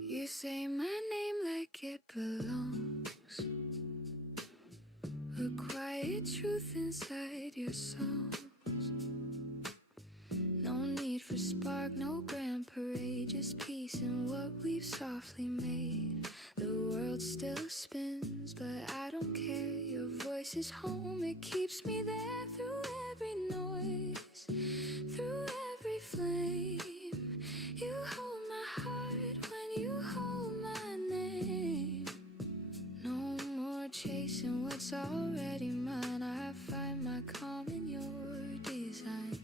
You say my name like it belongs, a quiet truth inside your songs. No need for spark, no grand parade, just peace in what we've softly made. The world still spins, but I don't care. Your voice is home, it keeps me there through every noise, through every flame. You hold my heart when you hold my name. No more chasing what's already mine. I find my calm in your design.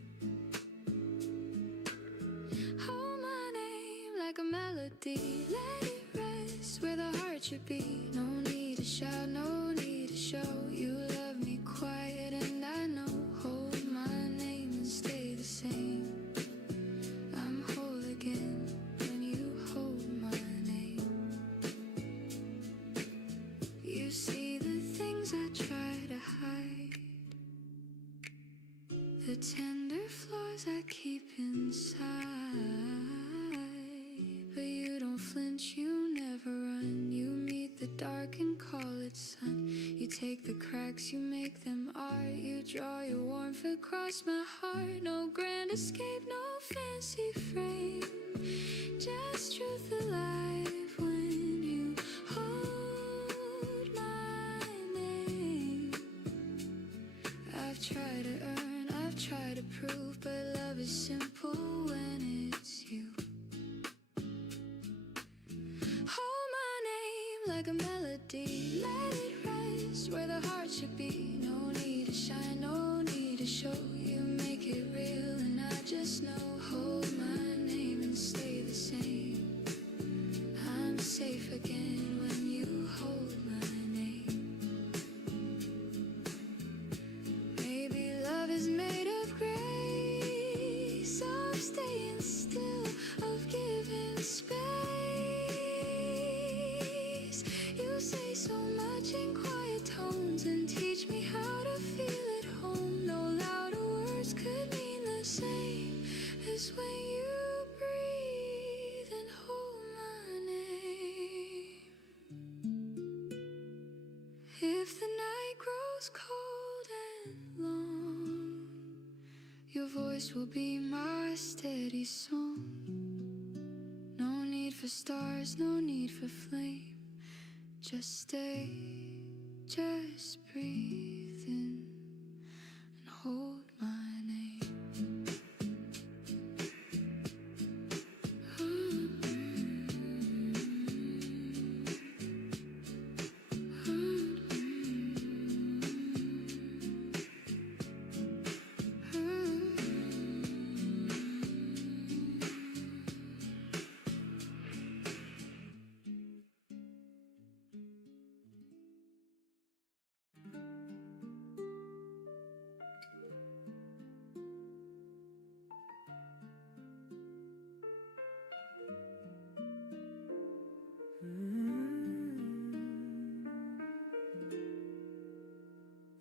Hold my name like a melody, let it rest where the heart should be. No need to shout, no need to show. You love me quiet and I know. Hold my name and stay the same. I'm whole again when you hold my name. You see the things I try to hide, the tender flaws I keep inside. But you don't flinch, you never run. You meet the dark and call it sun. You take the cracks, you make them art. You draw your warmth across my heart. No grand escape, no fancy frame, just truth alive when you hold my name. I've tried to earn, I've tried to prove, but love is simple when it's you. Hold my name like a melody, let it rest where the heart should be. No need to shine, no need to show. You make it real and I just know. Hold my name and stay the same. I'm safe again when you hold my name. Maybe love is made of grace, of staying still, of giving space. You say so much in quiet tones and teach me how to feel at home. No louder words could mean the same as when you breathe and hold my name. If the night grows cold and long, your voice will be my steady song. No need for stars, no need for flame. Just stay, just breathe in and hold my name.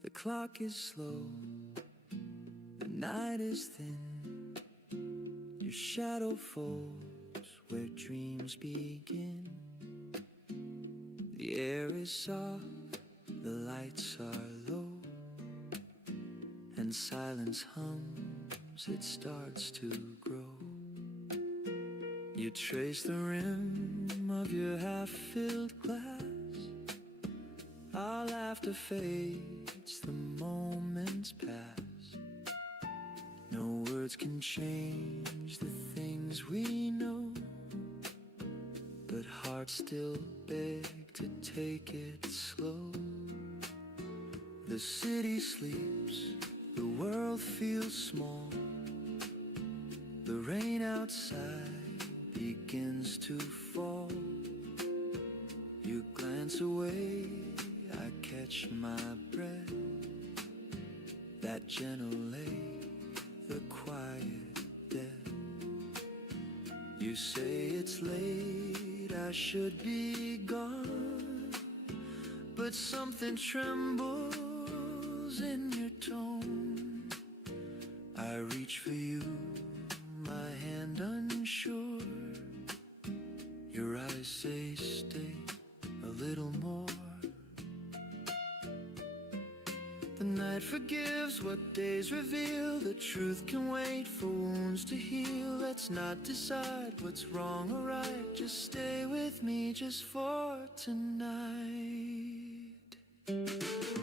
The clock is slow, the night is thin. Your shadow folds where dreams begin. The air is soft, the lights are low, and silence hums, it starts to grow. You trace the rim of your half-filled glass. Our laughter fades, the moments pass. No words can change the things we know, but hearts still beg to take it slow. The city sleeps, the world feels small. The rain outside begins to fall. You glance away, I catch my breath. That gentle lake, the quiet You say it's late, I should be gone, but something trembles in your tone. I reach for you, my hand unsure. Your eyes say stay a little more. The night forgives what days reveal. The truth can wait for wounds to heal. Let's not decide what's wrong or right. Just stay with me just for tonight.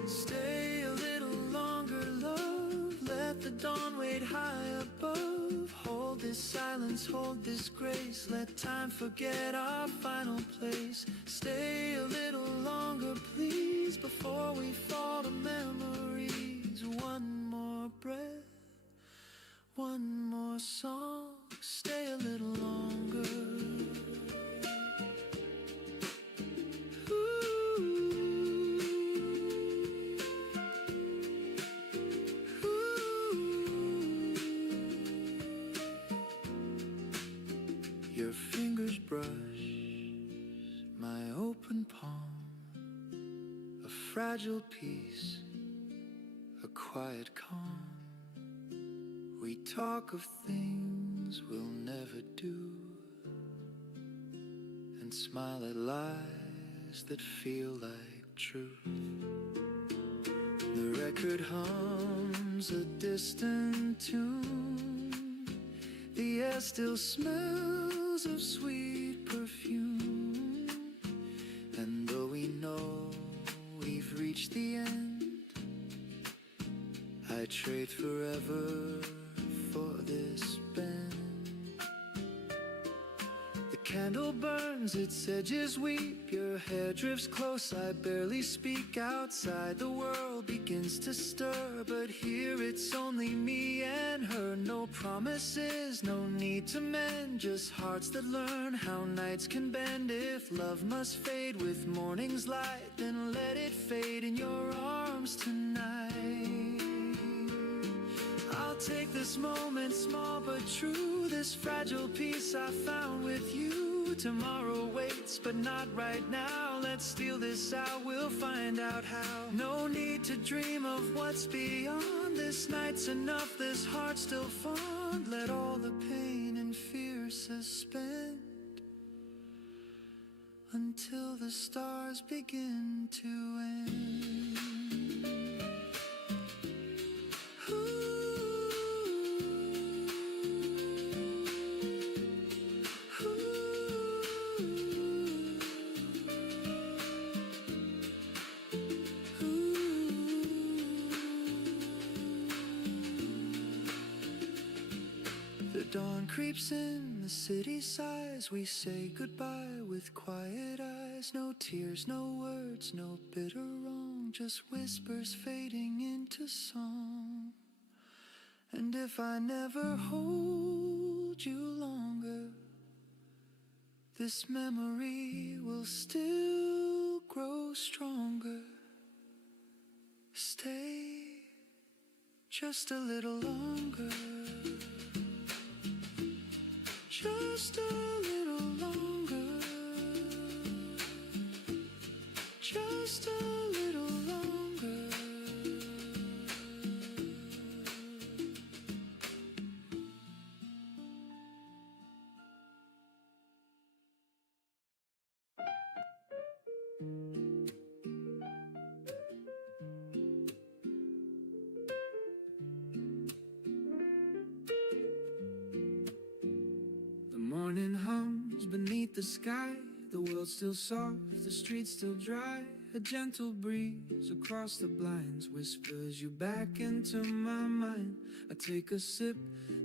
Stay a little longer, love. Let the dawn wait high above. Hold this silence, hold this grace. Let time forget our final place. Stay a little longer, please, before we fall to memories. One more breath, one more song. Stay a little longer. Your fingers brush my open palm, a fragile piece, a quiet calm. We talk of things we'll never do, and smile at lies that feel like truth. The record hums a distant tune. The air still smells of sweet perfume. And though we know we've reached the end, I trade forever for this bend. The candle burns, its edges weep. Your hair drifts close, I barely speak. Outside the world begins to stir, but here it's only me and her. No promises, no need to mend, just hearts that learn how nights can bend. If love must fade with morning's light, then let it fade in your arms tonight. I'll take this moment, small but true, this fragile piece I found with you. Tomorrow waits, but not right now. Let's steal this out, we'll find out how. No need to dream of what's beyond. This night's enough, this heart's still fond. Let all the pain and fear suspend until the stars begin to end. The dawn creeps in, the city sighs. We say goodbye with quiet eyes. No tears, no words, no bitter wrong, just whispers fading into song. And if I never hold you longer, this memory will still grow stronger. Stay just a little longer. Just a little longer. Just a little longer. Morning hums beneath the sky. The world's still soft, the streets still dry. A gentle breeze across the blinds whispers you back into my mind. I take a sip,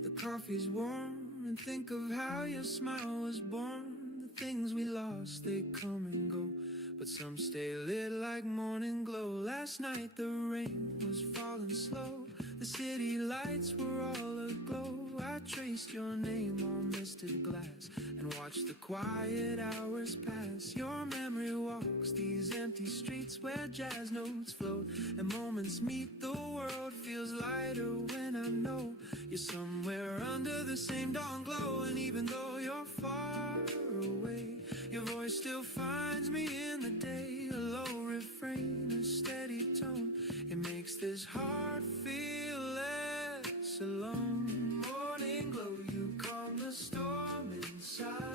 the coffee's warm, and think of how your smile was born. The things we lost, they come and go, but some stay lit like morning glow. Last night the rain was falling slow. The city lights were all aglow. I traced your name on misted glass and watched the quiet hours pass. Your memory walks these empty empty streets where jazz notes float, and moments meet the world feels lighter when I know you're somewhere under the same dawn glow. And even though you're far away, your voice still finds me in the day. A low refrain, a steady tone, it makes this heart feel less alone. Morning glow, you calm the storm inside.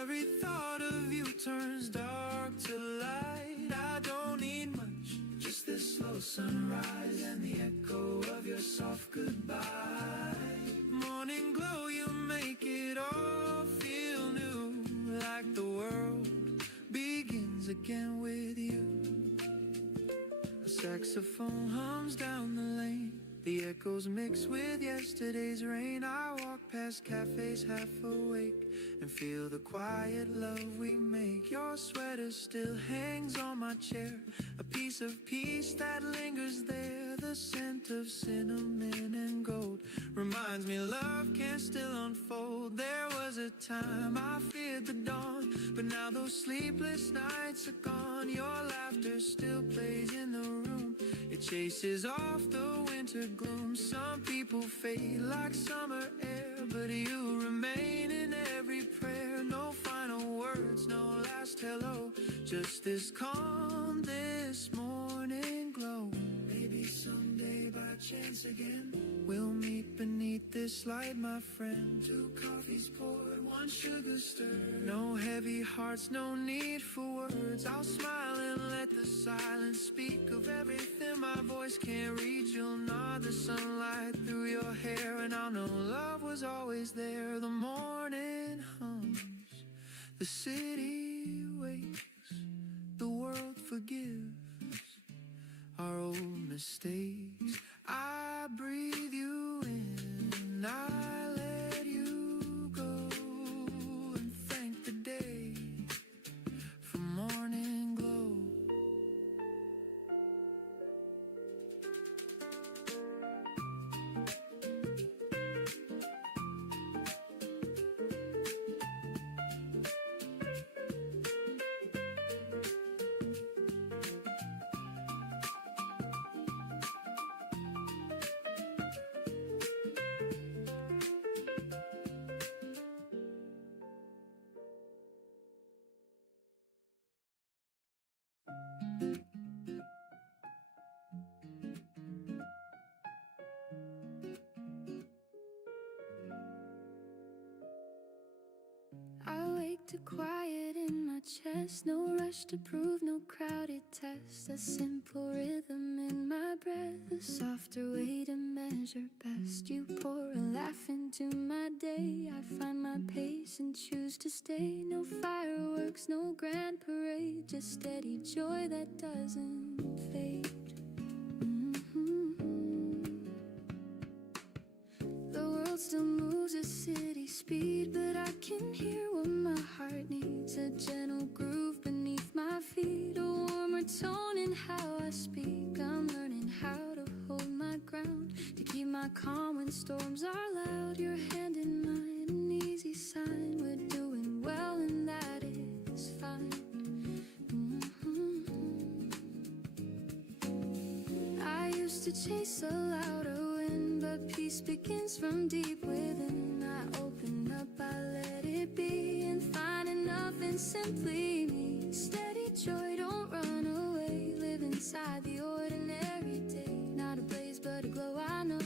Every thought of you turns dark to light. I don't need much, just this slow sunrise and the echo of your soft goodbye. Morning glow, you make it all feel new, like the world begins again with you. A saxophone hums down the lane, the echoes mix with yesterday's rain. I walk past cafes half awake and feel the quiet love we make. Your sweater still hangs on my chair, a piece of peace that lingers there. The scent of cinnamon and gold reminds me love can still unfold. There was a time I feared the dawn, but now those sleepless nights are gone. Your laughter still plays in the room, it chases off the winter gloom. Some people fade like summer air, but you remain in every prayer. No final words, no last hello, just this calm, this morning glow. Maybe someday by chance again we'll meet beneath this light, my friend. 2 coffees poured, 1 sugar stirred. No heavy hearts, no need for words. I'll smile and let the silence speak of everything my voice can't reach. You'll nod the sunlight through your hair, and I'll know love was always there. The morning hums, the city wakes, the world forgives our old mistakes. I breathe you in, I let you go, and thank the day for morning glow. I wake to quiet in my chest, no rush to prove, no crowded test. A simple rhythm in my breath, a softer way to measure best. You pour a laugh into my day, I find my pace and choose to stay. No fireworks, no grand parade, just steady joy that doesn't fade. The world still moves at city speed, but I can hear what my heart needs. A gentle groove beneath my feet, a warmer tone in how I speak. I'm learning how to hold my ground, to keep my calm when storms are loud. Your hand in mine, an easy sign. We're doing well and that is fine. I used to chase a louder wind, but peace begins from deep within. I open up, I let it be, and find enough in simply me. Steady joy, don't run away, live inside the ordinary day. Not a blaze but a glow, I know,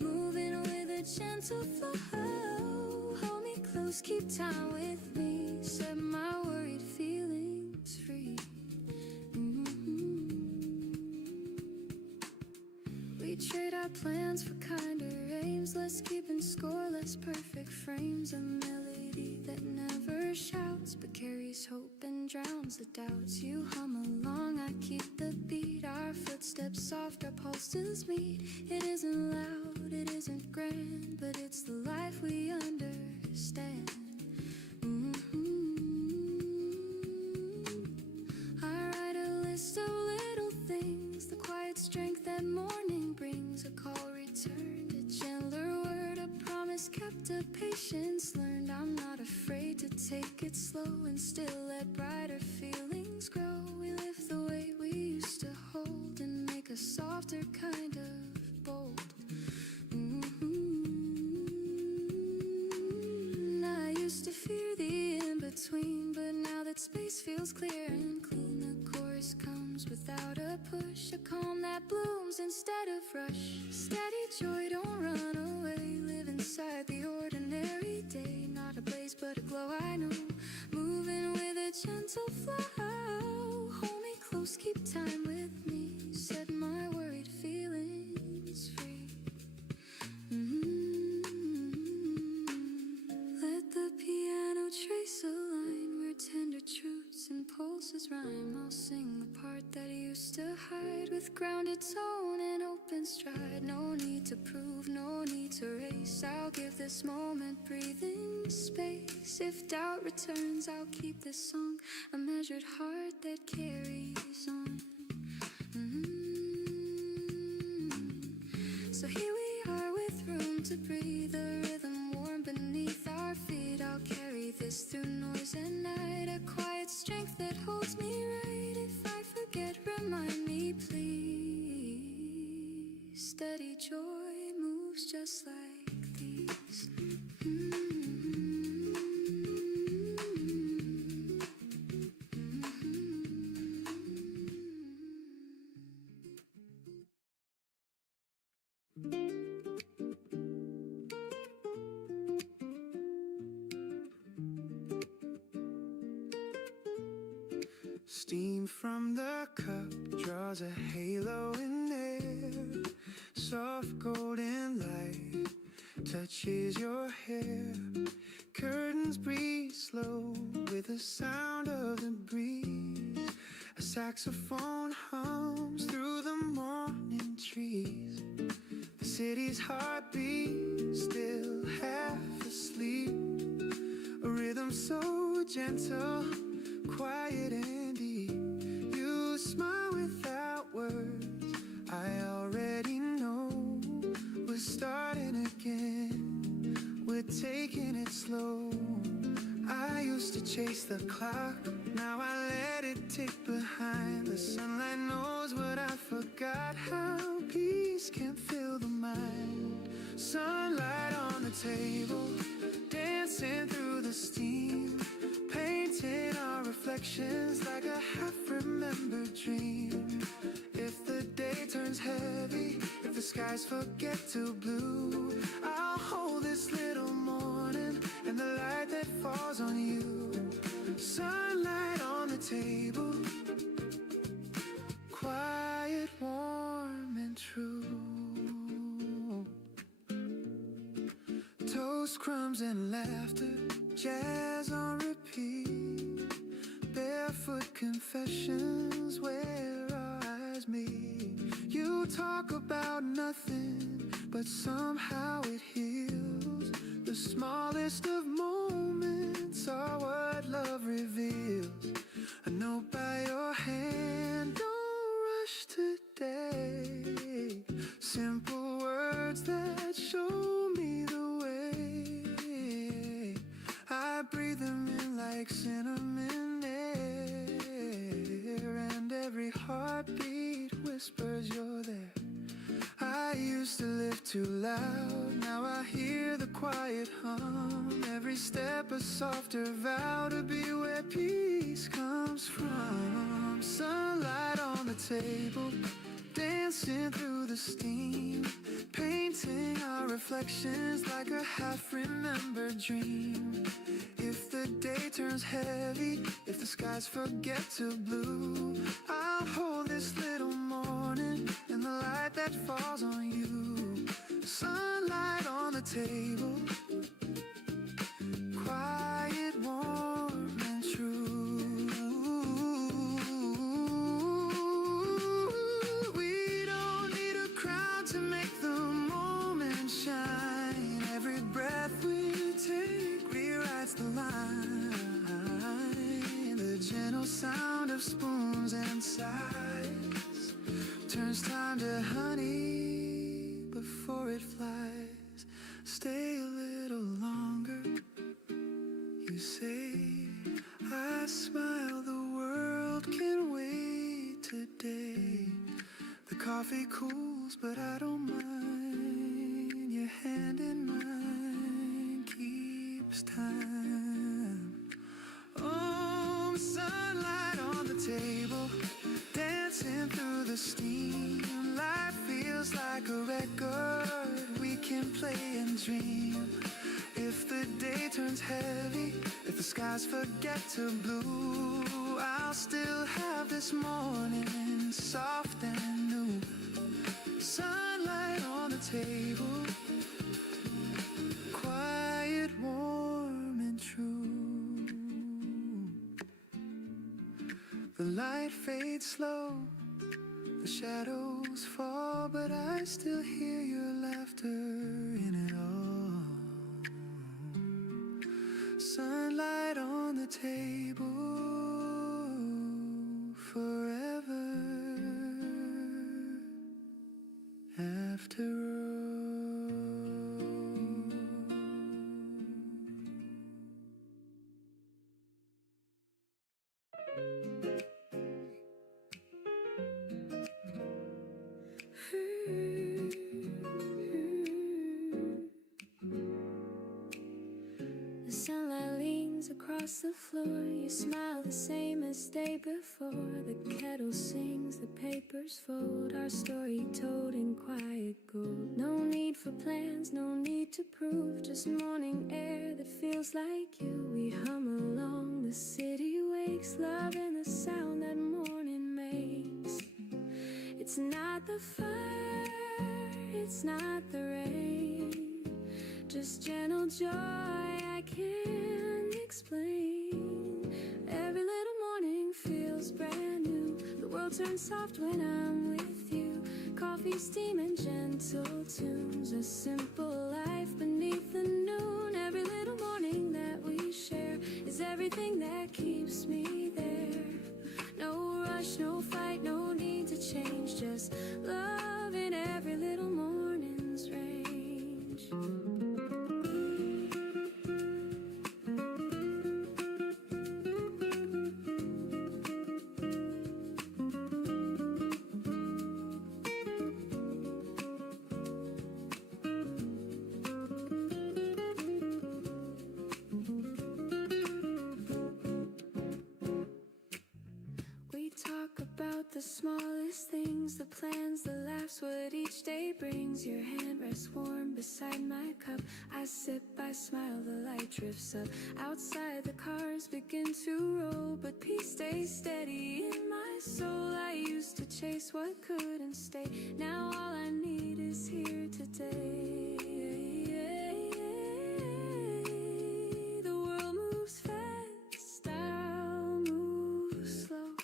moving with a gentle flow. Hold me close, keep time with me, set my worried feelings free. We trade our plans for kinder aims, less keeping score, less perfect frames. A melody that never shouts but carries hope and drowns the doubts. You hum along, I keep the beat, our footsteps soft, our pulses meet. It isn't loud, it isn't grand, but it's the life we understand. I write a list of little things, the quiet strength that morning brings. A call returned, a gentler word, a promise kept, a patience learned. I'm not afraid to take it slow and still let brighter feelings softer, kind of bold. I used to fear the in-between, but now that space feels clear and clean, the chorus comes without a push, a calm that blooms instead of rush. Steady joy, don't run away, live inside the ordinary day. Not a blaze but a glow, I know, moving with a gentle flow. Hold me close, keep time with me, set my worried feelings free. Let the piano trace a line where tender truths and pulses rhyme. I'll sing the part that used to hide with grounded tone and open stride. No need to prove, no need to race. I'll give this moment breathing space. If doubt returns, I'll keep this song a measured heart that carries on. So here we are with room to breathe, a rhythm warm beneath our feet. I'll carry this through noise and night, a quiet strength that holds me right. If I forget, remind me please. Steady joy moves just like these. Steam from the cup draws a halo in air. Soft golden light touches your hair. Curtains breathe slow with the sound of the breeze. A saxophone hums through the morning trees. The city's heartbeat still half asleep. A rhythm so gentle, quiet and deep. You smile without words, I already know. We're starting again, we're taking it slow. I used to chase the clock, now I let it tick behind. The sunlight knows what I forgot, how peace can fill the mind. Sunlight on the table, dancing through the steam, painting our reflections like a half-remembered dream. If the day turns heavy, if the skies forget to blue, I'll hold this little morning and the light that falls on you. Sunlight on the table, quiet, warm and true. Toast, crumbs and laughter, jazz on repeat. Barefoot confessions where our eyes meet. You talk about nothing, but somehow it heals. The smallest of moments are what love reveals. A note by your hand, don't rush today. Simple words that show me the way. I breathe them in like cinnamon air, and every heartbeat whispers you're there. I used to live too loud, now I hear the quiet hum. Every step a softer vow to be where peace comes from. Sunlight on the table, dancing through the steam, painting our reflections like a half-remembered dream. If the day turns heavy, if the skies forget to blue, I'll hold this little morning and the light that falls on you. Sunlight on the table, quiet, warm and true. We don't need a crowd to make the moment shine. Every breath we take rewrites the line. The gentle sound of spoons and sighs turns time to honey before it flies. Stay a little longer, you say. I smile, the world can wait today. The coffee cools, but I don't mind. Your hand in mine keeps time. Oh, sunlight on the table, dancing through the steam. Life feels like a record we can play and dream. If the day turns heavy, if the skies forget to blue, I'll still have this morning soft and new. Sunlight on the table, quiet, warm and true. The light fades slow, the shadows fall, but I still hear your laughter in it all. Sunlight on the table, forever after all. The sunlight leans across the floor. You smile the same as day before. The kettle sings, the papers fold. Our story told in quiet gold. No need for plans, no need to prove. Just morning air that feels like you. We hum along, the city wakes. Love in the sound that morning makes. It's not the fire, it's not the rain, just gentle joy I can't explain. Every little morning feels brand new. The world turns soft when I'm with you. Coffee, steam, and gentle tunes. A simple life beneath the noon. Every little morning that we share is everything that keeps me there. No rush, no fight, no need to change. Just love in every little morning's range. We talk about the smallest things, the plans, the laughs, what each day brings. Your hand rests warm beside my cup. I sip, I smile, the light drifts up. Outside the cars begin to roll, but peace stays steady in my soul. I used to chase what couldn't stay. Now all I need is here today. The world moves fast, I'll move slow.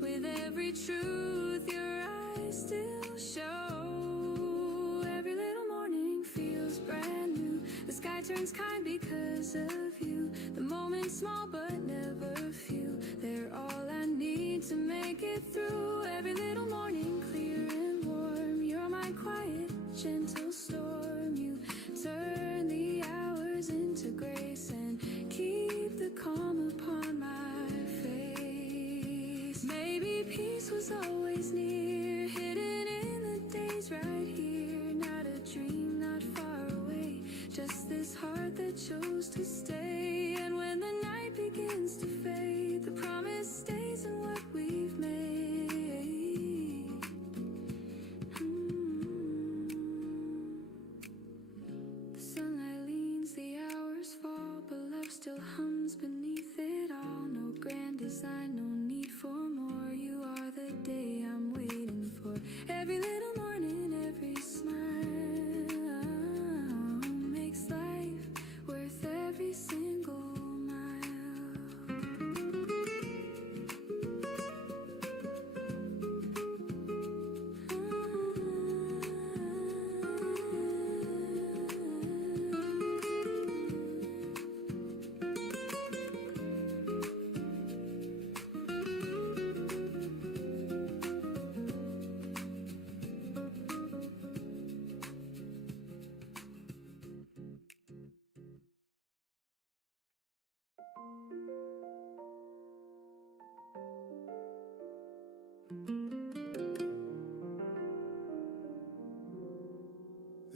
With every truth your eyes still show. Every little morning feels brand new. The sky turns kind because of you. The moment's small but never few. They're all I need to make it through. Every little morning clear and warm. You're my quiet, gentle storm. You turn the hours into grace and keep the calm upon my face. Maybe peace was always near, hidden in the days right here. Not a dream, not far away, just this heart that chose to stay. And when the night begins to fade, the promise stays in what we've made.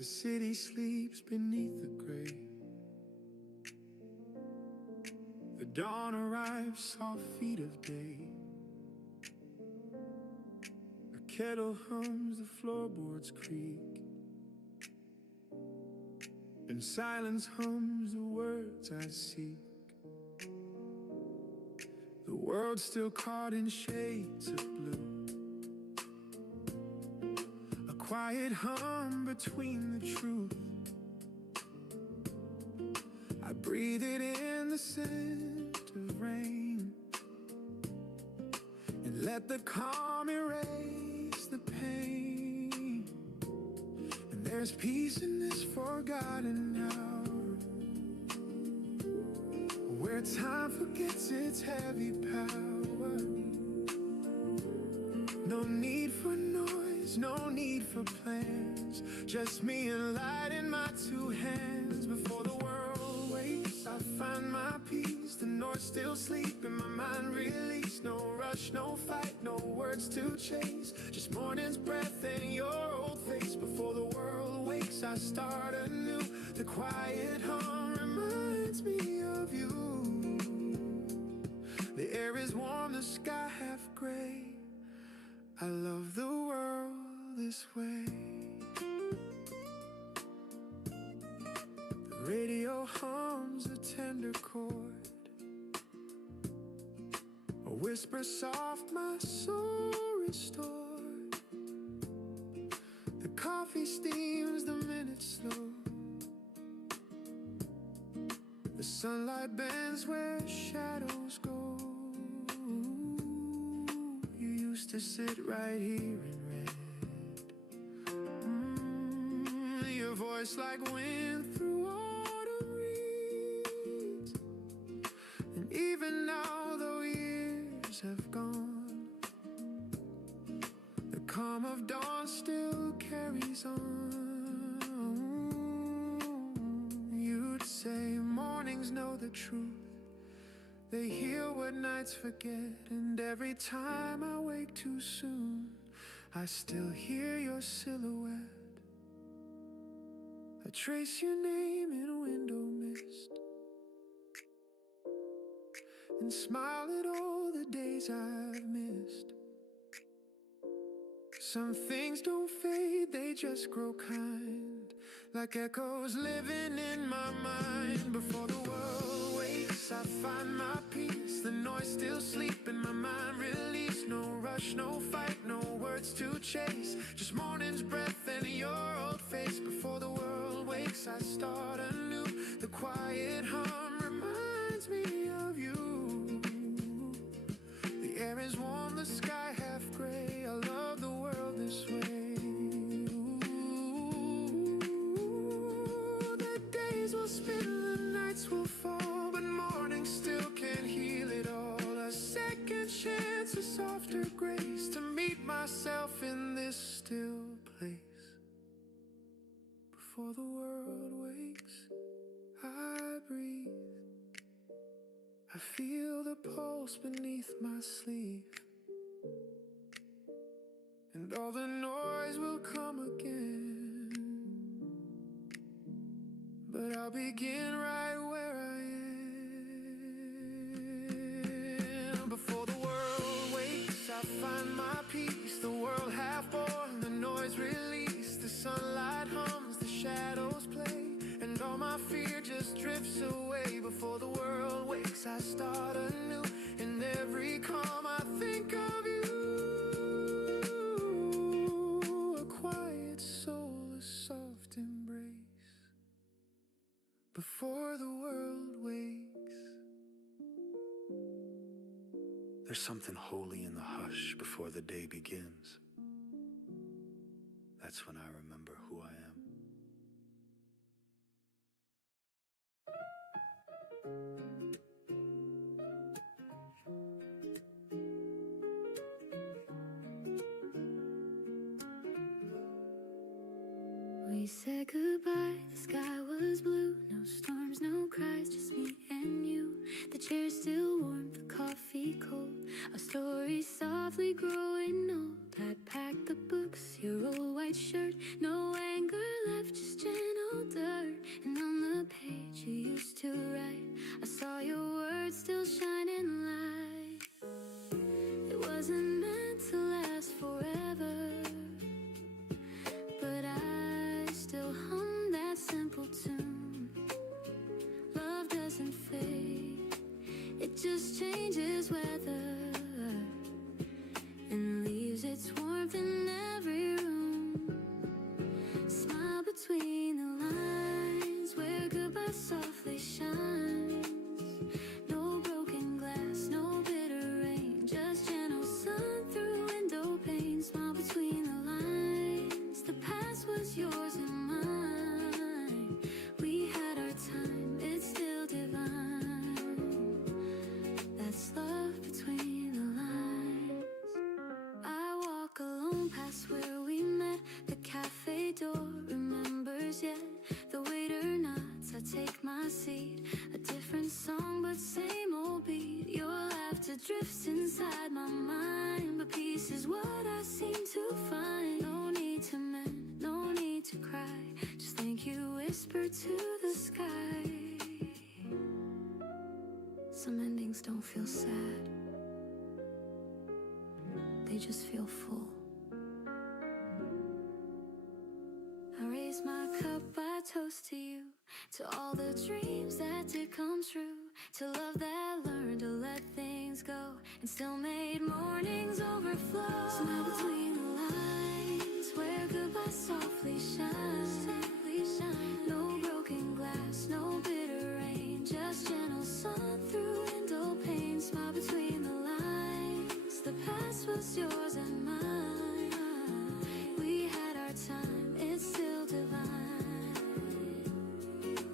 The city sleeps beneath the gray. The dawn arrives, soft feet of day. A kettle hums, the floorboards creak, and silence hums the words I seek. The world's still caught in shades of blue. A quiet hum between the truth. I breathe it in, the scent of rain, and let the calm erase the pain. And there's peace in this forgotten hour, where time forgets its heavy power. No need for noise, no need for plans, just me and light in my two hands. Before the world wakes, I find my peace. The north still sleep in my mind release. No rush, no fight, no words to chase, just morning's breath and your old face. Before the world wakes, I start anew. The quiet hum reminds me of you. The air is warm, the sky half gray. I love the world this way. The radio hums a tender chord, a whisper soft, my soul restored. The coffee steams, the minutes slow. The sunlight bends where shadows go. You used to sit right here and read. Your voice like wind through autumn reeds. And even now, though years have gone, the calm of dawn still carries on. You'd say mornings know the truth, they heal what nights forget. And every time I wake too soon, I still hear your silhouette. I trace your name in window mist and smile at all the days I've missed. Some things don't fade, they just grow kind, like echoes living in my mind. Before the world wakes, I find my peace. The noise still sleep in my mind release. No rush, no fight, no words to chase, just morning's breath and your old face. Before the world wakes, I start anew. The quiet hum reminds me of you. The air is warm, the sky half gray. I love the world this way. Ooh, the days will spin, the nights will fall, but morning still can't heal it all. A second chance, a softer grace, to meet myself in this still place. Before the world wakes, I breathe. I feel the pulse beneath my sleeve, and all the noise will come again, but I'll begin right where I am. Before the world wakes, I find my peace. The world half born, the noise released. The sunlight hums, the shadows play, and all my fear just drifts away. Before the world wakes, I start anew. In every calm, I think of you. A quiet soul, a soft embrace. Before the world wakes. There's something holy in the hush before the day begins. That's when I remember who I am. We said goodbye, the sky was blue. No storms, no cries, just me and you. The chair's still warm, the coffee cold. Our stories softly growing old. I packed the books, your old white shirt. No anger left just gentle dirt. And on the page you used to write, I saw your words still shining light. It wasn't meant to last forever, but I still hum that simple tune. Love doesn't fade, it just changes weather and leaves its warmth in every room. Smile between the lines where goodbye softly shines. No broken glass, no bitter rain, just gentle sun through window pane. Smile between the lines, the past was yours and mine. We had our time, it's still divine. That's love between the lines. I walk alone past where we met, the cafe door remembers yet. The waiter nods, I take my seat. A different song but same old beat. Your laughter drifts inside my mind, but peace is what I seem to find. No need to mend, no need to cry, just thank you whisper to the sky. Some endings don't feel sad, they just feel full. I raise my cup, I toast to you, to all the dreams that did come true, to love that learned to let things go and still made mornings overflow. Smile between the lines where goodbye softly shines. No broken glass, no bitter rain, just gentle sun through window pane. Smile between the lines, the past was yours and mine. We had our time, it's still divine.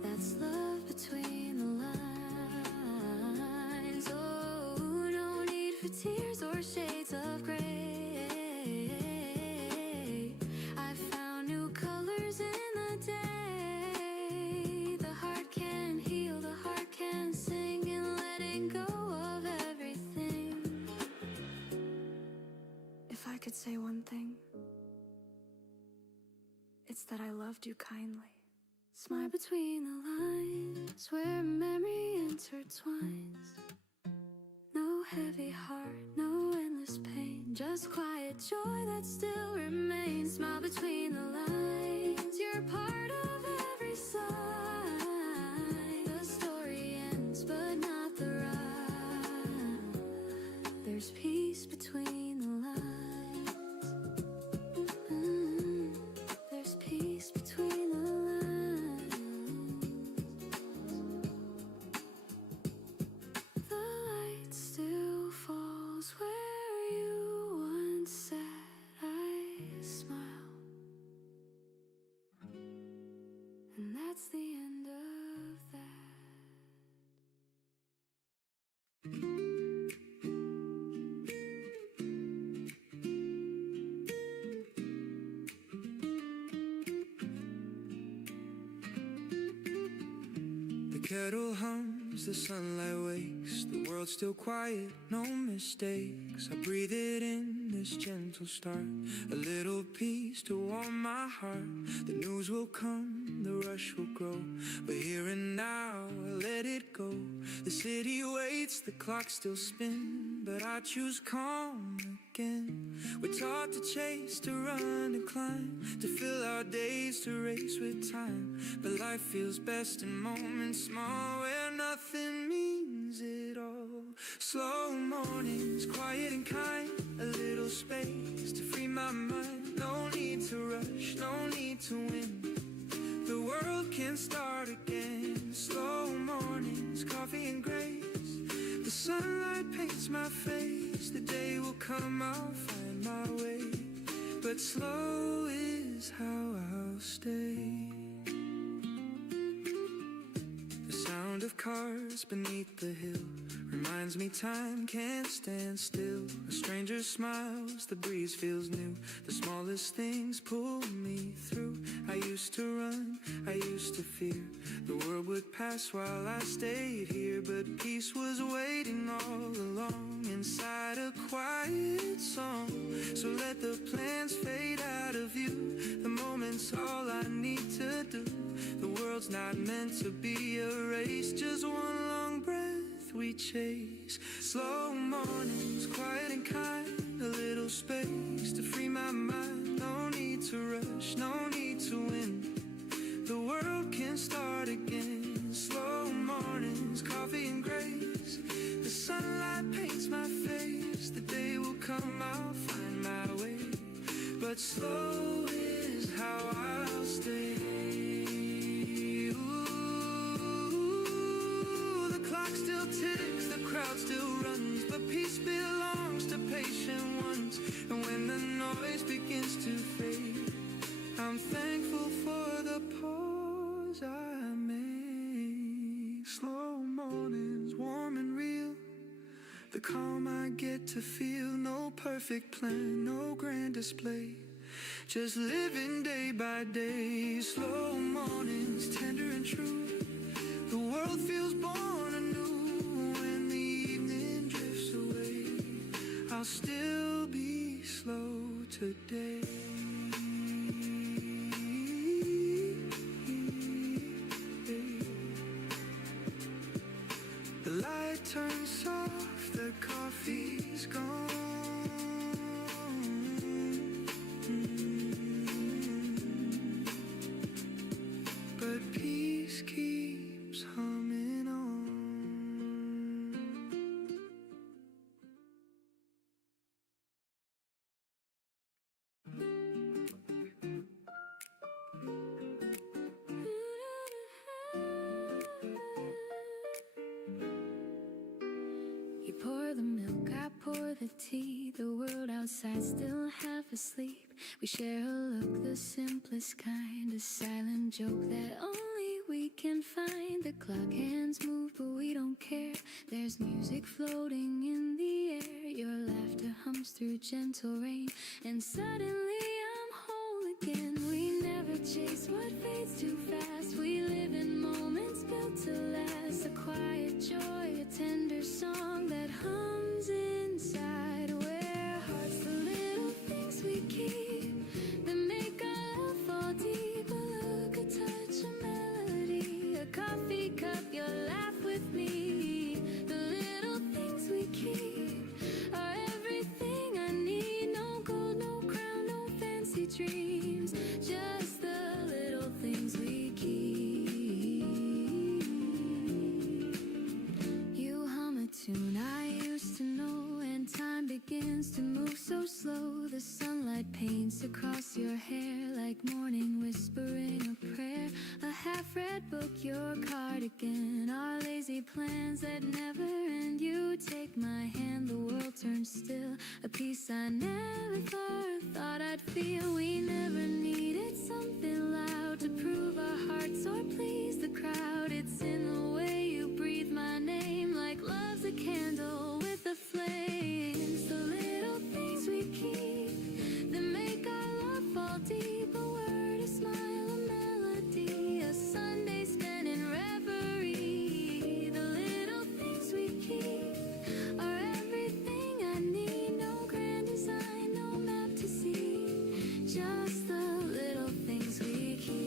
That's love between the lines. Oh, no need for tears or shades of gray. I found new colors in the day. The heart can heal, the heart can sing, and letting go of everything. If I could say one thing, it's that I loved you kindly. Smile between the lines where memory intertwines. No heavy heart, no endless pain, just quiet joy that still remains. Smile between the lines, you're part of every sign. The story ends, but not the rhyme. There's peace between the lines. There's peace between the lines. The light still falls where you once said I smile, and that's the end of that. The kettle hums, the sunlight wakes, the world's still quiet, no mistakes. I breathe it in, this gentle start, a little peace to warm my heart. The news will come, the rush will grow, but here and now I let it go. The city waits, the clock still spins, but I choose calm again. We're taught to chase, to run, to climb, to fill our days, to race with time. But life feels best in moments small, where nothing means it all. Slow mornings, quiet and kind, a little space to free my mind. No need to rush, no need to win, the world can start again. Slow mornings, coffee and grace, the sunlight paints my face. The day will come, I'll find my way, but slow is how I'll stay. The sound of cars beneath the hill reminds me time can't stand still. A stranger smiles, the breeze feels new, the smallest things pull me through. I used to run, I used to fear the world would pass while I stayed here, but peace was waiting all along inside a quiet song. So let the plans fade out of view, the moment's all I need world's not meant to be a race, just one long breath we chase. Slow mornings, quiet and kind, a little space to free my mind. No need to rush, no need to win. The world can start again. Slow mornings, coffee and grace. The sunlight paints my face. The day will come, I'll find my way. But slow is how I'll stay. Ooh, the clock still ticks, the crowd still runs, but peace belongs to patient ones. And when the noise begins to fade, I'm thankful for the pause I make. Slow mornings, warm and real, the calm I get to feel. No perfect plan, no grand display, just living day by day. Slow mornings, tender and true, the world feels born anew. When the evening drifts away, I'll still be slow today. The light turns soft, the coffee's gone. But peace keeps humming on. You pour the milk, I pour the tea. The world outside still half asleep. We share a look, the simplest kind, a silent joke that only we can find. The clock hands move, but we don't care. There's music floating in the air. Your laughter hums through gentle rain, and suddenly I'm whole again. We never chase what fades too fast. We live in moments built to last. A quiet joy, a tender song that hums inside. Where hearts, the little things we keep that make our love fall deep. A look, a touch, a melody, a coffee cup, your laugh with me. The little things we keep are everything I need. No gold, no crown, no fancy dreams, just the little things we keep. You hum a tune I used to know, and time begins to move so slow. The sunlight paints across your hair like morning whispering a prayer. A half-read book, your cardigan, our lazy plans that never end. You take my hand, the world turns still, a peace I never thought I'd feel. We never needed something loud to prove our hearts or please the crowd. It's in the way you breathe my name, like love's a candle with the flames. The little things we keep that make our love fall deep. A word, a smile, a melody, a Sunday spent in reverie. The little things we keep are everything I need. No grand design, no map to see, just the little things we keep.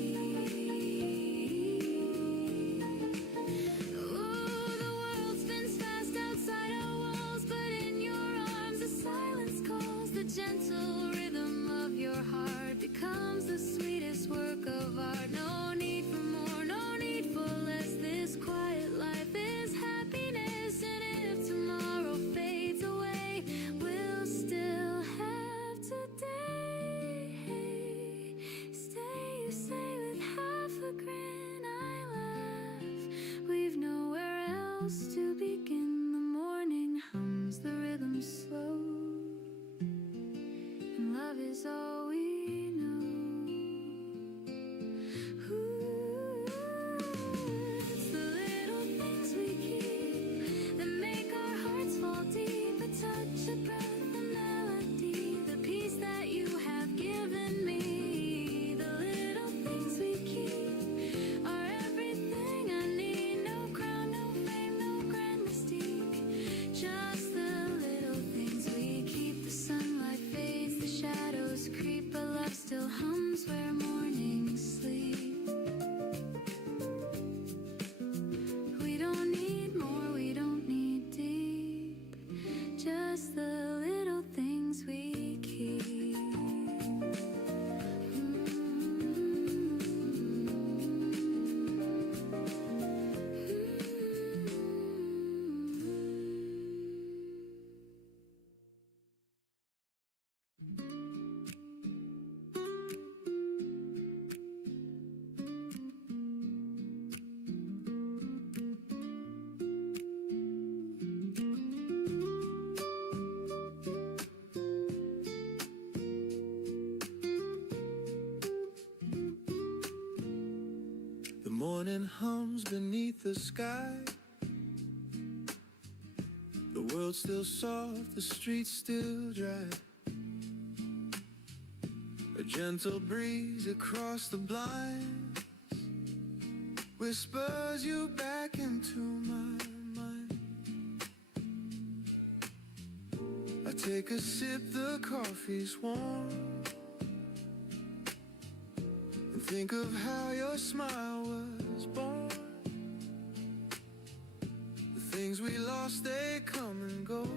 morning hums beneath the sky. The world's still soft, the streets still dry. A gentle breeze across the blinds whispers you back into my mind. I take a sip, the coffee's warm, and think of how your smile was born. The things we lost, they come and go,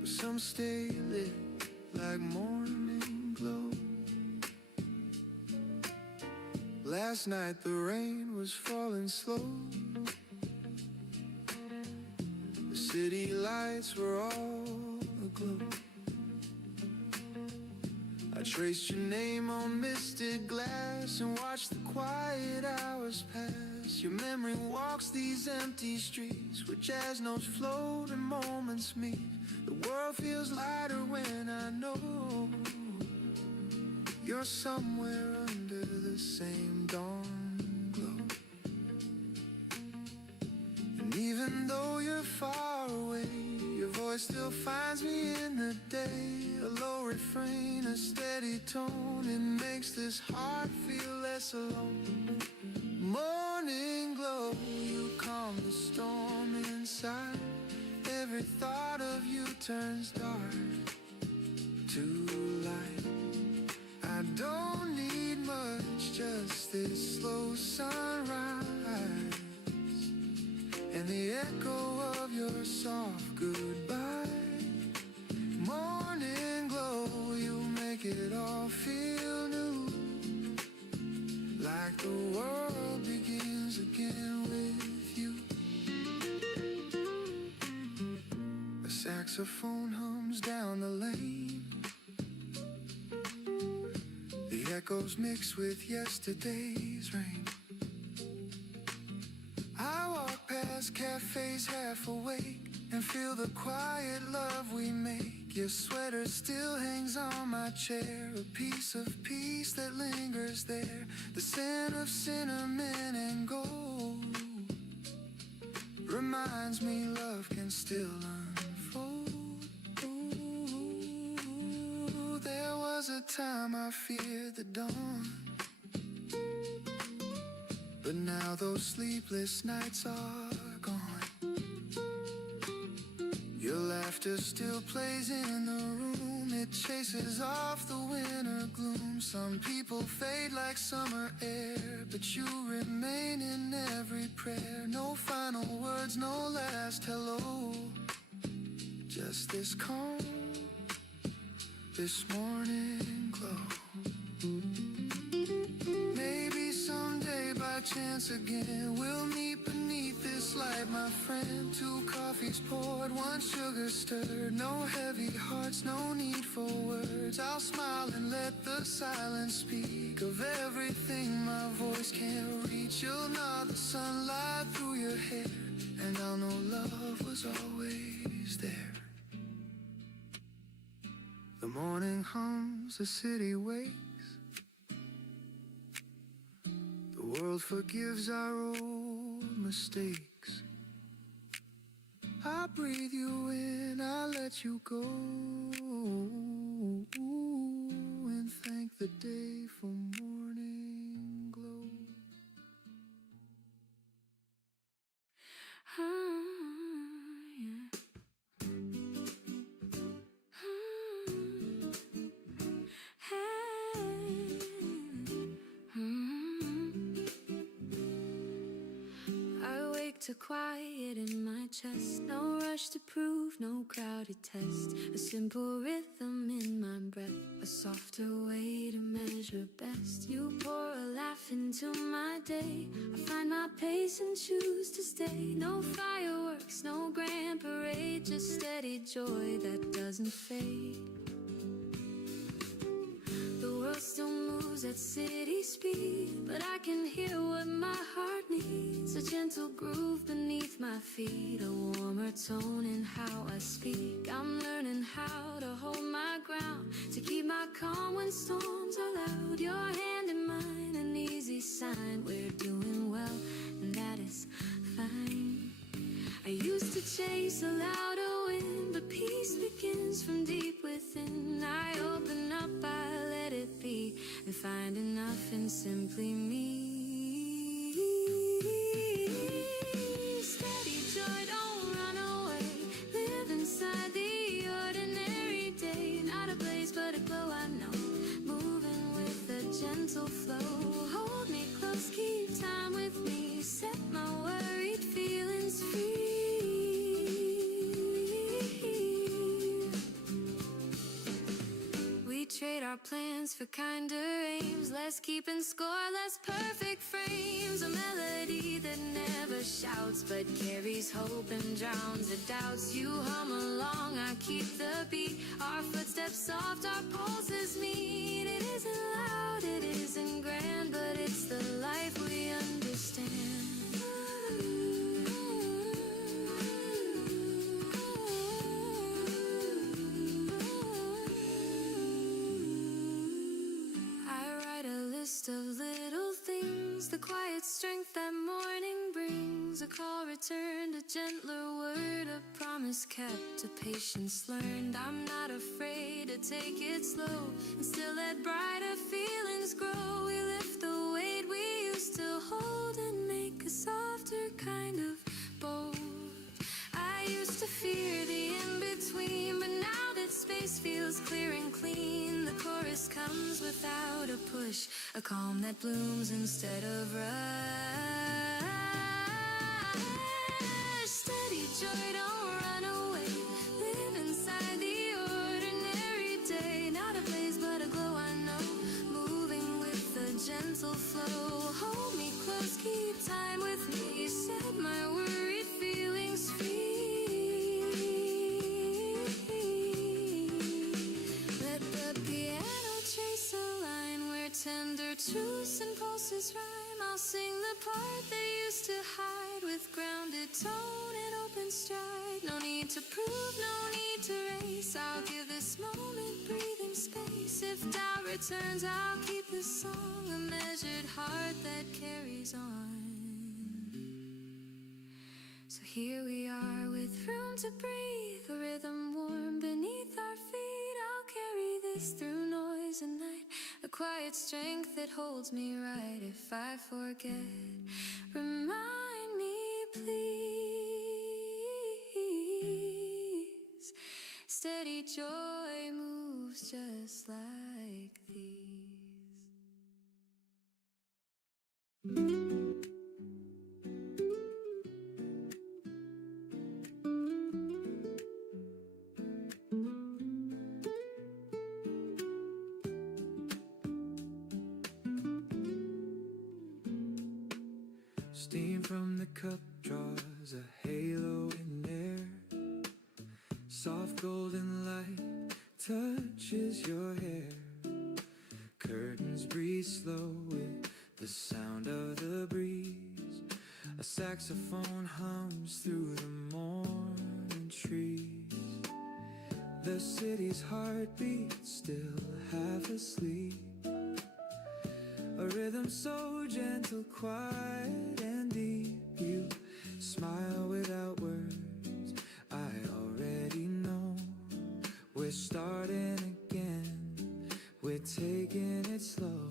but some stay lit like morning glow. Last night the rain was falling slow. The city lights were all aglow. I traced your name on misted glass and watched the quiet hours pass. Your memory walks these empty streets where jazz notes float and moments meet. The world feels lighter when I know you're somewhere under the same dawn glow. And even though you're far away, your voice still finds me in the day. A low refrain, a steady tone, it makes this heart feel less alone. Morning glow, you calm the storm inside. Every thought of you turns dark to light. I don't need much, just this slow sunrise and the echo of your soft goodbye. Morning glow, you make it all feel new, like the world begins again with you. A saxophone hums down the lane. The echoes mix with yesterday's rain. I walk past cafes half awake and feel the quiet love we make. Your sweater still hangs on my chair, a piece of peace that lingers there. The scent of cinnamon and gold reminds me love can still unfold. Ooh, there was a time I feared the dawn, but now those sleepless nights are gone. Your laughter still plays in the room, it chases off the winter gloom. Some people fade like summer air, but you remain in every prayer. No final words, no last hello, just this calm, this morning glow. Maybe someday by chance again we'll meet beneath this light, my friend. 2 coffees poured, 1 sugar stirred. No heavy hearts, no need for words. I'll smile and let the silence speak of everything my voice can't reach. You'll nod the sunlight through your hair, and I'll know love was always there. The morning hums, the city wakes. The world forgives our old mistakes. I breathe you in, I let you go, and thank the day for morning glow. To quiet in my chest, no rush to prove, no crowded test. A simple rhythm in my breath, a softer way to measure best. You pour a laugh into my day, I find my pace and choose to stay. No fireworks, no grand parade, just steady joy that doesn't fade. The world still moves at city speed, but I can hear what my heart needs. A gentle groove beneath my feet, a warmer tone in how I speak. I'm learning how to hold my ground, to keep my calm when storms are loud. Your hand in mine, an easy sign we're doing well, and that is fine. I used to chase a louder wind, but peace begins from deep within. I open up, I let it be, and find enough in simply me. Steady joy, don't run away. Live inside the ordinary day. Not a blaze, but a glow, I know. Moving with a gentle flow. Hold me close, keep time with me. Set my worried feelings free. Trade our plans for kinder aims, less keeping score, less perfect frames. A melody that never shouts but carries hope and drowns the doubts. You hum along, I keep the beat. Our footsteps soft, our pulses meet. It isn't loud, it isn't grand, but it's the life we understand. Of little things, the quiet strength that morning brings. A call returned, a gentler word, a promise kept, a patience learned. I'm not afraid to take it slow and still let brighter feelings grow. We lift the weight we used to hold and make a softer kind of bold. I used to fear the in-between, but now that space feels clear and clean, the chorus comes without a push, a calm that blooms instead of rush. Steady joy, don't run away. Live inside the ordinary day. Not a blaze, but a glow, I know. Moving with a gentle flow. Hold me close, keep time with me. Set my worried feelings free. Tender truths and pulses rhyme. I'll sing the part that used to hide with grounded tone and open stride. No need to prove, no need to race. I'll give this moment breathing space. If doubt returns, I'll keep this song a measured heart that carries on. So here we are with room to breathe, a rhythm warm beneath our feet. I'll carry this through noise and night. A quiet strength that holds me right. If I forget, remind me please. Steady joy moves just like these. Steam from the cup draws a halo in air. Soft golden light touches your hair. Curtains breathe slow with the sound of the breeze. A saxophone hums through the morning trees. The city's heartbeat still half asleep. A rhythm so gentle, quiet and deep. You smile without words, I already know. We're starting again, we're taking it slow.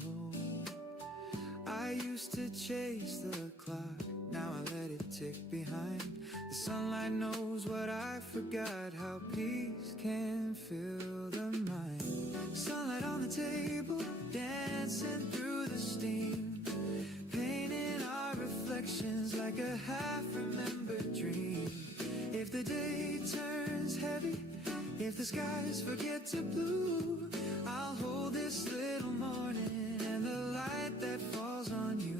I used to chase the clock, now I let it tick behind. The sunlight knows what I forgot, how peace can fill the mind. Sunlight on the table, dancing through the steam, painting our reflections like a half-remembered dream. If the day turns heavy, if the skies forget to blue, I'll hold this little morning and the light that falls on you.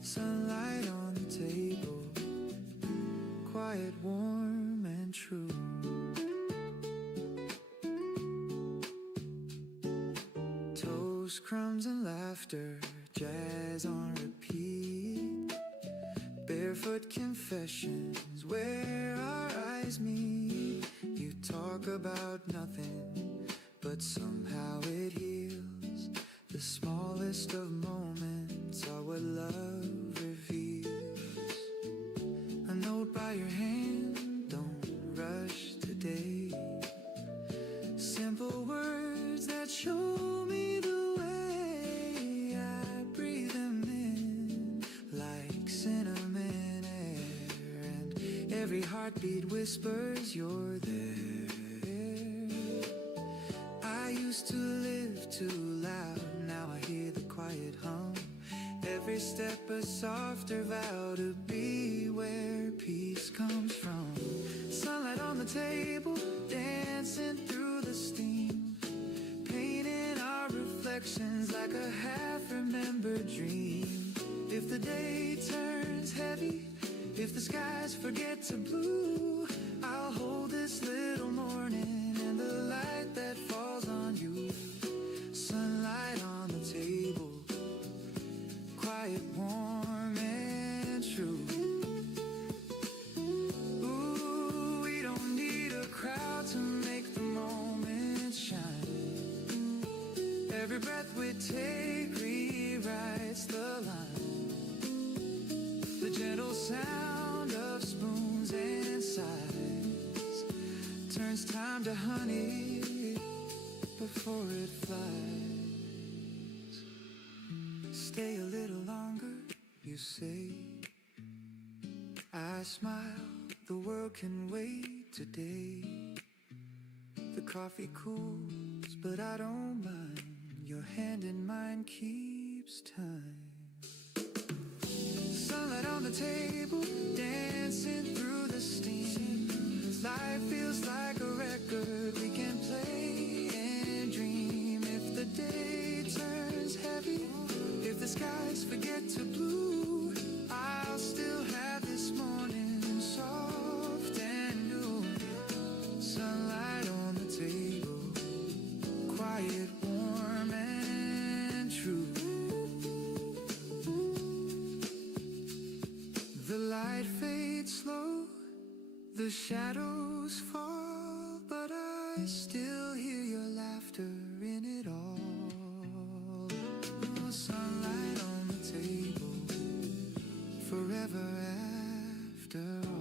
Sunlight on the table, quiet, warm and true. Toast, crumbs and laughter, jazz on repeat. Barefoot confessions where our eyes meet. You talk about nothing, but somehow it heals. The smallest of moments are Every heartbeat whispers you're there. I used to live too loud, now I hear the quiet hum. Every step a softer vow to be where peace comes from. Sunlight on the table, dancing through the steam, painting our reflections like a half-remembered dream. If the day turns heavy, if the skies forget to blue, I'll hold this little morning and the light that falls on you. Sunlight on the table, quiet, warm, and true. Ooh, we don't need a crowd to make the moment shine. Every breath we take rewrites the line. The gentle sound of spoons and sighs turns time to honey before it flies. Stay a little longer, you say. I smile, the world can wait today. The coffee cools, but I don't mind. Your hand in mine keeps time. Sunlight on the table, dancing through the steam. Life feels like a record we can play and dream. If the day turns heavy, if the skies forget to blue, I'll still have this morning soft and new. Sunlight on the table, quiet, warm, and true. The light fades slow, the shadows fall, but I still hear your laughter in it all. Oh, sunlight on the table, forever after all.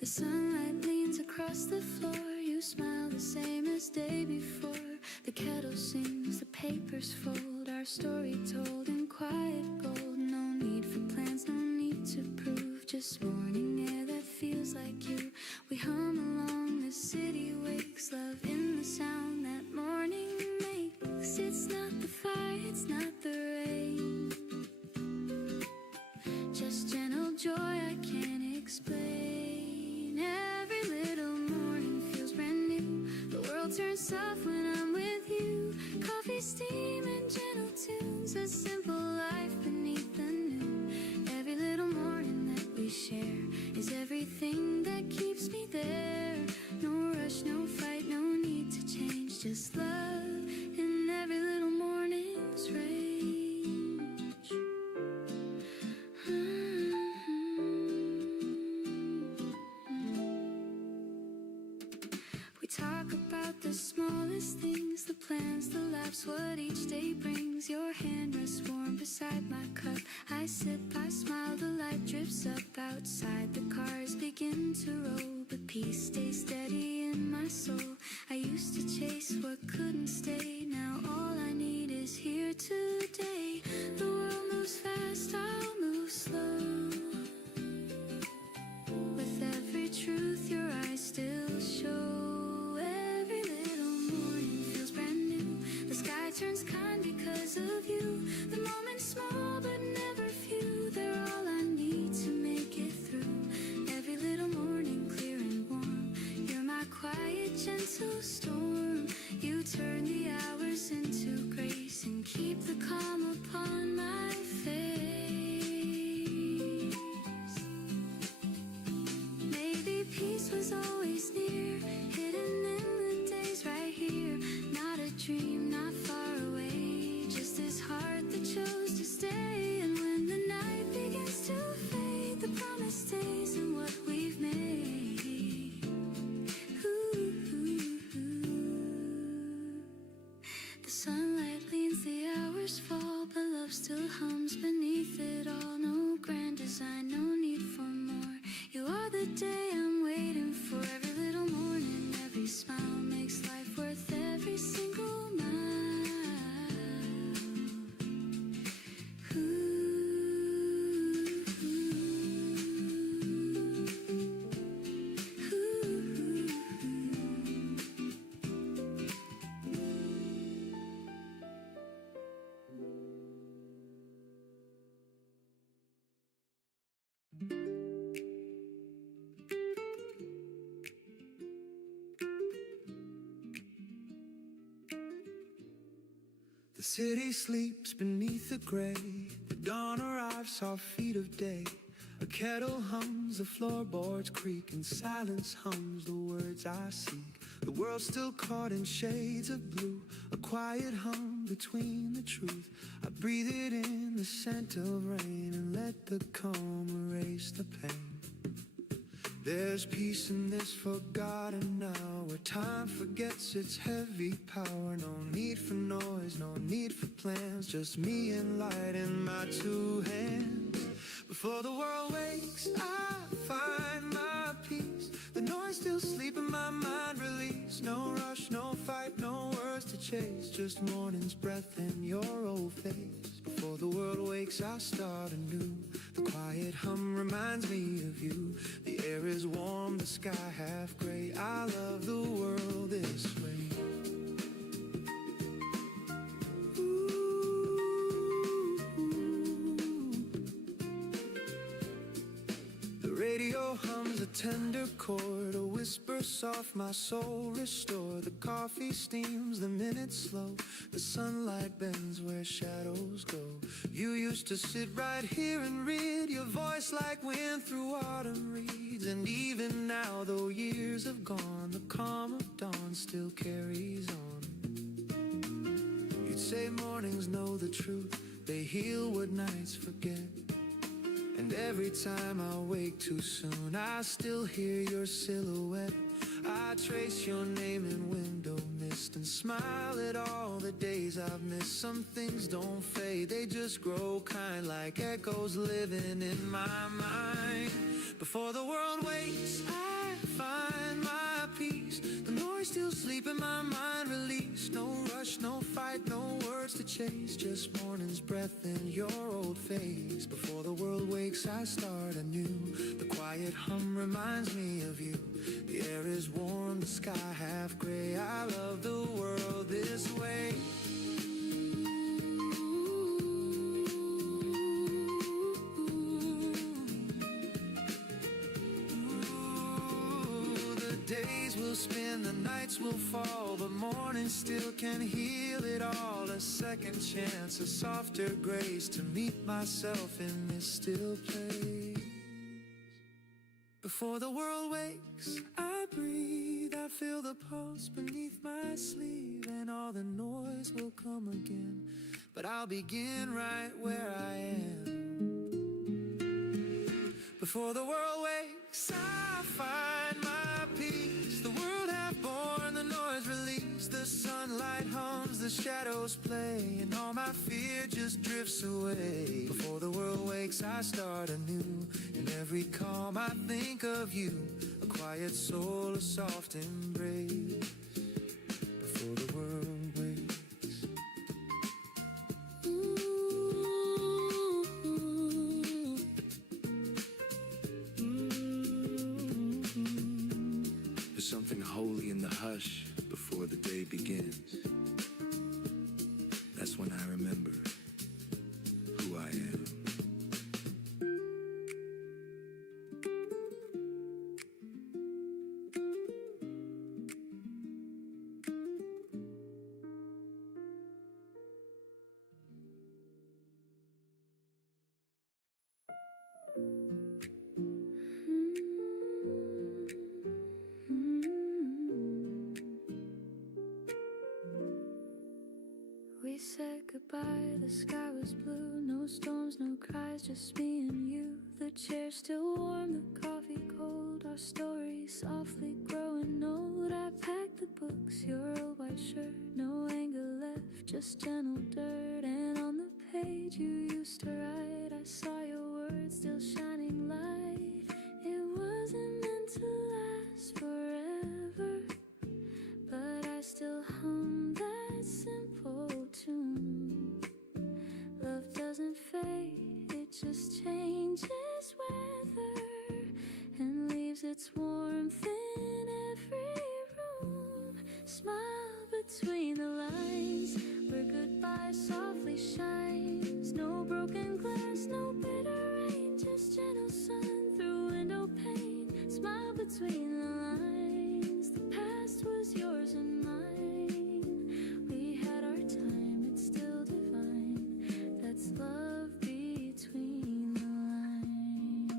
The sunlight leans across the floor. You smile the same as day before. The kettle sings, the papers fold. Our story told in quiet gold. No need for plans, no need to prove. Just morning air that feels like you. We hum along, the city wakes. Love in the sound that morning makes. It's not the fire, it's not the rain. Just gentle joy I can't explain. Every little morning feels brand new. The world turns soft when I'm with you. Coffee, steam, and gentle tunes. A simple life beneath the noon. Every little morning that we share is everything that keeps me there. No rush, no fight, no need to change. Just love in every little morning's range. We talk about the smallest things, the plans, the laughs, what each day brings. Your hand rests warm beside my cup. I sip, I smile, the light drips up outside. The cars begin to roll, but peace stays steady in my soul. I used to chase what couldn't stay. Now all I need is here today. The world moves fast, I'll move slow. With every truth your eyes still show. Every little morning feels brand new. The sky turns kind because of you. The moment's small but never few. They're all I need to make it through. Every little morning clear and warm. You're my quiet, gentle storm. You turn the hours into grace and keep the calm upon my face. Maybe peace was always near, hidden in the days right here. Not a dream, not far away, just this heart that chose to stay. And when the night begins to fade, the promise stays in what we've made. Ooh, ooh, ooh. colors fall, but love still hums beneath it all. No grand design, no need for more. You are the day I'm waiting for. Every little morning, every smile makes life worth every single mile. The city sleeps beneath the gray. The dawn arrives, our feet of day. A kettle hums, the floorboards creak, and silence hums the words I seek. The world's still caught in shades of blue, a quiet hum between the truth. I breathe it in, the scent of rain, and let the calm erase the pain. There's peace in this forgotten hour, where time forgets its heavy power. No need for noise, no need for plans, just me and light in my two hands. Before the world wakes, I find my peace. The noise still sleep in my mind, release. No rush, no fight, no words to chase, just morning's breath in your old face. Before the world wakes, I start anew. The quiet hum reminds me of you. The air is warm, the sky half gray. I love the world this way. The radio hums a tender chord, a whisper soft, my soul restored. The coffee steams, the minutes slow. The sunlight bends where shadows go. You used to sit right here and read, your voice like wind through autumn reeds. And even now, though years have gone, the calm of dawn still carries on. You'd say mornings know the truth, they heal what nights forget. And every time I wake too soon, I still hear your silhouette. I trace your name in window mist and smile at all the days I've missed. Some things don't fade, they just grow kind, like echoes living in my mind. Before the world wakes, I find my peace. The noise still sleep in my mind, release. No rush, no fight, no words to chase, just morning's breath in your old face. Before the world wakes, I start anew. The quiet hum reminds me of you. The air is warm, the sky half gray. I love the world this way. Days will spin, the nights will fall, but morning still can heal it all. A second chance, a softer grace to meet myself in this still place. Before the world wakes, I breathe, I feel the pulse beneath my sleeve, and all the noise will come again, but I'll begin right where I am. Before the world wakes, I find my peace. The world half born, the noise released. The sunlight hums, the shadows play, and all my fear just drifts away. Before the world wakes, I start anew. In every calm I think of you, a quiet soul, a soft embrace. Before the world wakes. There's something holy in the hush before the day begins. That's when I remember who I am. We said goodbye, the sky was blue. No storms, no cries, just me and you. The chair still warm, the coffee cold. Our story softly growing old. I packed the books, your old white shirt. No anger left, just gentle dirt. And page you used to write. I saw your words still shining light. It wasn't meant to last forever, but I still hum that simple tune. Love doesn't fade, it just changes weather and leaves its warmth in every room. Smile between the lines where goodbye softly shines. No broken glass, no bitter rain, just gentle sun through window pane. Smile between the lines. The past was yours and mine. We had our time, it's still divine. That's love between the lines.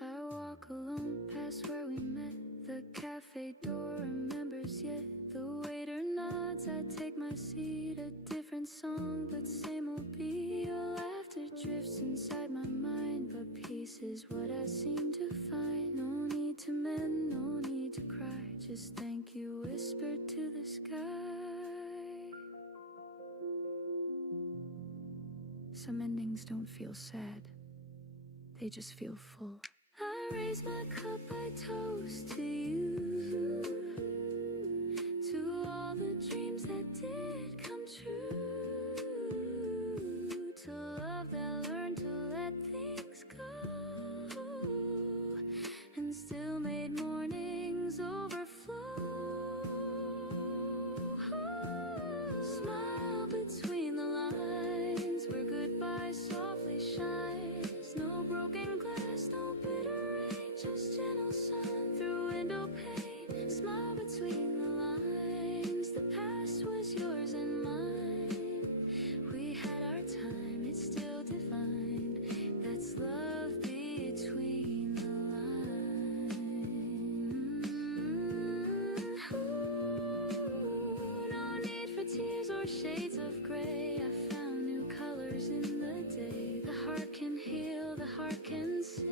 I walk alone past where we met. The cafe door remembers yet. The waiter nods, I take my seat. A different song, but same old beat. Your laughter drifts inside my mind, but peace is what I seem to find. No need to mend, no need to cry. Just thank you whispered to the sky. Some endings don't feel sad, they just feel full. I raise my cup, I toast to you, to all the dreams that did come true, to love that learned to let things go and still made mornings overflow. Smile between the lines where goodbye softly shines. No broken glass, no bitter rain, just gentle sun through window pane. Smile between the lines. The past was yours and mine. We had our time, it's still divine. That's love between the lines. No need for tears or shades of gray. I found new colors in the day. The heart can heal, the heart can sing.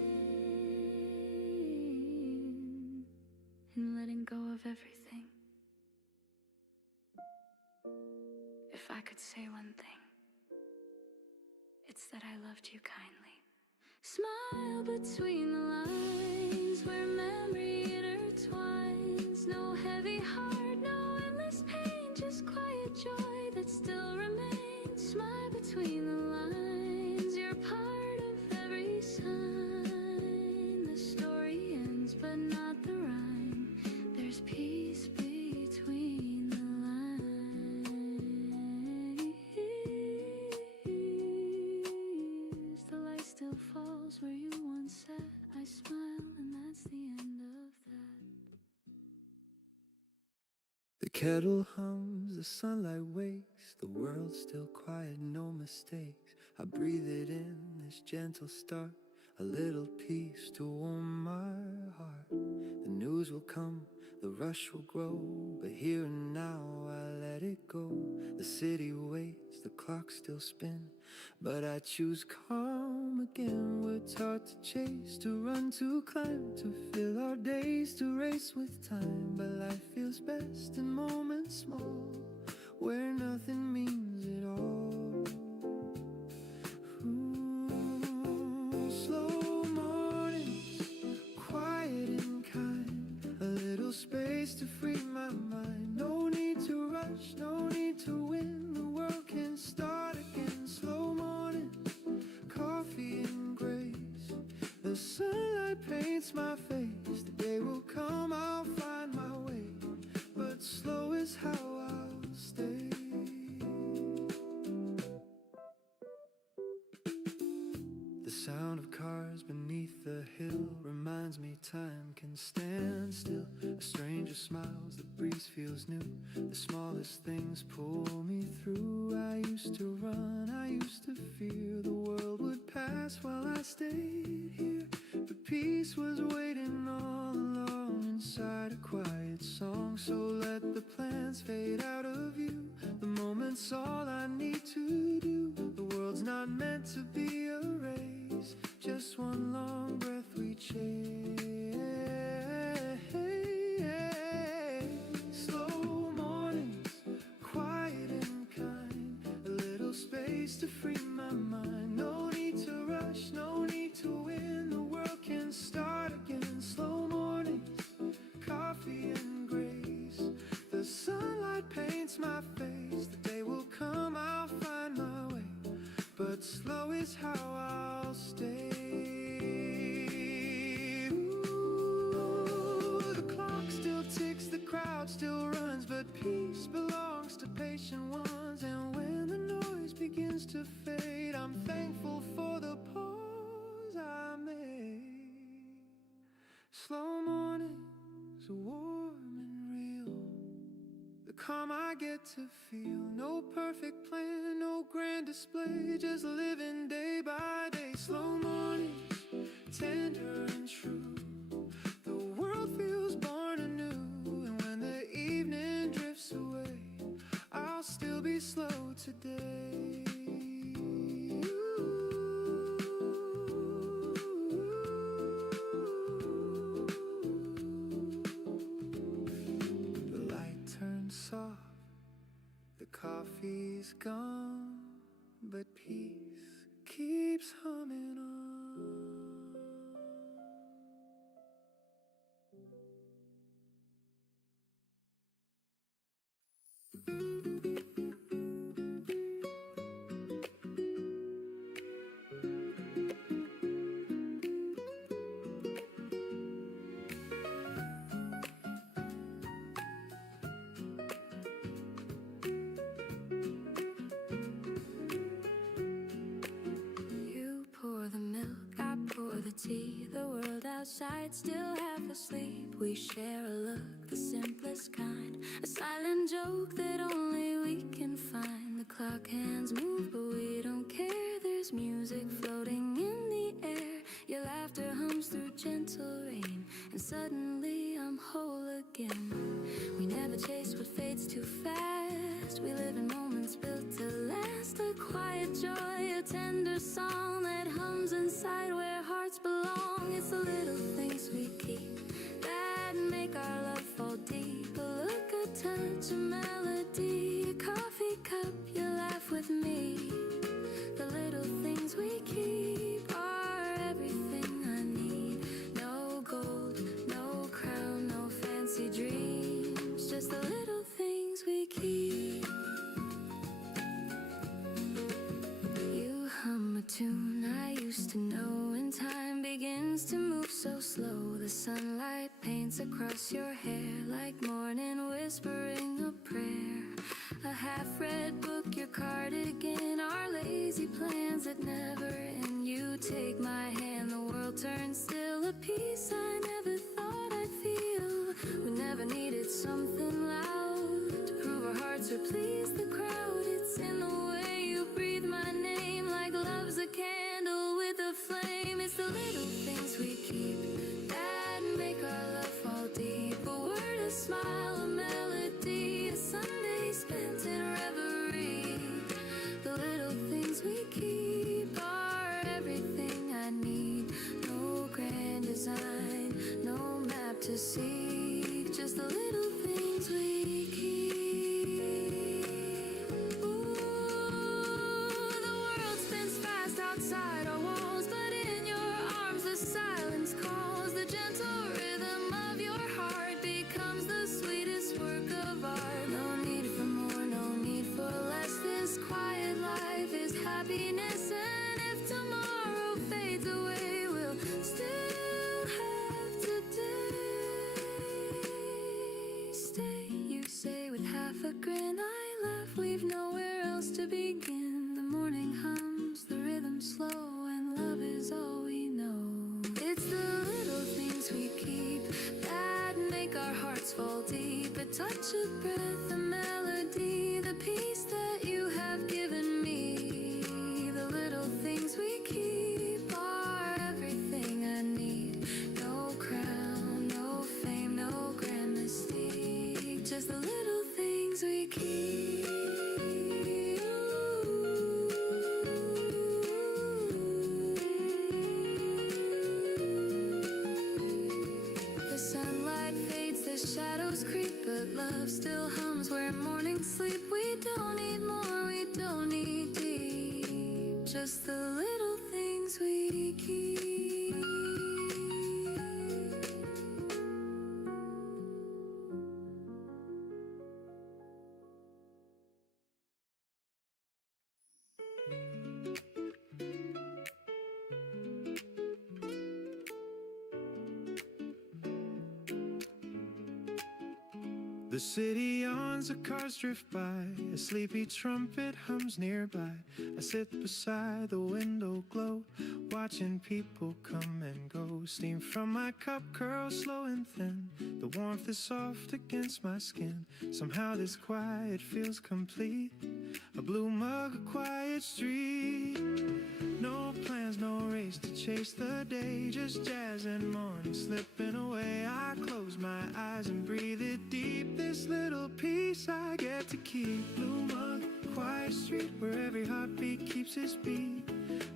And letting go of everything. If I could say one thing, it's that I loved you kindly. Smile between the lines where memory intertwines. No heavy heart, no endless pain, just quiet joy that still remains. Smile between the lines. You're part of every sign. The story ends, but not the rhyme. There's peace between the lines. The light still falls where you once sat. I smile, and that's the end of that. The kettle hums, the sunlight wakes, the world's still quiet, no mistakes. I breathe it in, this gentle start, a little peace to warm my heart. The news will come, the rush will grow, but here and now I let it go. The city waits, the clock still spins, but I choose calm again. We're taught to chase, to run, to climb, to fill our days, to race with time. But life feels best in moments small, where nothing means it all. Slow mornings, quiet and kind, a little space to free my mind. No need to rush, no need to win, the world can start again. Slow mornings, coffee and grace, the sunlight paints my face. The day will come, I'll find my way, but slow is how I'll stay. The sound of cars beneath the hill reminds me time can stand still. A stranger smiles, the breeze feels new, the smallest things pull me through. I used to run, I used to fear the world would pass while I stayed here, but peace was waiting all along inside a quiet song. So let the plans fade out of view, the moment's all I need to do. The world's not meant to be a race, just one long breath we chase. free my mind. No need to rush, no need to win. The world can start again. Slow mornings, coffee and grace. The sunlight paints my face. The day will come, I'll find my way. But slow is how I'll stay. Ooh, the clock still ticks, the crowd still runs, but peace belongs to patient ones. And when the noise begins to fade, I'm thankful for the pause I made. Slow mornings are warm and real. The calm I get to feel. No perfect plan, no grand display, just living day by day. Slow mornings, tender and true. The world feels born anew. And when the evening drifts away, I'll still be slow today. Soft, the coffee's gone, but peace keeps humming on. Tea. The world outside still half asleep. We share a look, the simplest kind, a silent joke that only we can find. The clock hands move, but we don't care. There's music floating in the air. Your laughter hums through gentle rain, and suddenly I'm whole again. We never chase what fades too fast. We live in moments built to last. A quiet joy, a tender song that hums inside where hearts belong. It's the little things we keep that make our love fall deep. A look, a touch, a melody, a coffee cup, you laugh with me. The little things we keep are everything I need. No gold, no crown, no fancy dreams, just the little things we keep. You hum a tune I used to know, and time begins to move so slow. The sunlight paints across your hair like morning whispering a prayer. A half-read book, your cardigan, our lazy plans that never end. You take my hand, the world turns still. A peace I never thought I'd feel. We never needed something loud to prove our hearts are pleased. The crowd, it's in the way you breathe my name, like love's a candle with a flame. It's the little things we keep that make our love fall deep. A word, a smile, a melody, a Sunday spent in reverie. The little things we keep are everything I need. No grand design, no map to see, just the little things we keep. Ooh, the world spins fast outside our walls, but in your arms the silence calls. The gentle rhythm of your heart becomes the sweetest work of art. No need for more, no need for less. This quiet life is happiness, and if tomorrow fades away, we'll still have today. Stay, you say with half a grin. I laugh, we've nowhere else to begin. The morning hums, the rhythm slow, and love is all we know. It's the little things we keep that make our hearts fall deep. A touch of breath, a melody, the peace that you have given me. The little things we keep are everything I need. No crown, no fame, no grand mystique, just the little things we keep. The sunlight fades, the shadows creep, but love still hums where mornings sleep. We don't need more, we don't need deep. just the little things we keep. The city yawns, the cars drift by, a sleepy trumpet hums nearby. I sit beside the window glow, watching people come and go. Steam from my cup curls slow and thin, the warmth is soft against my skin. Somehow this quiet feels complete, a blue mug, a quiet street. No plans, no race to chase the day, just jazz and morning slipping away. I close my eyes and breathe it deep, this little piece I get to keep. Blue mug, quiet street where every heartbeat keeps its beat.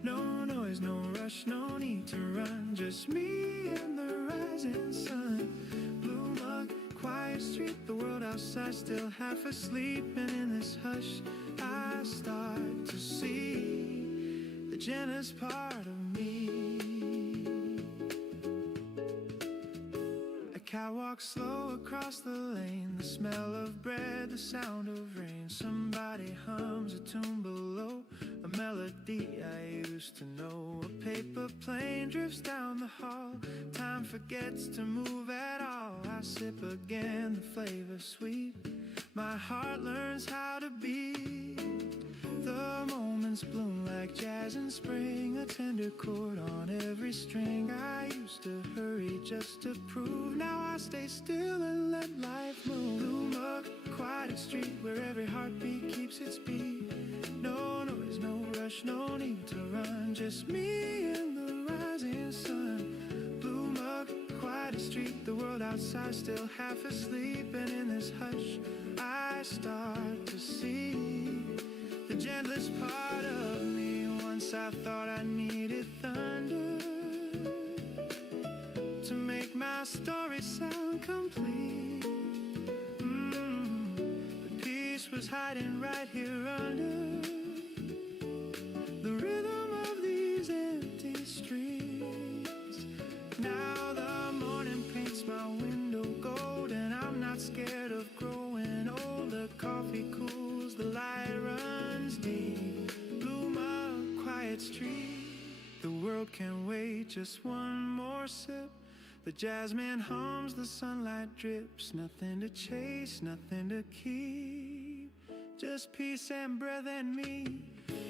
No noise, no rush, no need to run, just me and the rising sun. Blue mug, quiet street, the world outside still half asleep, and in this hush I start to see the gentlest part of me. A cat walks slow across the lane, the smell of bread, the sound of rain. Somebody hums a tune below, a melody I used to know. A paper plane drifts down the hall, time forgets to move at all. I sip again, the flavor sweet, my heart learns how to beat. The moments bloom like jazz in spring, a tender chord on every string. I used to hurry just to prove, now I stay still and let life move. Blue mug, quiet street where every heartbeat keeps its beat. No noise, no rush, no need to run, just me and the rising sun. Blue mug, quiet street, the world outside still half asleep, and in this hush I start to see the gentlest part of me. Once I thought I needed thunder to make my story sound complete. The peace was hiding right here under the rhythm of these empty streets. Now the morning paints my window gold, and I'm not scared of growing old. The coffee cools, the light runs deep. Blue mug, quiet street, the world can't wait, just one more sip. The jasmine hums, the sunlight drips, nothing to chase, nothing to keep, just peace and breath and me.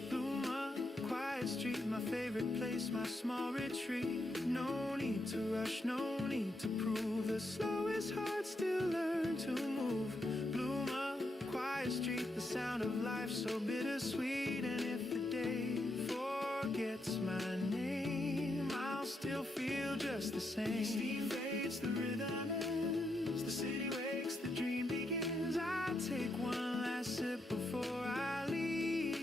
Blue mug, quiet street, my favorite place, my small retreat. No need to rush, no need to prove, the slowest heart still learn to move. Blue mug, quiet street, the sound of life so bittersweet. And if the day forgets my name, I'll still feel just the same. Sleep fades, the rhythm ends, the city wakes, the dream begins. I take one last sip before I leave.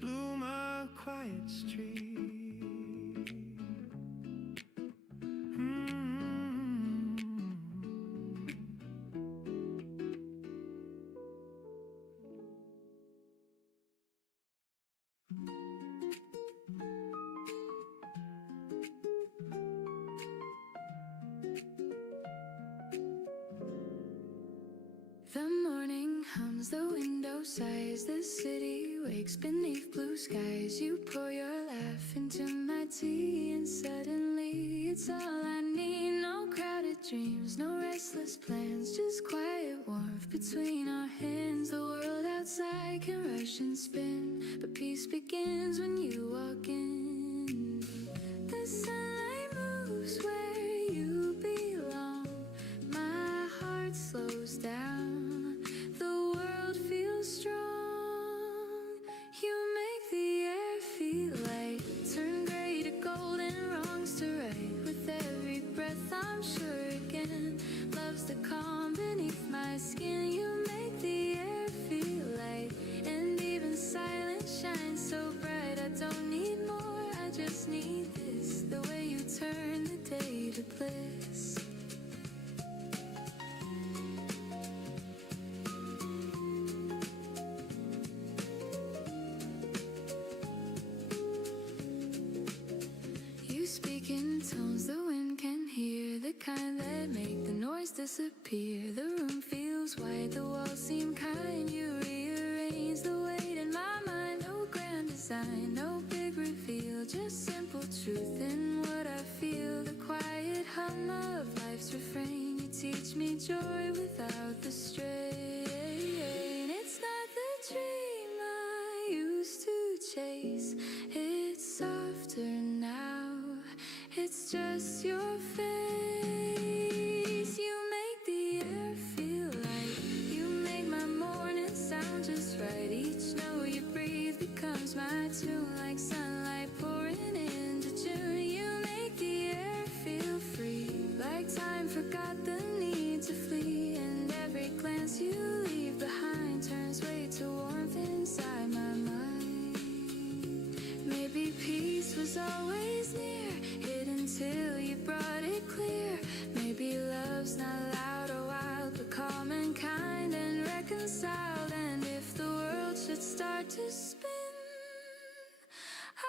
Blue mug, quiet street. The morning hums, the window sighs, the city wakes beneath blue skies. You pour your laugh into my tea, and suddenly it's all I need. No crowded dreams, no restless plans, just quiet warmth between our hands. The world outside can rush and spin, but peace begins when you walk in. The sunlight moves where you belong, my heart slows down, the world feels strong. You make the air feel light, turn gray to gold and wrongs to right. With every breath I'm sure again, love's the calm beneath my skin. You make the air feel light, and even silence shines so bright. I don't need more, I just need this, the way you turn the day to bliss. speaking tones the wind can hear, the kind that make the noise disappear. The room feels wide, the walls seem kind. You rearrange the weight in my mind. No grand design, no big reveal, just simple truth in what I feel. The quiet hum of life's refrain. You teach me joy without the strain. It's not the dream I used to chase. It's softer now. It's just your face. You make the air feel light. You make my morning sound just right. Each note you breathe becomes my tune, like sunlight pouring into June. You make the air feel free, like time forgot the need to flee. And every glance you leave behind turns weight to warmth inside my mind. Maybe peace was always near, hidden till you brought it clear. Maybe love's not loud or wild, but calm and kind and reconciled. And if the world should start to spin,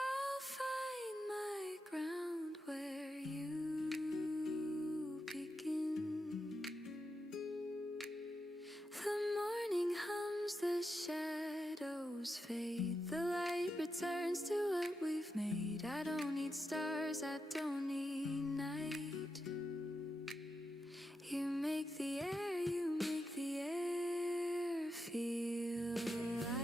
I'll find my ground where you begin. The morning hums, the shadows fade, the light returns to what we've made. I don't need stars, I don't need night. You make the air, you make the air feel light.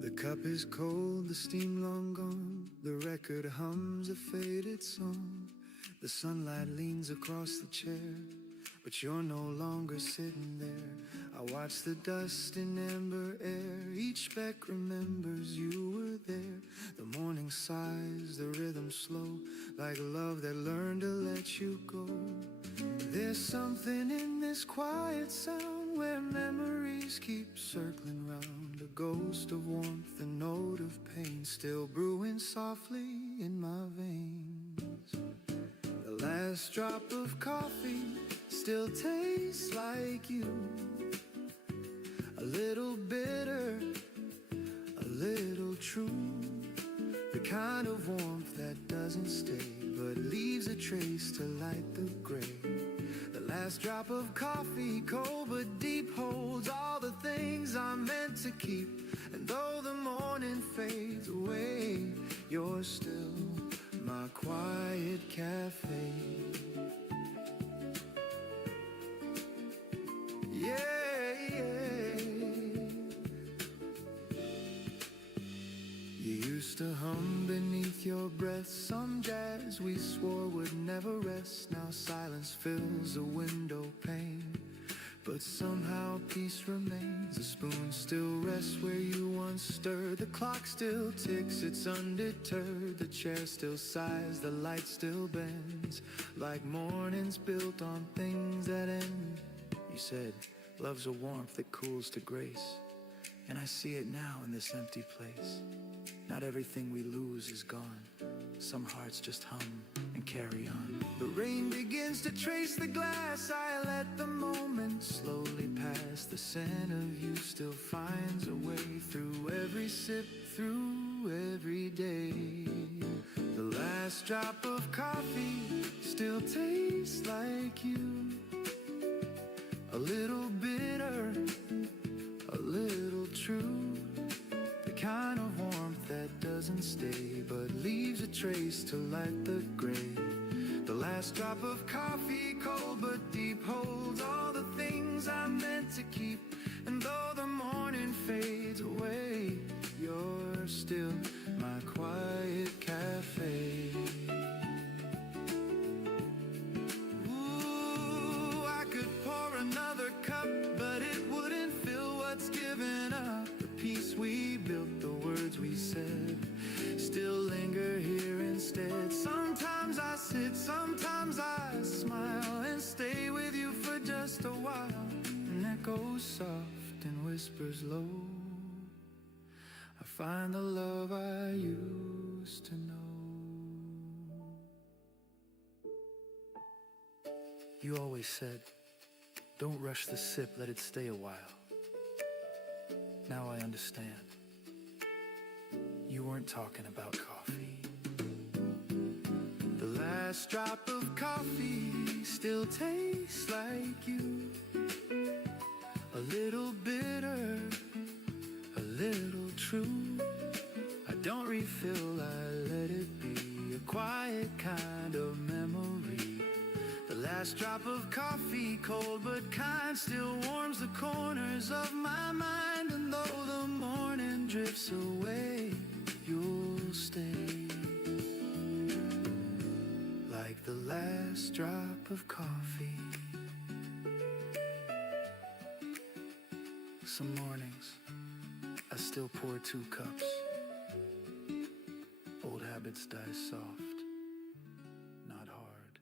The cup is cold, the steam long gone. The record hums a faded song. The sunlight leans across the chair, but you're no longer sitting there. I watch the dust in amber air. Each speck remembers you were there. The morning sighs, the rhythm slow, like love that learned to let you go. There's something in this quiet sound where memories keep circling round. A ghost of warmth, a note of pain, still brewing softly in my veins. The last drop of coffee still tastes like you. A little bitter, a little true. The kind of warmth that doesn't stay, but leaves a trace to light the gray. The last drop of coffee, cold but deep, holds all the things I'm meant to keep. And though the morning fades away, you're still my quiet cafe. Yeah, yeah. You used to hum beneath your breath some jazz we swore would never rest. Now silence fills the window pane, but somehow peace remains. The spoon still rests where you once stirred. The clock still ticks, it's undeterred. The chair still sighs, the light still bends, like mornings built on things that end. You said, love's a warmth that cools to grace, and I see it now in this empty place. Not everything we lose is gone. Some hearts just hum and carry on. The rain begins to trace the glass. I let the moment slowly pass. The scent of you still finds a way through every sip, through every day. The last drop of coffee still tastes like you. A little bitter, a little true. The kind of warmth that doesn't stay, but leaves a trace to light the gray. The last drop of coffee, cold but deep, holds all the things I meant to keep. And though the morning fades away, you're still my quiet cafe. cup, but it wouldn't fill what's given up. The peace we built, the words we said, still linger here instead. Sometimes I sit, sometimes I smile, and stay with you for just a while. An echo soft and whispers low, I find the love I used to know. You always said, don't rush the sip, let it stay a while. Now I understand. You weren't talking about coffee. The last drop of coffee still tastes like you. A little bitter, a little true. I don't refill, I let it be. A quiet kind of memory. The last drop of coffee, cold but kind, still warms the corners of my mind. And though the morning drifts away, you'll stay. Like the last drop of coffee. Some mornings, I still pour 2 cups. Old habits die soft, not hard.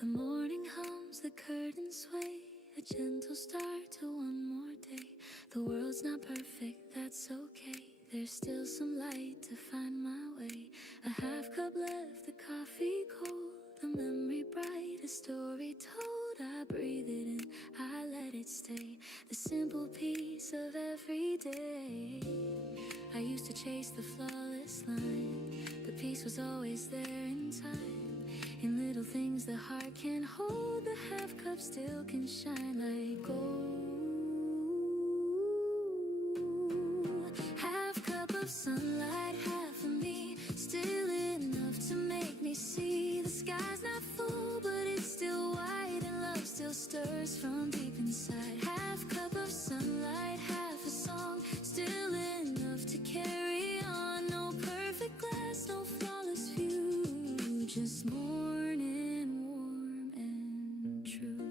The morning hums, the curtains sway, a gentle start to one more day. The world's not perfect, that's okay. There's still some light to find my way. A half cup left, the coffee cold, the memory bright, a story told. I breathe it in, I let it stay, the simple peace of every day. I used to chase the flawless line, the peace was always there in time. In little things the heart can hold, the half cup still can shine like gold. Half cup of sunlight, half of me, still enough to make me see. The sky's not full, but it's still white, and love still stirs from deep inside. Half cup of sunlight, half a song, still enough to carry on. No perfect glass, no flawless view, just morning warm and true.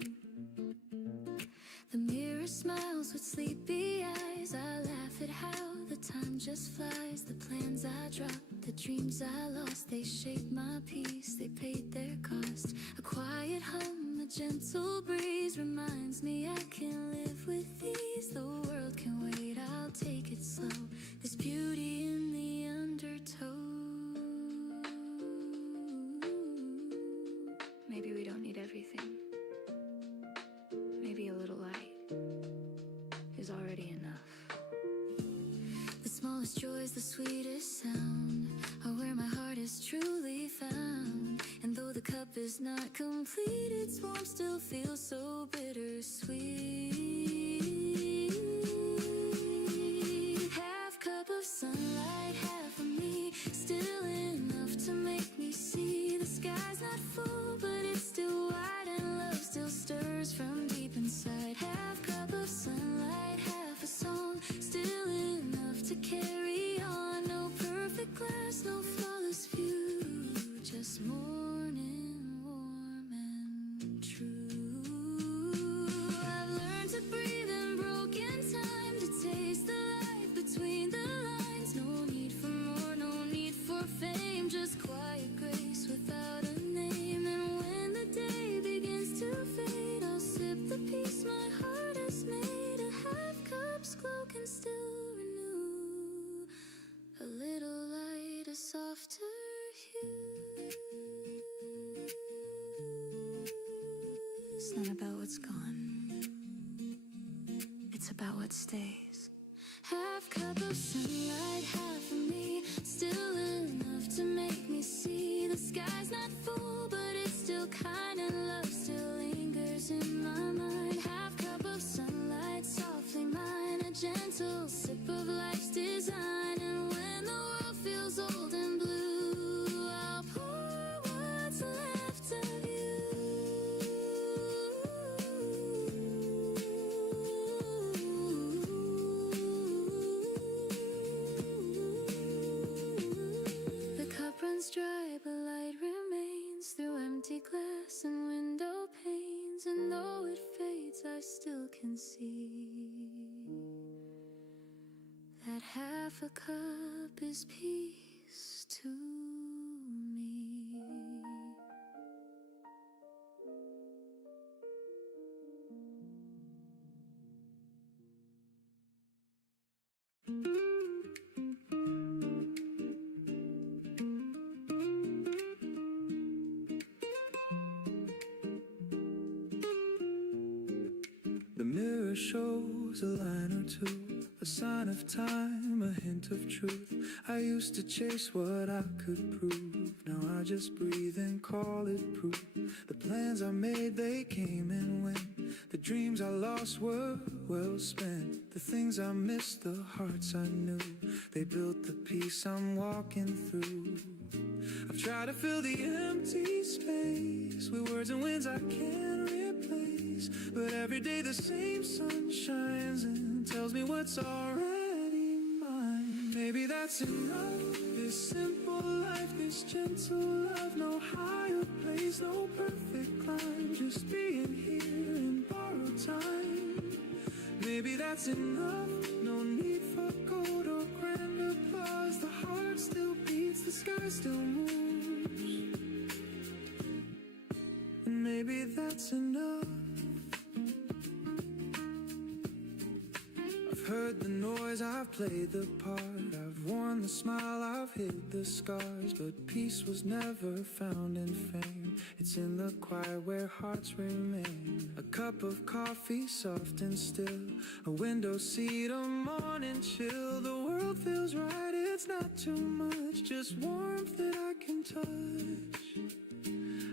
The mirror smiles with sleepy eyes. I laugh at how the time just flies. The plans I dropped, the dreams I lost, they shaped my peace, they paid their cost. A quiet hum, a gentle breeze reminds me I can live with ease. The world can wait, I'll take it slow. There's beauty in the undertow. Maybe we don't need everything. Maybe a little light is already enough. The smallest joys, the sweetest sound, are where my heart is truly found. And though the cup is not complete, its warmth still feels so bittersweet. Half cup of sunlight, half of me, still enough to make me see. The sky's not full, but it's still wide, and love still stirs from deep inside. Half cup of sunlight, half a song, still enough to carry on. No perfect glass, no flawless view, just morning warm and true. I've learned to breathe in broken time, to taste the light between the lines. No need for more, no need for fame, just quiet grace without a name. And when the day begins to fade, I'll sip the peace my heart has made. A half cup's glow can still renew a little light, a softer hue. It's not about what's gone, it's about what stays. Half cup of sunlight, half of me, still enough to make me see. The sky's not full, but it's still kind, and love still lingers in my mind. Half cup of sunlight, softly mine, a gentle sip of life's design. And when the world feels old and blue, I'll pour what's left of you. can see that half a cup is peace to me. The mirror shows a line or two, a sign of time, a hint of truth. I used to chase what I could prove. Now I just breathe and call it proof. The plans I made, they came and went. The dreams I lost were well spent. The things I missed, the hearts I knew, they built the peace I'm walking through. I've tried to fill the empty space with words and winds I can't replace, but every day the same sun shines and tells me what's already mine. Maybe that's enough. This simple life, this gentle love, no higher place, no perfect climb, just being here in borrowed time. Maybe that's enough. No need for gold or grand applause. The heart still beats, the sky still moves, and maybe that's enough. I've heard the noise, I've played the part, I've worn the smile, I've hid the scars, but peace was never found in fame. It's in the quiet where hearts remain. A cup of coffee, soft and still, a window seat, a morning chill. The world feels right, it's not too much, just warmth that I can touch.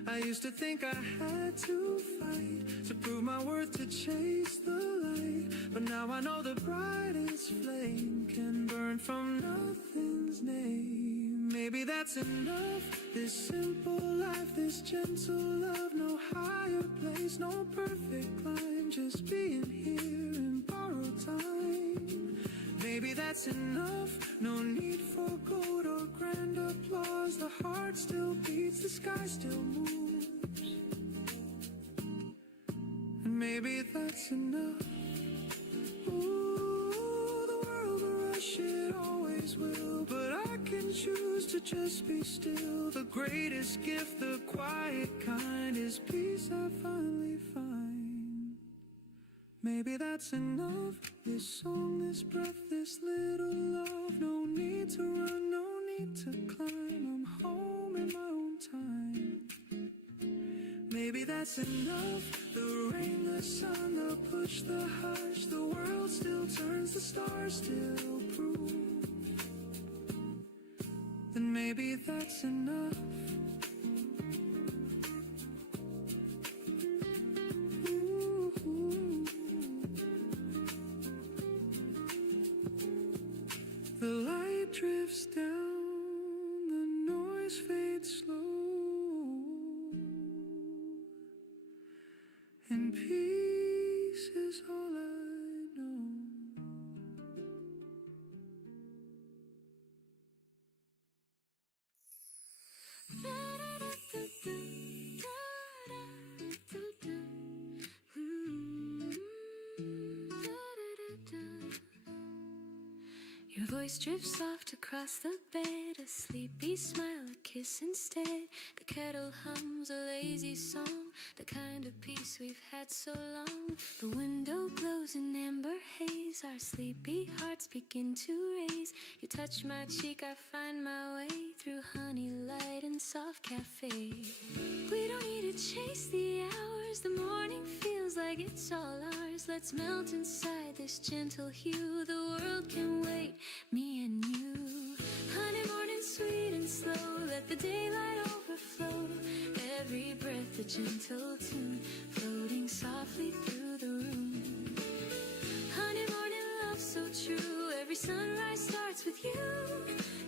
I used to think I had to fight to prove my worth, to chase the light, but now I know the brightest flame can burn from nothing's name. Maybe that's enough. This simple life, this gentle love, no higher place, no perfect climb, just being here in borrowed time. Maybe that's enough. No need for gold or grand applause. The heart still beats, the sky still moves, and maybe that's enough. Ooh, the world will rush, it always will, but I can choose to just be still. The greatest gift, the quiet kind, is peace I finally find. Maybe that's enough. This song, this breath, this little love. No need to run, no need to climb. I'm home in my own time. Maybe that's enough. The rain, the sun, the push, the hush. The world still turns, the stars still prove. Then maybe that's enough. The light drifts down, the noise fades slow, and peace is all I know. Your voice drifts soft across the bed, a sleepy smile, a kiss instead. The kettle hums a lazy song, the kind of peace we've had so long. The window glows in amber haze, our sleepy hearts begin to raise. You touch my cheek, I find my way through honey, light, and soft cafe. We don't need to chase the hours, the morning feels like it's all ours. Let's melt inside this gentle hue, the world can wait, me and you. Honey, morning sweet and slow, let the daylight overflow. Every breath a gentle tune, floating softly through the room. Honey, morning love so true, every sunrise starts with you.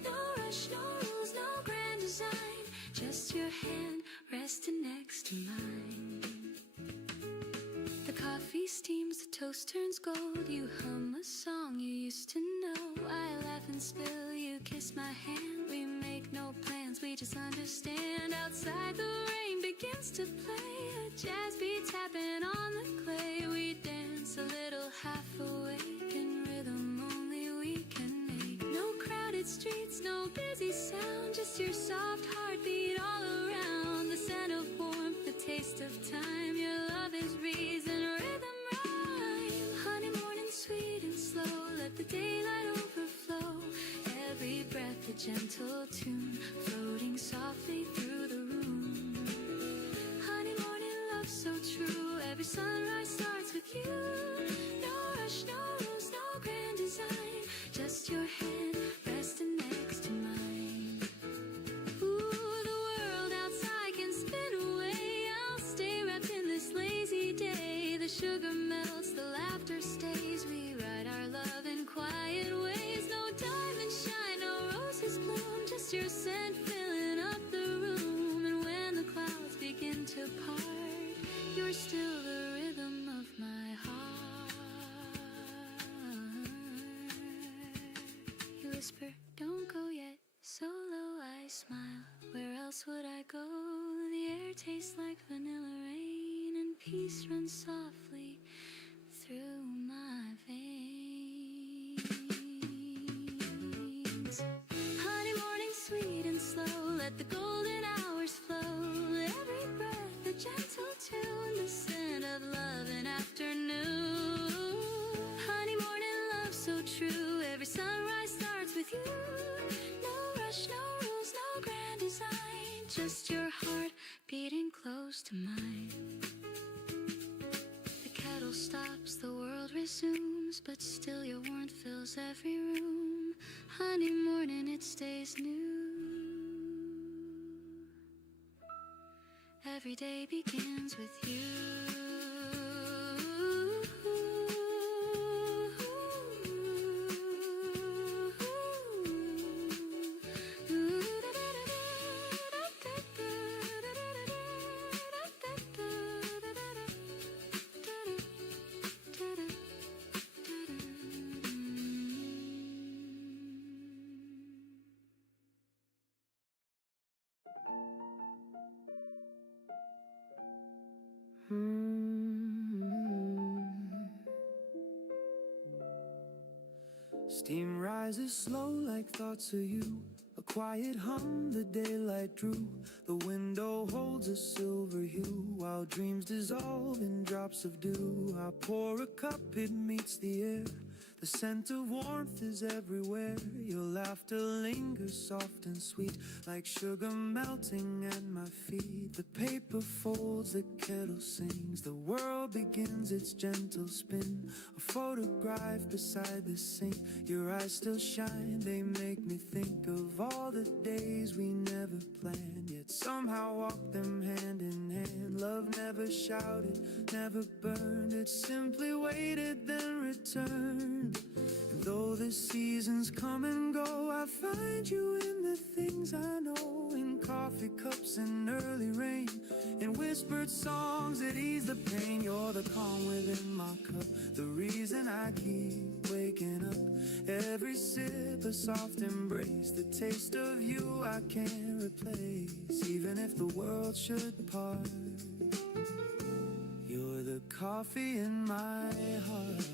No rush, no rules, no grand design, just your hand resting next to mine. The coffee steams, the toast turns gold. You hum a song you used to know. I laugh and spill, you kiss my hand. We make no plans, we just understand. Outside the rain begins to play, a jazz beat tapping on the clay. We dance us a little half awake in rhythm only we can make. No crowded streets, no busy sound, just your soft heartbeat all around. The scent of warmth, the taste of time, your love is reason, rhythm rhyme. Honey morning sweet and slow, let the daylight overflow. Every breath a gentle tune, floating softly through the room. Honey morning love so true, every sunrise starts with you. No rush, no rules, no grand design, just your hand resting next to mine. Ooh, the world outside can spin away, I'll stay wrapped in this lazy day. The sugar melts, the laughter stays, we write our love in quiet ways. No diamond shine, no roses bloom, just your scent filling up the room. And when the clouds begin to part, you're still the rhythm of my heart. You whisper, don't go yet, so low I smile. Where else would I go? The air tastes like vanilla rain, and peace runs softly through my veins. Honey morning sweet and slow, let the golden hours flow. Every breath a gentle tune, the scent of love in afternoon. Honey morning love so true, every sunrise starts with you. No rush, no rules, no grand design, just your heart beating close to mine. The kettle stops, the world resumes, but still your warmth fills every room. Honey morning, it stays new. Every day begins with you. Steam rises slow like thoughts of you. A quiet hum the daylight drew. The window holds a silver hue, while dreams dissolve in drops of dew. I pour a cup, it meets the air. The scent of warmth is everywhere. Your laughter lingers soft and sweet, like sugar melting at my feet. The paper folds, the kettle sings, the world begins its gentle spin. A photograph beside the sink, your eyes still shine, they make me think of all the days we never planned, yet somehow walked them hand in hand. Love never shouted, never burned, it simply waited then returned. And though the seasons come and go, I find you in the things I know, in coffee cups and early rain, in whispered songs that ease the pain. You're the calm within my cup, the reason I keep waking up. Every sip a soft embrace, the taste of you I can't replace, even if the world should part. You're the coffee in my heart.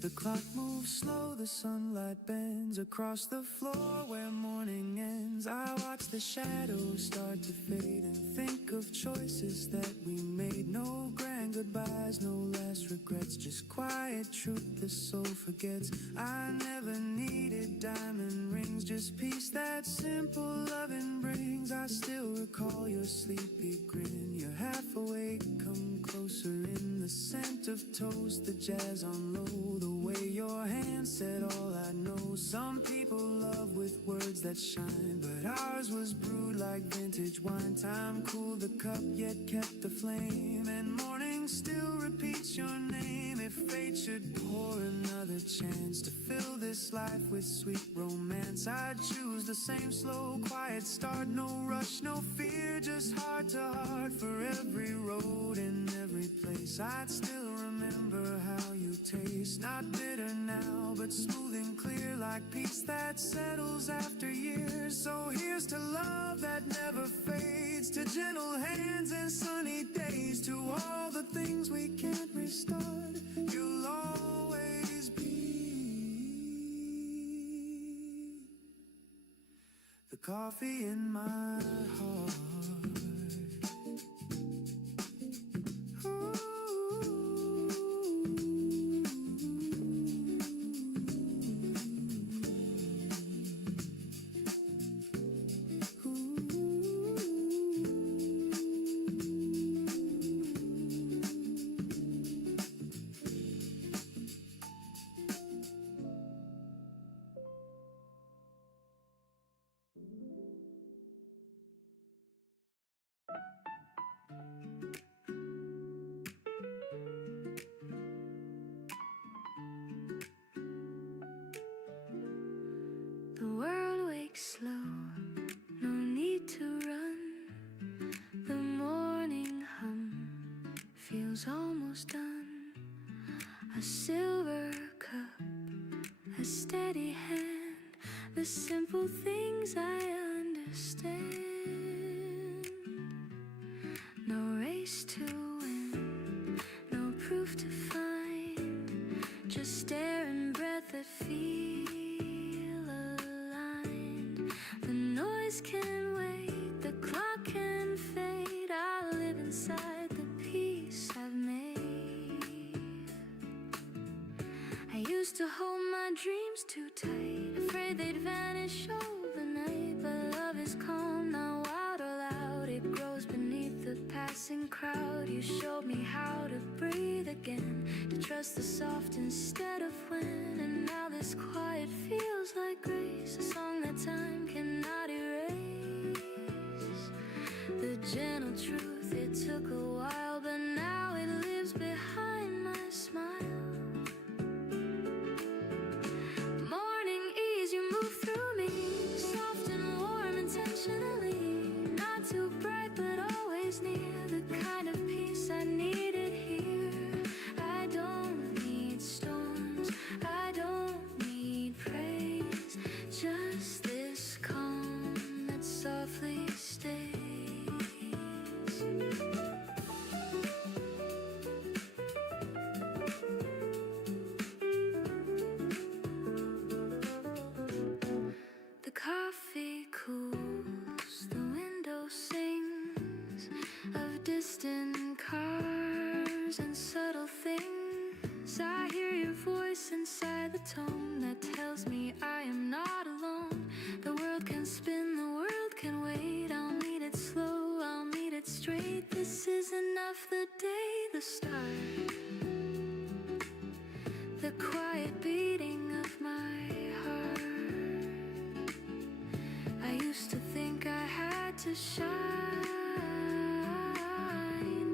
The clock moves slow, the sunlight bends across the floor where morning ends. I watch the shadows start to fade and think of choices that we made. No grand goodbyes, no last regrets, just quiet truth the soul forgets. I never needed diamond rings, just peace that simple loving brings. I still recall your sleepy grin, you're half awake, come closer in the scent of toast, the jazz on low, the way your hand said all I know. Some people love with words that shine, but ours was brewed like vintage wine. Time cooled the cup yet kept the flame, and morning still repeats your name. If fate should pour another chance to fill this life with sweet romance, I'd choose the same slow quiet start. No rush, no fear, just heart to heart. For every road and every place, I'd still remember how you taste, not bitter now, but smooth and clear like peace that settles after years. So here's to love that never fades, to gentle hands and sunny days, to all the things we can't restart. You'll always be the coffee in my heart. The world wakes slow, no need to run. The morning hum feels almost done. A silver cup, a steady hand, the simple things I understand. No race to win, no proof to find, just air and breath that feel aligned. The noise can wait, the clock can fade. I live inside the peace I've made. I used to hold my dreams too tight, afraid they'd vanish overnight. But love is calm, not wild or loud. It grows beneath the passing crowd. You showed me how to breathe again, to trust the soft instead of when. And now this quiet feels like grace, a song that time cannot erase. The gentle truth, it took a while, but now it lives behind my smile. Morning ease, you move through me, soft and warm intentionally. Not too bright, but always near, the kind of peace I needed here. I don't need storms, I don't need praise, just this calm that softly stays. The coffee cools, the window sings of distant cars and subtle things. I hear your voice inside the tone that tells me I am not alone. The world can spin, the world can wait. I'll meet it slow, I'll meet it straight. This is enough, the day, the start, the quiet beating of my heart. I used to think I had to shine,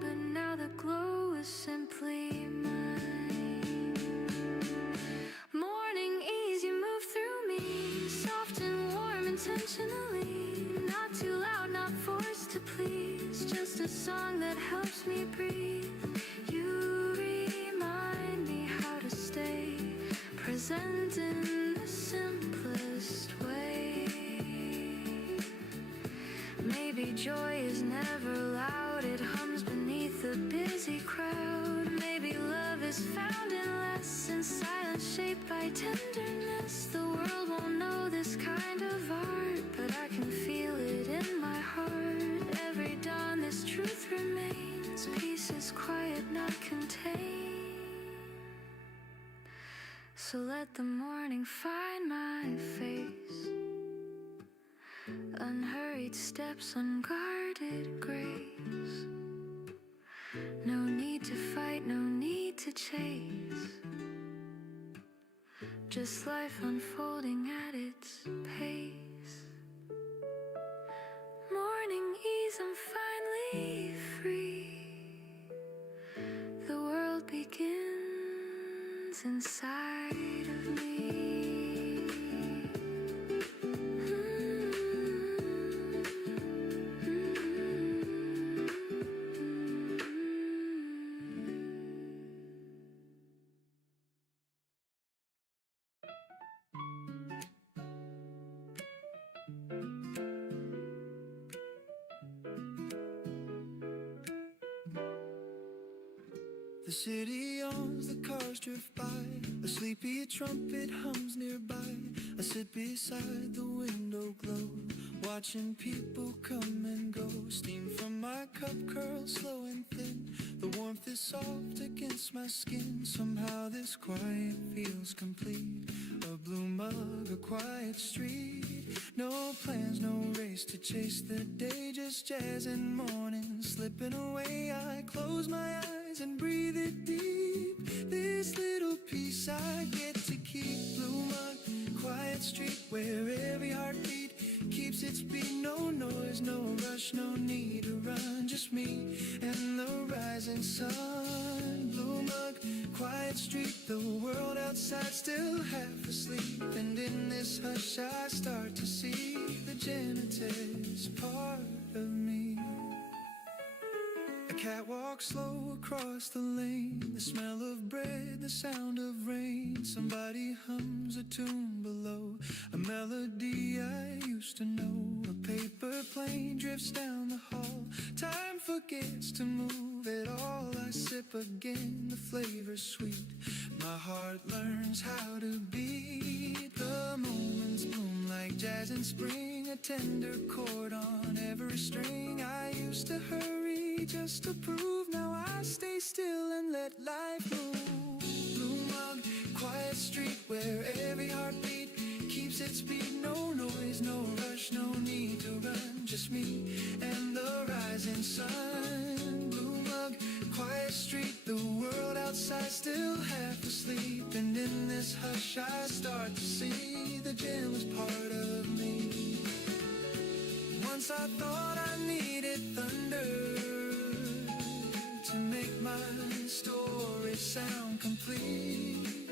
but now the glow is simply mine. Morning ease, you move through me, soft and warm intentionally. Not too loud, not forced to please, just a song that helps me breathe. You remind me how to stay present in the simplest way. Maybe joy is never loud, it hums beneath the busy crowd. Maybe love is found in less, in silence shaped by tenderness. The world won't know this kind of art, but I can feel it in my heart. Every dawn this truth remains, peace is quiet, not contained. So let the morning find my face, unhurried steps, unguarded grace. No need to fight, no need to chase, just life unfolding at its pace. Morning ease, I'm finally free. The world begins inside of me. The city yawns, the cars drift by. A sleepy trumpet hums nearby. I sit beside the window glow, watching people come and go. Steam from my cup curls slow and thin. The warmth is soft against my skin. Somehow this quiet feels complete. A blue mug, a quiet street. No plans, no race to chase the day. Just jazz and morning slipping away. I close my eyes and breathe it deep. This little piece I get to keep. Blue mug, quiet street where every heartbeat keeps its beat. No noise, no rush, no need to run. Just me and the rising sun. Blue mug, quiet street, the world outside still half asleep. And in this hush I start to see the Genesis part of me. A cat walks slow across the lane. The smell of bread, the sound of rain. Somebody hums a tune below, a melody I used to know. A paper plane drifts down the hall. Time forgets to move at all. I sip again, the flavor's sweet. My heart learns how to beat. The moments bloom like jazz in spring. A tender chord on every string. I used to hurry just to prove. Now I stay still and let life move. Blue mug, quiet street where every heartbeat keeps its beat. No noise, no rush, no need to run. Just me and the rising sun. Blue mug, quiet street, the world outside still half asleep. And in this hush I start to see the gentless part of me. Once I thought I needed thunder to make my story sound complete,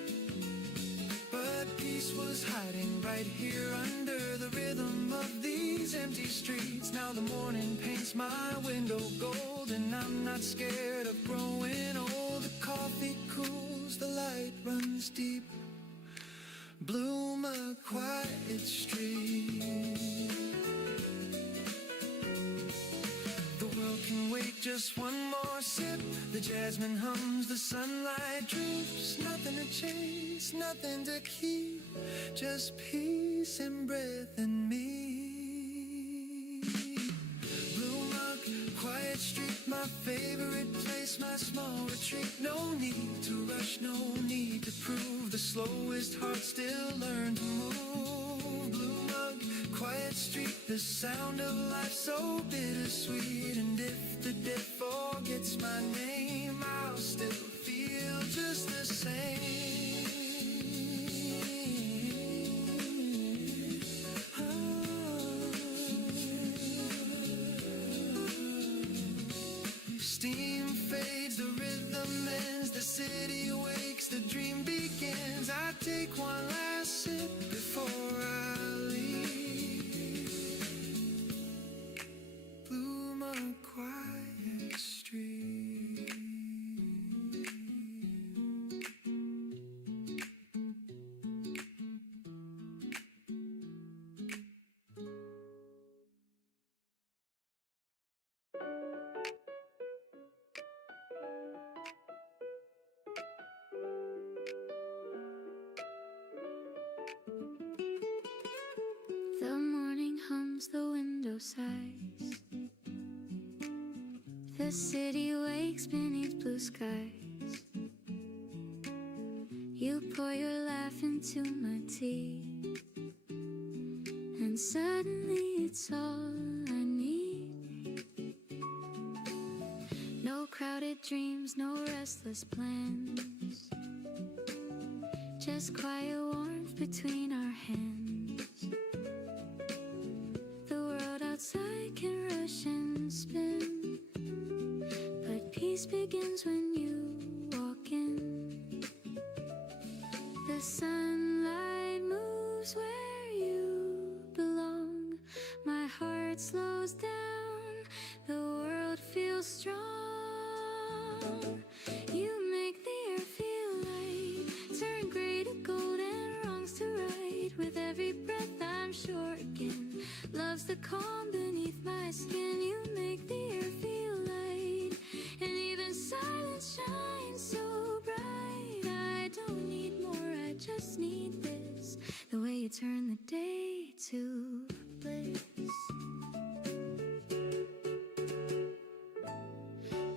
but peace was hiding right here under the rhythm of these empty streets. Now the morning paints my window gold, and I'm not scared of growing old. The coffee cools, the light runs deep. Bloom a quiet street. The world can wait just one more sip. The jasmine hums, the sunlight drifts. Nothing to chase, nothing to keep. Just peace and breath in me. Blue mug, quiet street, my favorite place, my small retreat. No need to rush, no need to prove. The slowest heart still learn to move. Blue mug, quiet street, the sound of life so bittersweet. And if the dead forgets my name, I'll still feel just the same. Steam fades, the rhythm ends, the city wakes, the dream begins. I take one last sip before I leave. Bloom a quiet street. The morning hums, the window sighs. The city wakes beneath blue skies. You pour your laugh into my tea, and suddenly it's all I need. No crowded dreams, no restless plans. Just quiet warmth between our hands. The world outside can rush and spin, but peace begins when you walk in. The sunlight moves where you belong. My heart slows down, the world feels strong. You make the air feel light, turn gray to gold and wrongs to right. With every breath I'm sure again, love's the calm beneath my skin. You make the air feel light, and even silence shines so bright. I don't need more, I just need this. The way you turn the day to bliss.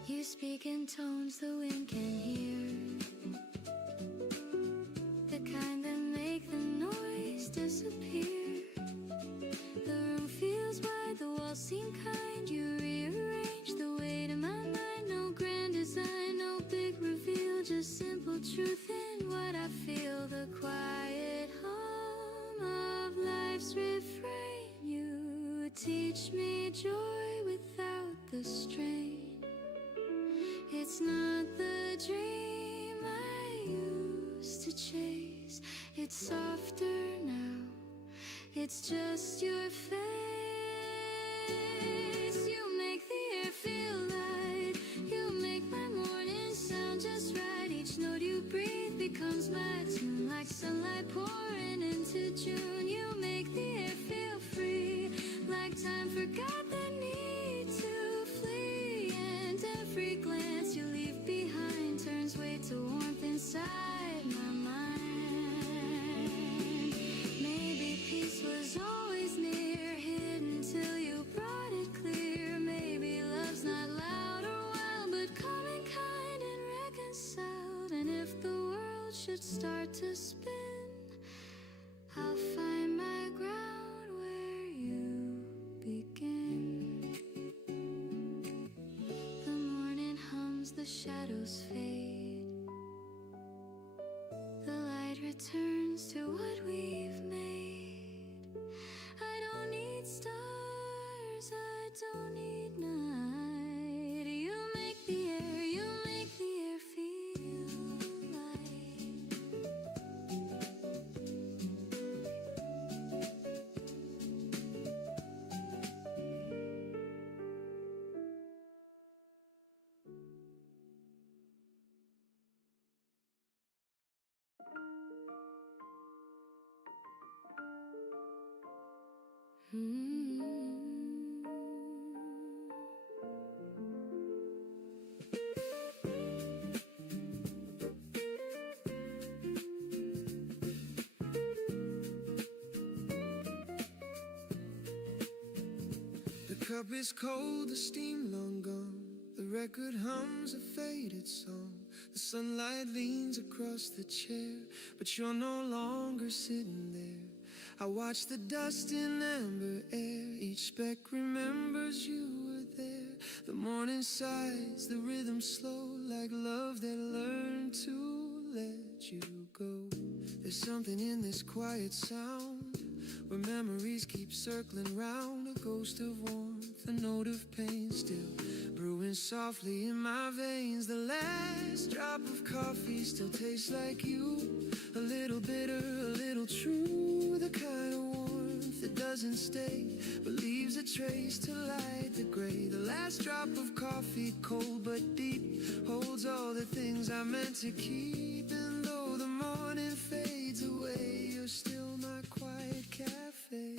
You speak in tones the wind can hear, the kind that make the noise disappear. The room feels wide, the walls seem kind. You rearrange the weight in my mind. No grand design, no big reveal, just simple truth in what I feel. The quiet hum of life's refrain. You teach me joy without the strain. It's not the dream I used to chase. It's softer now, it's just your face. You make the air feel light, you make my morning sound just right. Each note you breathe becomes my tune, like sunlight pouring into June. You make the air feel free, like time forgot the need to flee. And every glance you leave behind turns weight to warmth inside my mind. Maybe peace was always near, hidden till you brought it clear. Maybe love's not loud or wild, but calm and kind and reconciled. And if the world should start to spin, I'll find my ground where you begin. The morning hums, the shadows fade. The light returns to what we've made. I don't need stars, I don't need night. You make the air, you make the air feel light. The cup is cold, the steam long gone. The record hums a faded song. The sunlight leans across the chair, but you're no longer sitting there. I watch the dust in amber air. Each speck remembers you were there. The morning sighs, the rhythm slow, like love that learned to let you go. There's something in this quiet sound, where memories keep circling round. A ghost of warmth, a note of pain still brewing softly in my veins. The last drop of coffee still tastes like you. A little bitter, a little true. The kind of warmth that doesn't stay, but leaves a trace to light the gray. The last drop of coffee, cold but deep, holds all the things I meant to keep. And though the morning fades away, you're still my quiet cafe.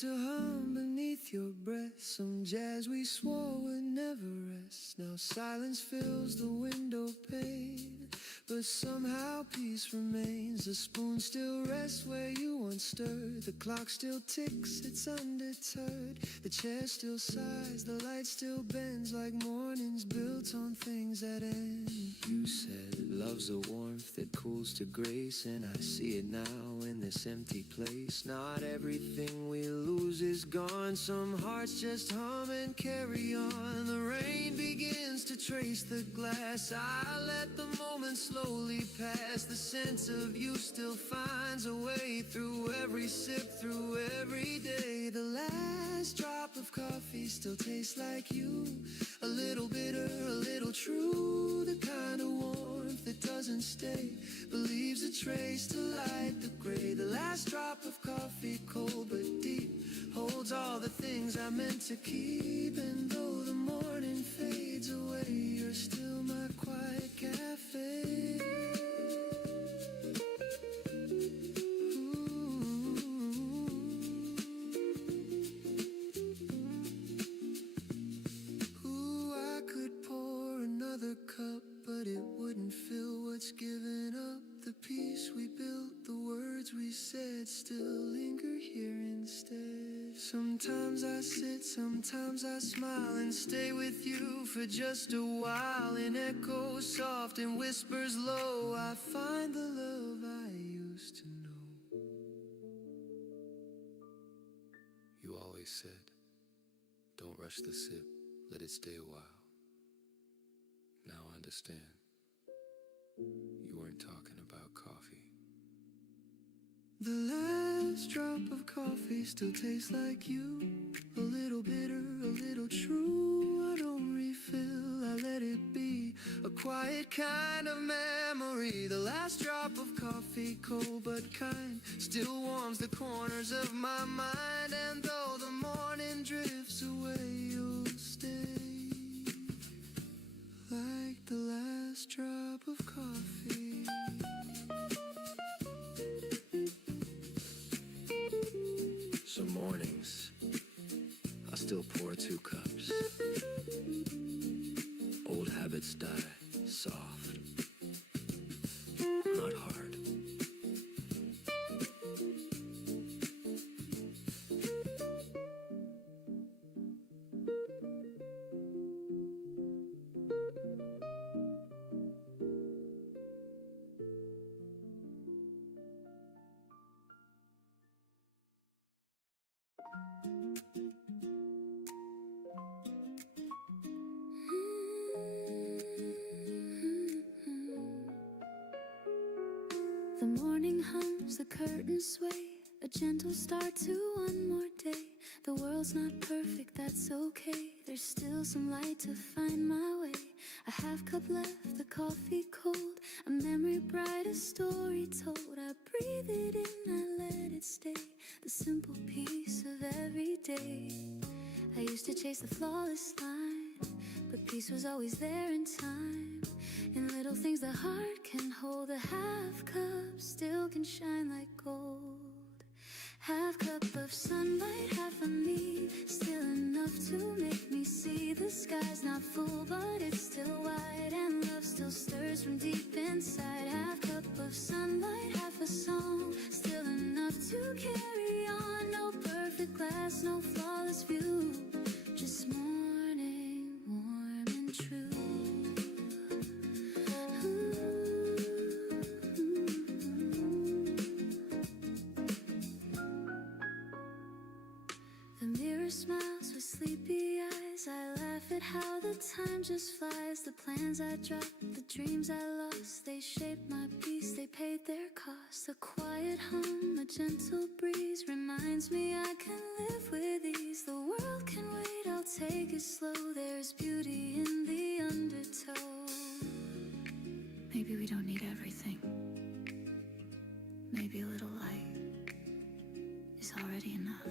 To hum beneath your breath, some jazz we swore would never rest. Now silence fills the window pane, but somehow peace remains. The spoon still rests where you once stirred. The clock still ticks, it's undeterred. The chair still sighs, the light still bends, like mornings built on things that end. You said love's a warmth that cools to grace, and I see it now in this empty place. Not everything we lose is gone. Some hearts just hum and carry on. The rain begins to trace the glass. I let the moment slowly pass. The sense of you still finds a way through every sip, through every day. The last drop of coffee still tastes like you. A little bitter, a little true. The kind of warmth that doesn't stay, but leaves a trace to light the gray. The last drop of coffee, cold but deep, holds all the things I meant to keep. And though the morning fades away, you're still my quiet cafe. I sit, sometimes I smile and stay with you for just a while. In echoes soft and whispers low, I find the love I used to know. You always said, don't rush the sip, let it stay a while. Now I understand. You weren't talking about coffee. The last drop of coffee still tastes like you. A little bitter, a little true. I don't refill, I let it be. A quiet kind of memory. The last drop of coffee, cold but kind, still warms the corners of my mind. And though the morning drifts away, you'll stay. Like the last drop of coffee. Some mornings, I still pour 2 cups. Old habits die soft, not hard. The morning hums, the curtains sway, a gentle start to one more day. The world's not perfect, that's okay. There's still some light to find my way. A half cup left, the coffee cold, a memory bright, a story told. I breathe it in, I let it stay, the simple peace of every day. I used to chase the flawless line, but peace was always there in time. In little things the heart can hold, a half cup still can shine like gold. Half cup of sunlight, half of me, still enough to make me see. The sky's not full, but it's still wide, and love still stirs from deep inside. Half cup of sunlight, half a song, still enough to carry on. No perfect glass, no flawless view, just morning, warm and true. Smiles with sleepy eyes. I laugh at how the time just flies. The plans I dropped, the dreams I lost, they shaped my peace, they paid their cost. A quiet hum, a gentle breeze reminds me I can live with ease. The world can wait, I'll take it slow. There's beauty in the undertow. Maybe we don't need everything. Maybe a little light is already enough.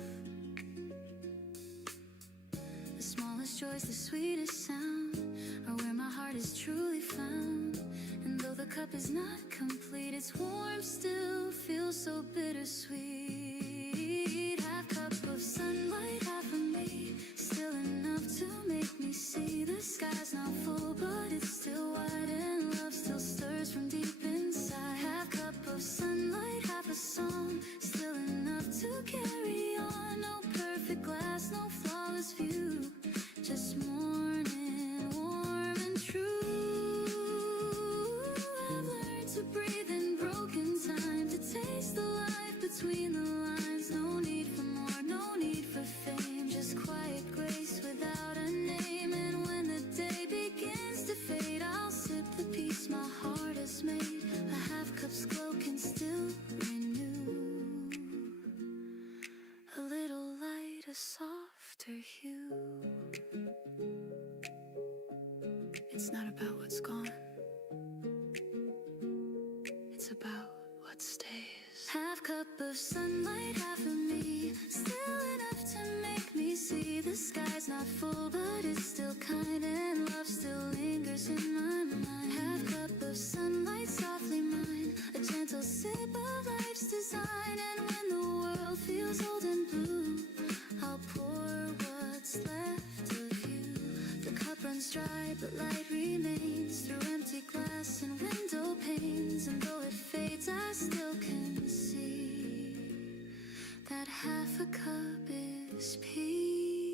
The smallest joys, the sweetest sound, are where my heart is truly found. And though the cup is not complete, its warmth still feels so bittersweet. Half cup of sunlight, half of me, still enough to make me see. The sky's not full, but it's still wide, and love still stirs from deep inside. Half cup of sunlight, half a song, still enough to carry on. No perfect glass, no flawless view, just morning, warm and true. I've learned to breathe in broken time, to taste the life between the lines. No need for more, no need for fame, just quiet grace without a name. And when the day begins to fade, I'll sip the peace my heart has made. A half cup's glow can still renew a little light, a softer hue. It's not about what's gone, it's about what stays. Half cup of sunlight, half of me, still enough to make me see. The sky's not full, but it's still kind, and love still lingers in my mind. Half cup of sunlight, softly mine, a gentle sip of life's design. And when the world feels old and blue, I'll pour what's left of you. The cup runs dry, but light remains through empty glass and window panes. And though it fades, I still can see that half a cup is peace.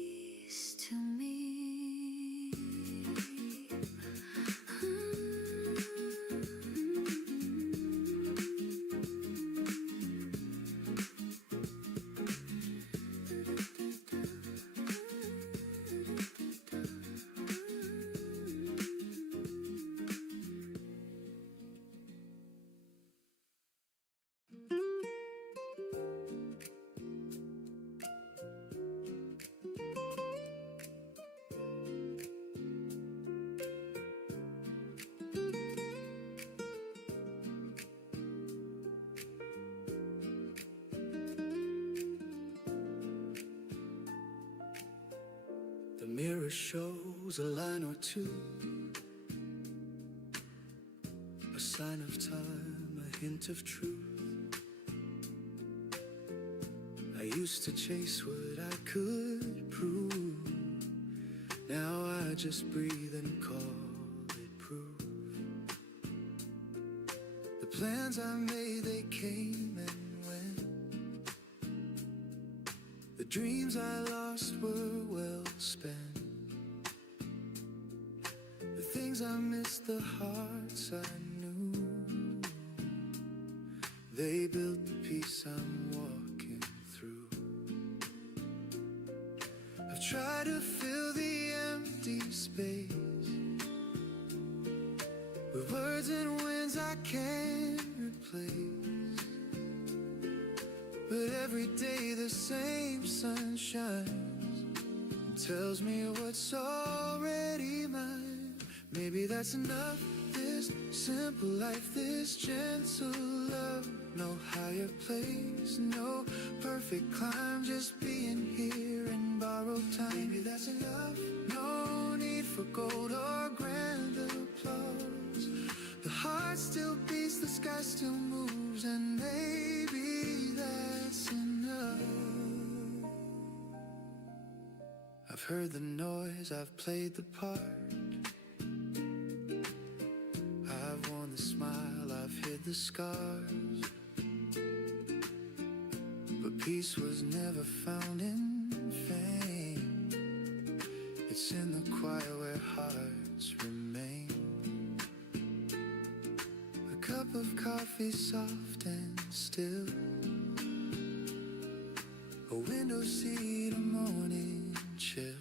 mirror shows a line or two, a sign of time, a hint of truth. I used to chase what I could prove. Now I just breathe and call it proof. The plans I made, they came and went. The dreams I lost were well spent. The things I missed, the hearts I knew, they built the peace I'm walking through. I've tried to fill the empty space with words and winds I can't replace. But every day the same sun shines and tells me what's already mine. Maybe that's enough, this simple life, this gentle love. No higher place, no perfect climb, just being here in borrowed time. Maybe that's enough, no need for gold or grand applause. The heart still beats, the sky still moves, and maybe that's enough. I've heard the noise, I've played the part, I've worn the smile, I've hid the scars. But peace was never found in fame. It's in the quiet where hearts remain. A cup of coffee soft and still, a window seat, a morning chill.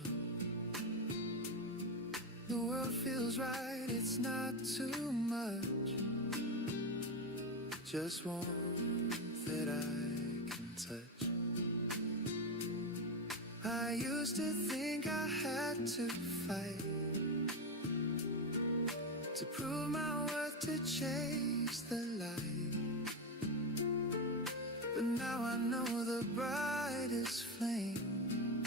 The world feels right, it's not too much, just warmth that I can touch. I used to think I had to fight to prove my worth, to chase the light. But now I know the brightest flame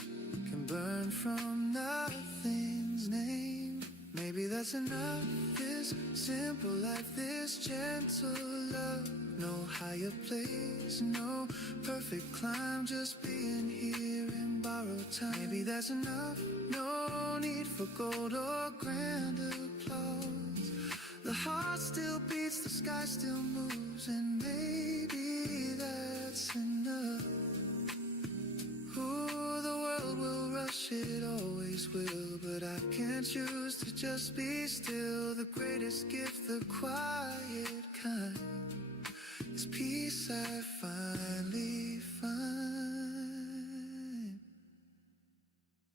can burn from nothing's name. Maybe that's enough, this simple life, this gentle love. No higher place, no perfect climb, just being here in borrowed time. Maybe that's enough, no need for gold or grand applause. The heart still beats, the sky still moves, and maybe that's enough. Ooh, the world will rush, it always will, but I can't choose to just be still. The greatest gift, the quiet kind, is peace I finally find.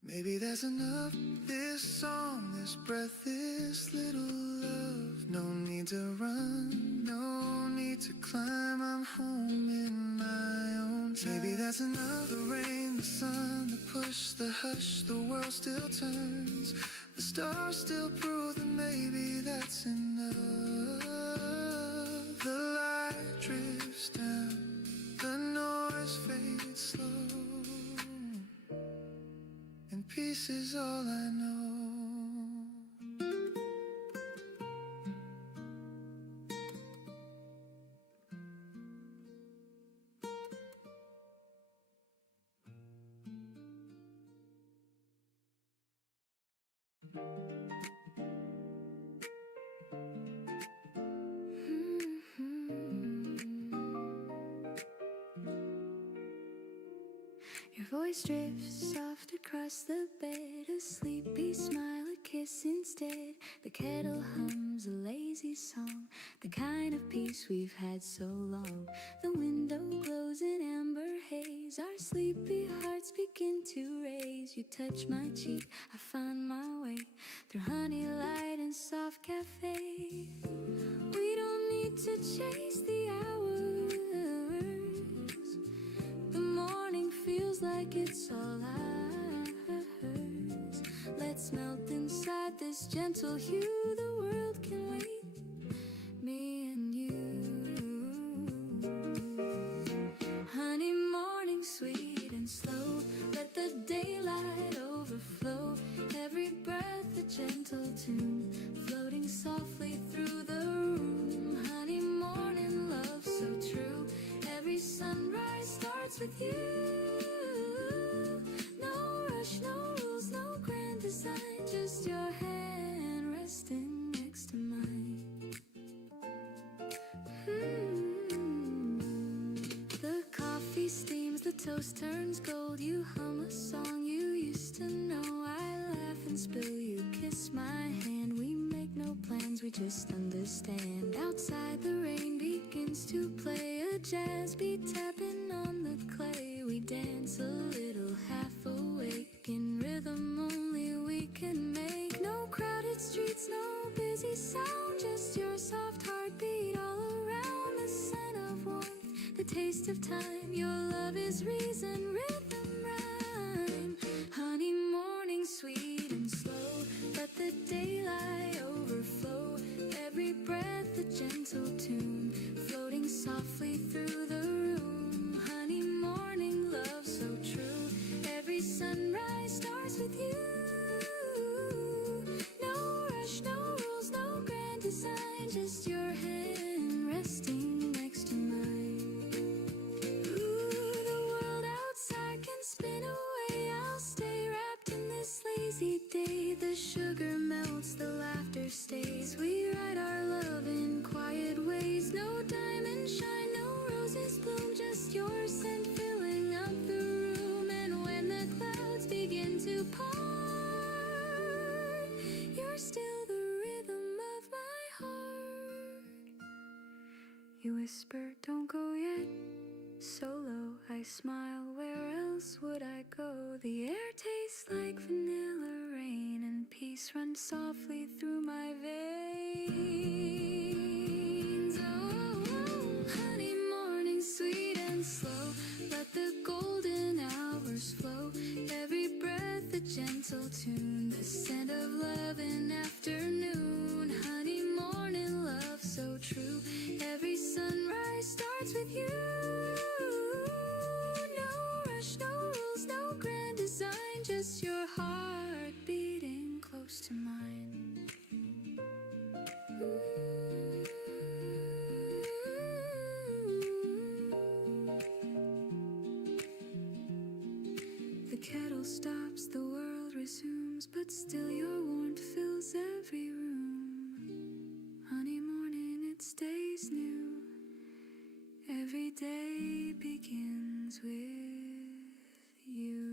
Maybe that's enough, this song, this breath, this little love. No need to run, no need to climb, I'm home in my own time. Maybe that's enough, the rain, the sun, the push, the hush, the world still turns. The stars still prove that maybe that's enough. The light drifts down, the noise fades slow, and peace is all I know. Your voice drifts soft across the bed, a sleepy smile, a kiss instead. The kettle hums a lazy song, the kind of peace we've had so long. The window glows in amber haze, our sleepy hearts begin to raise. You touch my cheek, I find my way through honey light and soft cafe. We don't need to chase the hours, the morning feels like it's all ours. Let's melt inside this gentle hue, the world can wait, me and you. Honey, morning sweet and slow, let the daylight overflow. gentle tune floating softly through the room. Honey, morning love so true. Every sunrise starts with you. No rush, no rules, no grand design, just your hand resting next to mine. The coffee steams, the toast turns gold. You hum a song you used to know. I laugh and spill, you kiss my hand. We make no plans, we just understand. Outside the rain begins to play, a jazz beat tapping on the clay. We dance a little half awake, in rhythm only we can make. No crowded streets, no busy sound, just your soft heartbeat all around. The scent of warmth, the taste of time, your love is reason, rhythm, rhyme. Honey, morning sweet and slow, let the daylight overflow. Every breath a gentle tune floating softly through the room. Honey, morning love so true. Every sunrise starts with you. No rush, no rules, no grand design, just your hand resting next to mine. Ooh, the world outside can spin away, I'll stay wrapped in this lazy day. The sugar melts, the laughter stays. We write our love in quiet ways. No diamond shine, no roses bloom, just your scent filling up the room. And when the clouds begin to part, you're still the rhythm of my heart. You whisper, don't go yet. Solo, I smile, where else would I go? The air tastes like vanilla rain, and peace runs softly through my veins. Oh, honey, morning sweet and slow, let the golden hours flow. Every breath a gentle tune, the scent of love in afternoon. Honey, morning love so true. Every sunrise starts with you. Just your heart beating close to mine. The kettle stops, the world resumes, but still your warmth fills every room. Honey, morning, it stays new. Every day begins with you.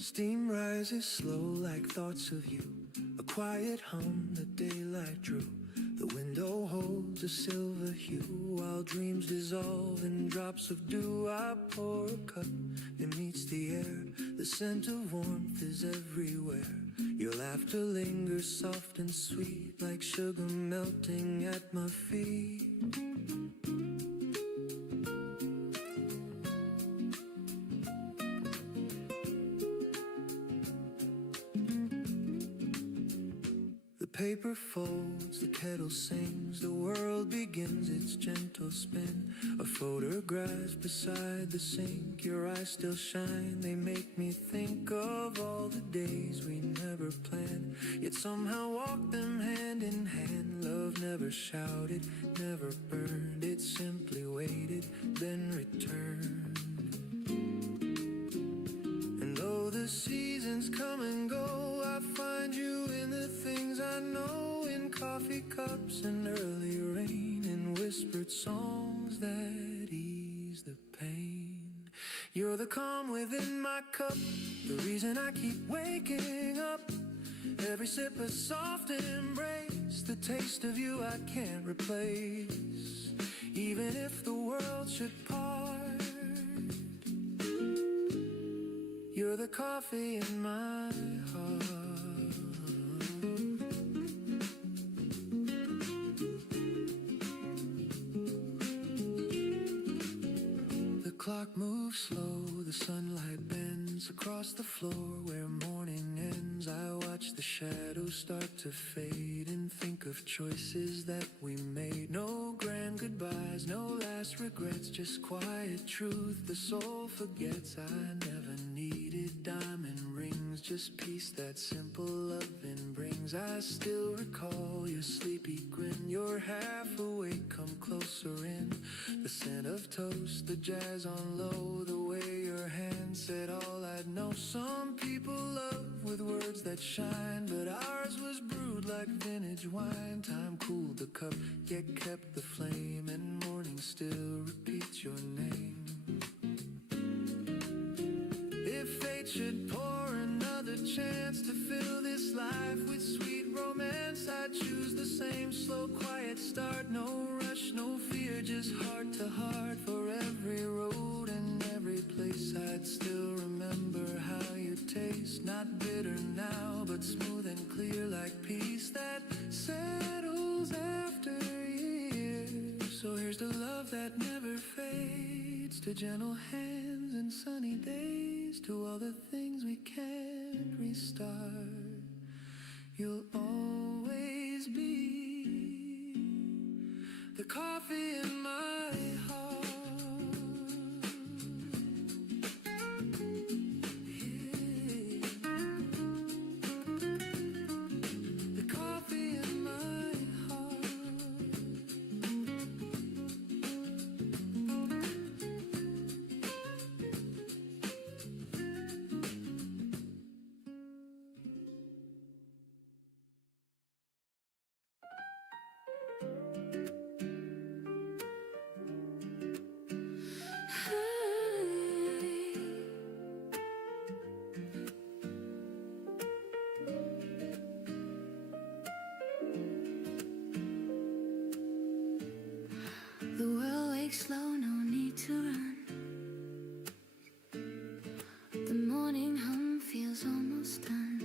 Steam rises slow like thoughts of you. A quiet hum the daylight drew. The window holds a silver hue, while dreams dissolve in drops of dew. I pour a cup, it meets the air. The scent of warmth is everywhere. Your laughter lingers soft and sweet, like sugar melting at my feet. Paper folds, the kettle sings, the world begins its gentle spin. A photograph beside the sink, your eyes still shine, they make me think of all the days we never planned, yet somehow walked them hand in hand. Love never shouted, never burned, it simply waited, then returned. And though the seasons come and go, I find you in the things I know, in coffee cups and early rain, in whispered songs that ease the pain. You're the calm within my cup, the reason I keep waking up. Every sip a soft embrace, the taste of you I can't replace. Even if the world should part, the coffee in my heart. The clock moves slow, the sunlight bends across the floor where morning ends. I watch the shadows start to fade and think of choices that we made. No grand goodbyes, no last regrets, just quiet truth the soul forgets. I never needed diamond rings, just peace that simple loving brings. I still recall your sleepy grin, you're half awake, come closer in. The scent of toast, the jazz on low, the way your hand said all I'd know. Some people love with words that shine, but ours was brewed like vintage wine. Time cooled the cup, yet kept the flame, and morning still repeats your name. If fate should pour another chance to fill this life with sweet romance, I'd choose the same slow, quiet start. No rush, no fear, just heart to heart. For every road and every place, I'd still remember how you taste. Not bitter now, but smooth and clear like peace that settles after years. So here's to love that never fades, to gentle hands and sunny days, to all the things we can't restart. You'll always be the coffee in my heart. The coffee in my heart. The world wakes slow, no need to run. The morning hum feels almost done.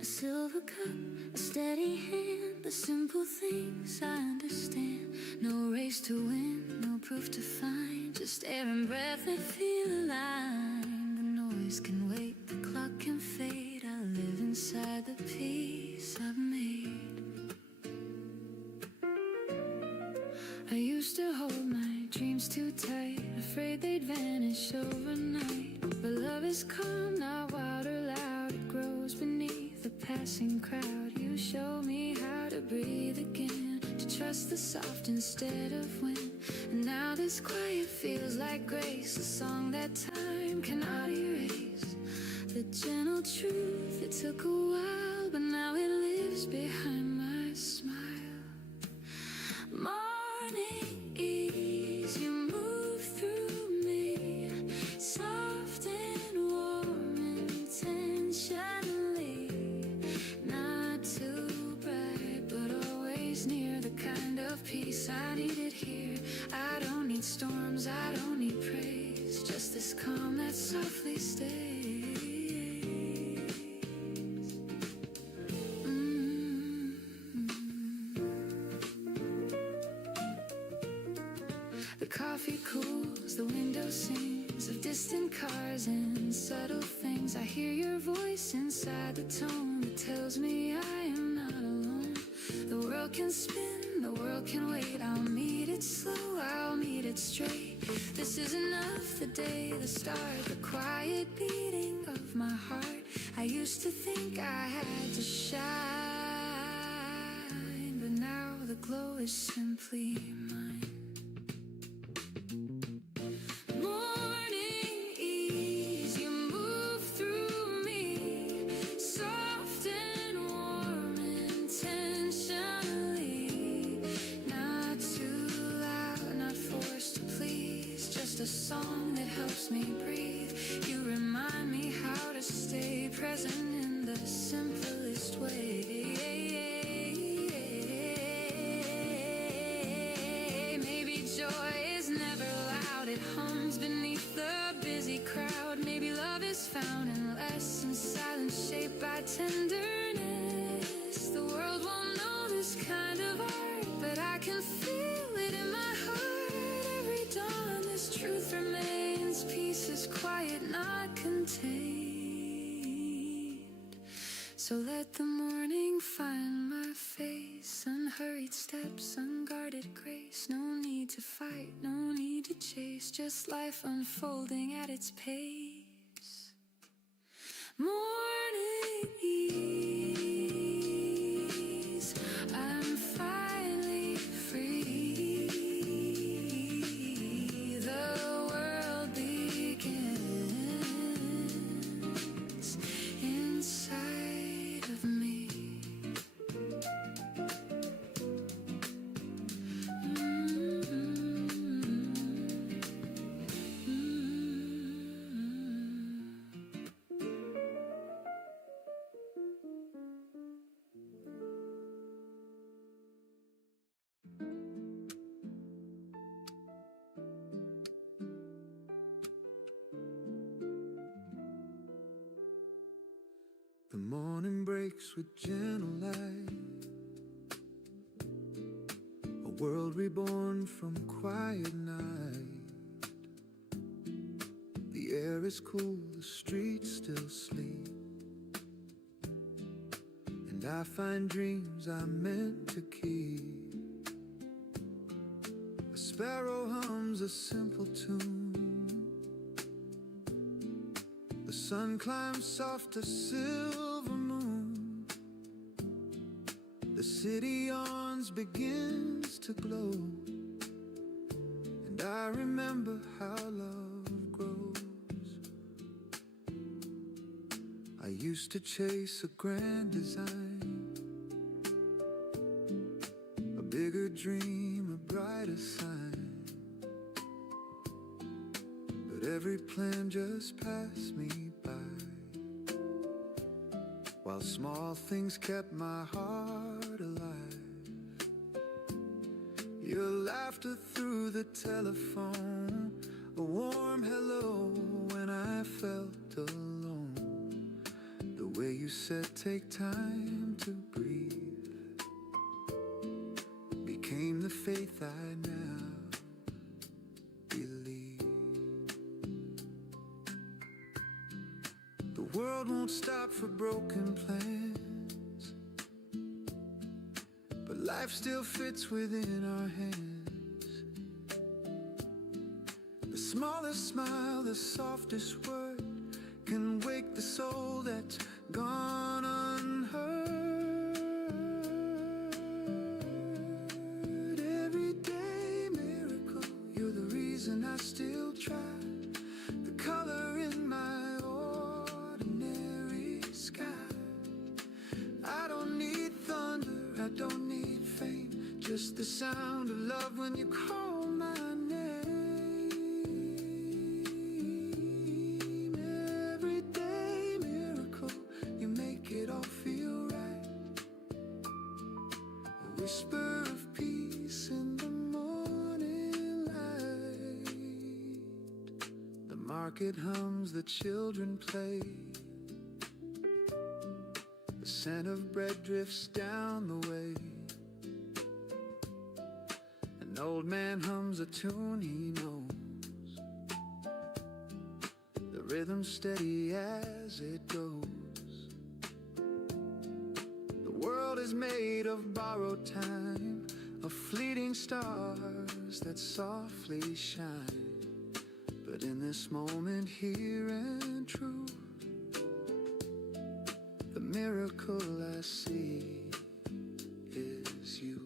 A silver cup, a steady hand, the simple things I understand. No race to win, no proof to find, just air and breath that feel aligned. The noise can wait, the clock can fade. I live inside the peace I've made. I used to hold my dreams too tight, afraid they'd vanish overnight. But love is calm, not wild or loud. It grows beneath the passing crowd. You show me how to breathe again, to trust the soft instead of wind. And now this quiet feels like grace, a song that time cannot erase. The gentle truth, it took a while, but now it lives behind my smile. Morning ease, you move through me, soft and warm intentionally. Not too bright, but always near, the kind of peace I needed here. I don't need storms, I don't need praise, just this calm that softly stays. The coffee cools, the window sings of distant cars and subtle things. I hear your voice inside the tone that tells me I am not alone. The world can spin, the world can wait. I'll meet it slow, I'll meet it straight. This is enough, the day, the start, the quiet beating of my heart. I used to think I had to shine, but now the glow is simply mine. A song that helps me breathe. You remind me how to stay present in the simplest way. Maybe joy is never loud, it hums beneath the busy crowd. Maybe love is found in tenderness. The world won't know this kind of art, but I can feel it in my heart. Every dawn this truth remains. Peace is quiet, not contained. So let the morning find my face. Unhurried steps, unguarded grace. No need to fight, no need to chase. Just life unfolding at its pace. Morning ease, I'm finally free. The world begins inside of me. The morning breaks with gentle light, a world reborn from quiet night. The air is cool, the streets still sleep, and I find dreams I'm meant to keep. A sparrow hums a simple tune, the sun climbs soft as silver moon. The city yawns, begins to glow, and I remember how love grows. I used to chase a grand design, a bigger dream, a brighter sign. But every plan just passed me by, while small things kept my heart alive. Your laughter through the telephone, a warm hello when I felt alone. The way you said take time to breathe became the faith I now believe. The world won't stop for broken plans, but life still fits within our hands. The smallest smile, the softest word can wake the soul that's gone unheard. Everyday miracle, you're the reason I still try. The color in my ordinary sky. I don't need thunder, I don't need fame, just the sound of love when you call my name. Everyday miracle, you make it all feel right. A whisper of peace in the morning light. The market hums, the children play, the scent of bread drifts down the way. An old man hums a tune he knows, the rhythm steady as it goes. The world is made of borrowed time, of fleeting stars that softly shine. But in this moment here and true, the miracle I see is you.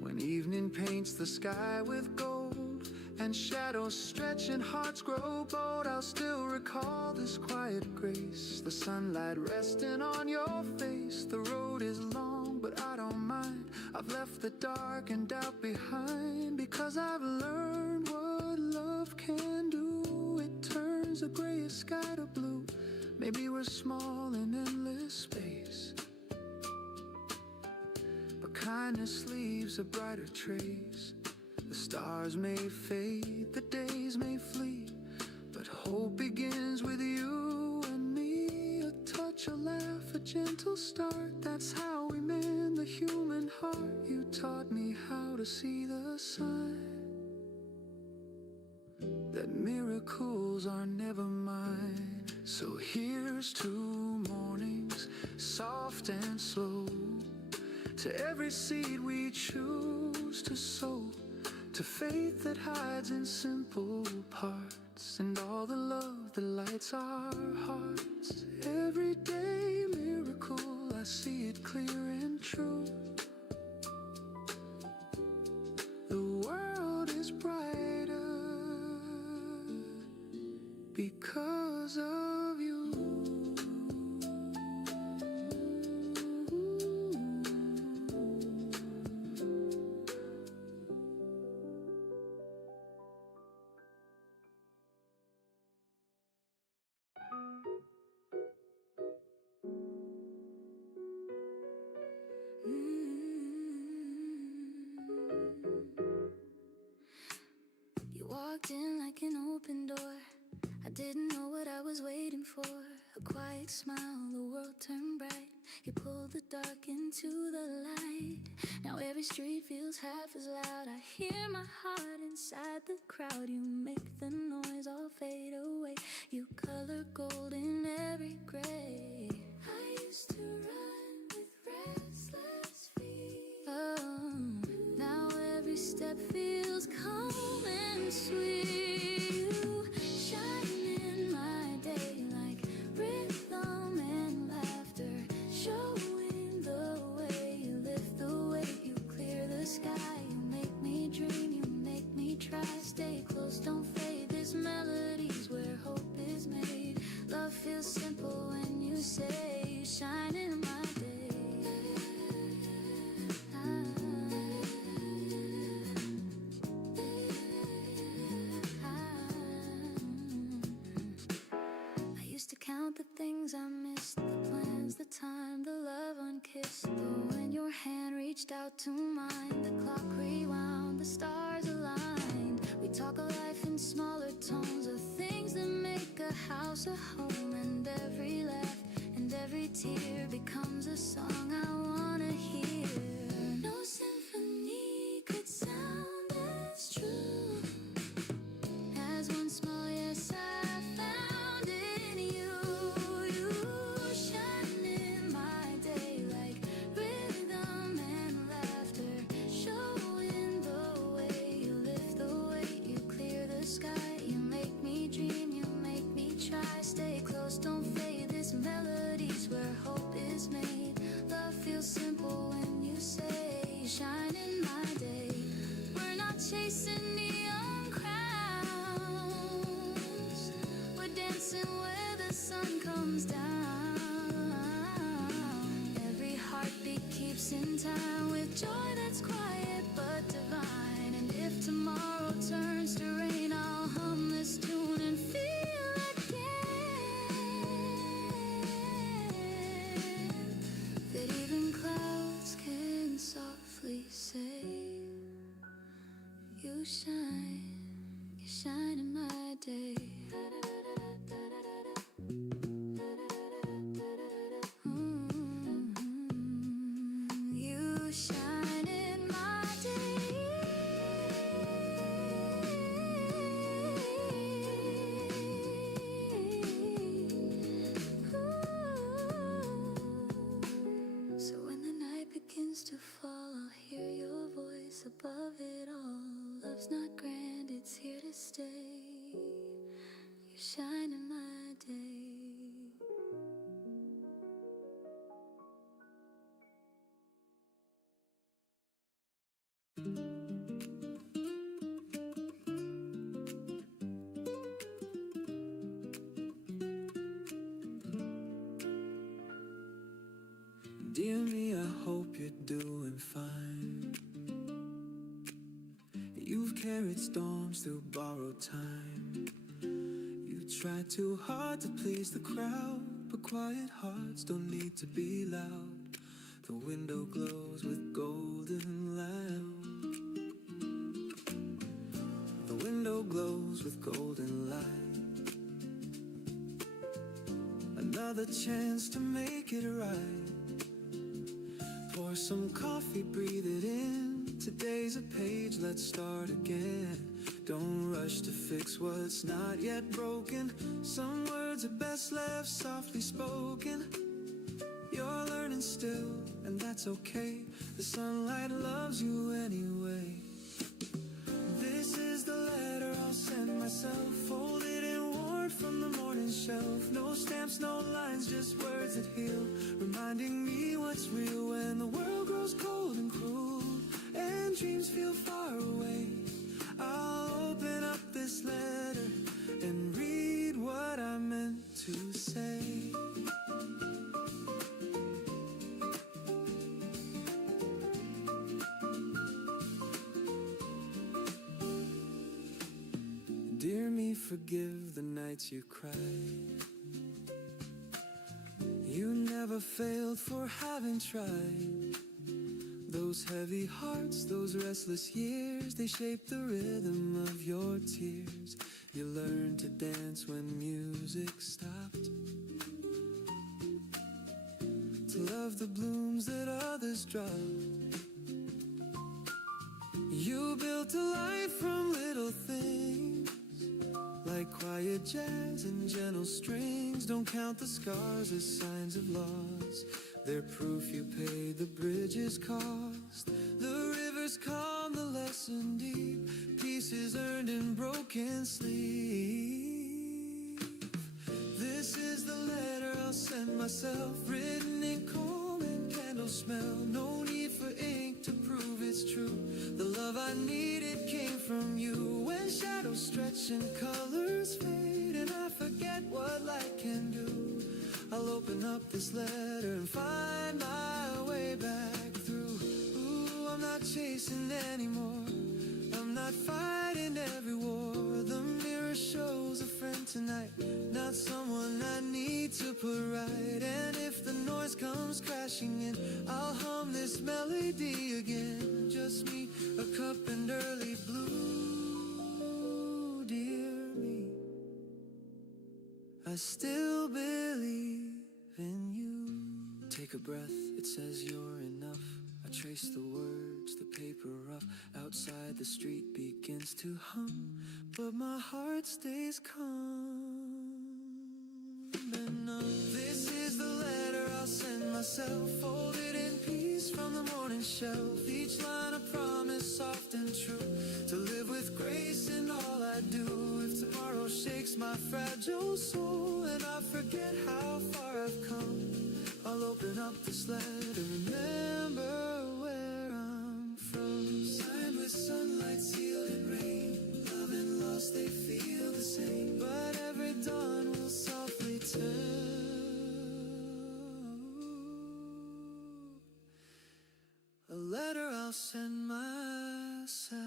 When evening paints the sky with gold, and shadows stretch and hearts grow bold, I'll still recall this quiet grace, the sunlight resting on your face. The road is long, but I don't mind. I've left the dark and doubt behind, because I've learned what love can do. It turns a grayest sky to blue. Maybe we're small in endless space, but kindness leaves a brighter trace. The stars may fade, the days may flee, but But hope begins with you and me. A touch, a laugh, a gentle start. That's how we mend the human heart. You taught me how to see the sign that miracles are never mine. So here's to mornings, soft and slow, to every seed we choose to sow, to faith that hides in simple parts, and all the love that lights our hearts. Everyday miracle, I see it clear and true. The world is brighter because of you. You walked in like an open door. I didn't know what I was waiting for. A quiet smile, the world turned bright. You pulled the dark into the light. Now every street feels half as loud. I hear my heart inside the crowd. You make the noise all fade away. You color gold in every gray. I used to run with restless feet. Oh, now every step feels calm and sweet. You shine in my day like rhythm and laughter, showing the way. You lift the weight, you clear the sky. You make me dream, you make me try. Stay close, don't fade. This melody's where hope is made. Love feels simple when you say you shine in my day. I used to count the things I missed, the plans, the time, the love unkissed. But when your hand reached out to mine, the clock rewound, the stars aligned. We talk of life in smaller tones, of things that make a house a home. And every laugh and every tear becomes a song I wanna hear. No symphony could sound as true as one small yes I found in you. You shine in my day like rhythm and laughter, showing the way. You lift the weight, you clear the sky. You make me dream, you make me try. Stay close, don't fade. This melody's where hope is made. Love feels simple when you say you shine in my day. We're not chasing neon crowns, we're dancing where the sun comes down. Every heartbeat keeps in time with joy that's quiet but divine. And if tomorrow turns to rain, I'll hum this tune and feel again that even clouds can softly say, you shine in my day. You shine in my day. So when the night begins to fall, I'll hear your voice above it all. Love's not grand, it's here to stay. You shine in my day. Dear me, I hope you're doing fine. You've carried storms through borrowed time. You try too hard to please the crowd, but quiet hearts don't need to be loud. The window glows with golden light. The window glows with golden light. another chance to make it right. Pour some coffee, breathe it in. Today's a page, let's start again. Don't rush to fix what's not yet broken. Some words are best left softly spoken. You're learning still, and that's okay. The sunlight loves you anyway. This is the letter I'll send myself, folded and worn from the morning shelf. No stamps, no lines, just words that heal, reminding me what's real when the world grows cold and cruel and dreams feel far away. I'll open up this letter and read what I meant to say. Dear me, forgive the nights you cried. You never failed for having tried. Those heavy hearts, those restless years, they shape the rhythm of your tears. You learned to dance when music stopped, to love the blooms that others dropped. You built a life from little things, like quiet jazz and gentle strings. Don't count the scars as signs of loss, they're proof you paid the bridge's cost. The rivers calm, the lesson deep, pieces earned in broken sleep. This is the letter I'll send myself, written in calm and candle smell. No need for ink to prove it's true. The love I needed came from you. When shadows stretch and colors fade and I forget what light can do, I'll open up this letter and find my way back through. Ooh, I'm not chasing anymore, I'm not fighting every war. The mirror shows a friend tonight, not someone I need to put right. And if the noise comes crashing in, I'll hum this melody again. Just me, a cup and early blue. Dear me, I still believe in you. Take a breath, it says you're enough. I trace the words, the paper rough. Outside the street begins to hum, but my heart stays calm and numb. This is the letter I'll send myself, folded in peace from the morning shelf. Each line a promise, soft and true, to live with grace in all I do. If tomorrow shakes my fragile soul and I forget how far I've come, I'll open up this letter, remember where I'm from. Signed with sunlight, sealed in rain, love and loss, they feel the same. But every dawn will softly turn a letter I'll send myself.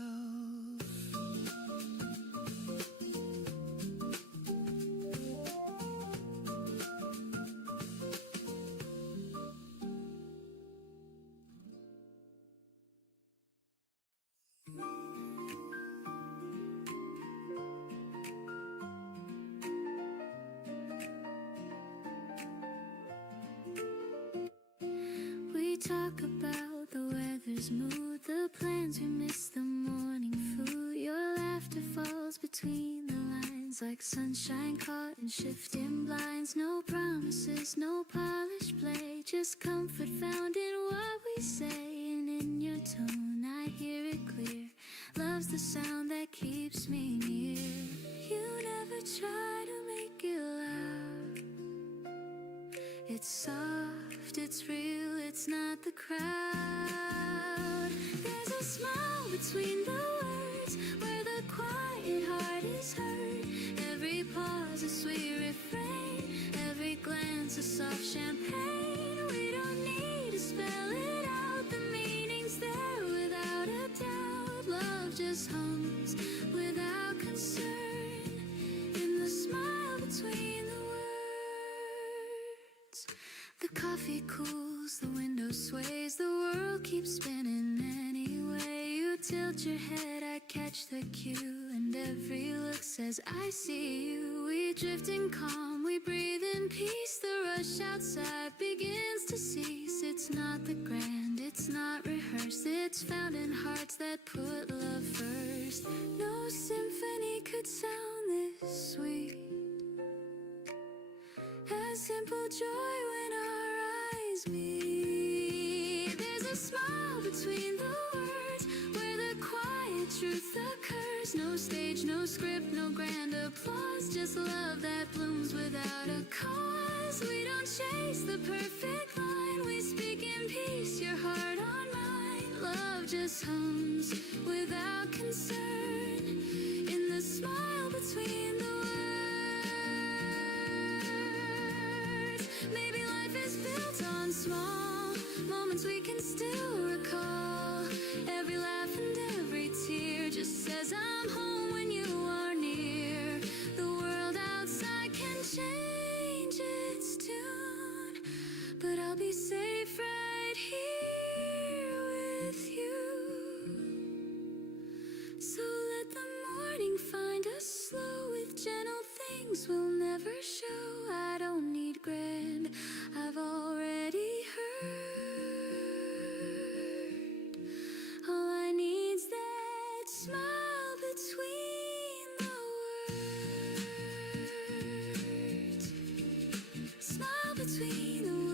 We talk about the weather's mood, the plans we miss, the morning food. Your laughter falls between the lines, like sunshine caught in shifting blinds. No promises, no polished play, just comfort found in what we say. And in your tone I hear it clear, love's the sound that keeps me near. You never try to make it loud, it's soft, it's real, it's not the crowd. There's a smile between the words, where the quiet heart is heard. Every pause a sweet refrain, every glance a soft champagne. We don't need to spell it out, the meaning's there without a doubt. Love just hums without concern in the smile between the words. The coffee cools, the window sways, the world keeps spinning anyway. You tilt your head, I catch the cue, and every look says I see you. We drift in calm, we breathe in peace. The rush outside begins to cease. It's not the grand, it's not rehearsed. It's found in hearts that put love first. No symphony could sound this sweet as simple joy when our eyes meet. There's a smile between the words where the quiet truth occurs. No stage, no script, no grand applause, just love that blooms without a cause. We don't chase the perfect line, we speak in peace, your heart on mine. Love just hums without concern in the smile between the words. Maybe life is built on small moments we can still recall. Every laugh and every tear just says I'm home when you are near. The world outside can change its tune, but I'll be safe right here with you. So let the morning find us slow with gentle things we'll never show. I don't need grand, I've already heard. All I need's that smile between the words. Smile between the words.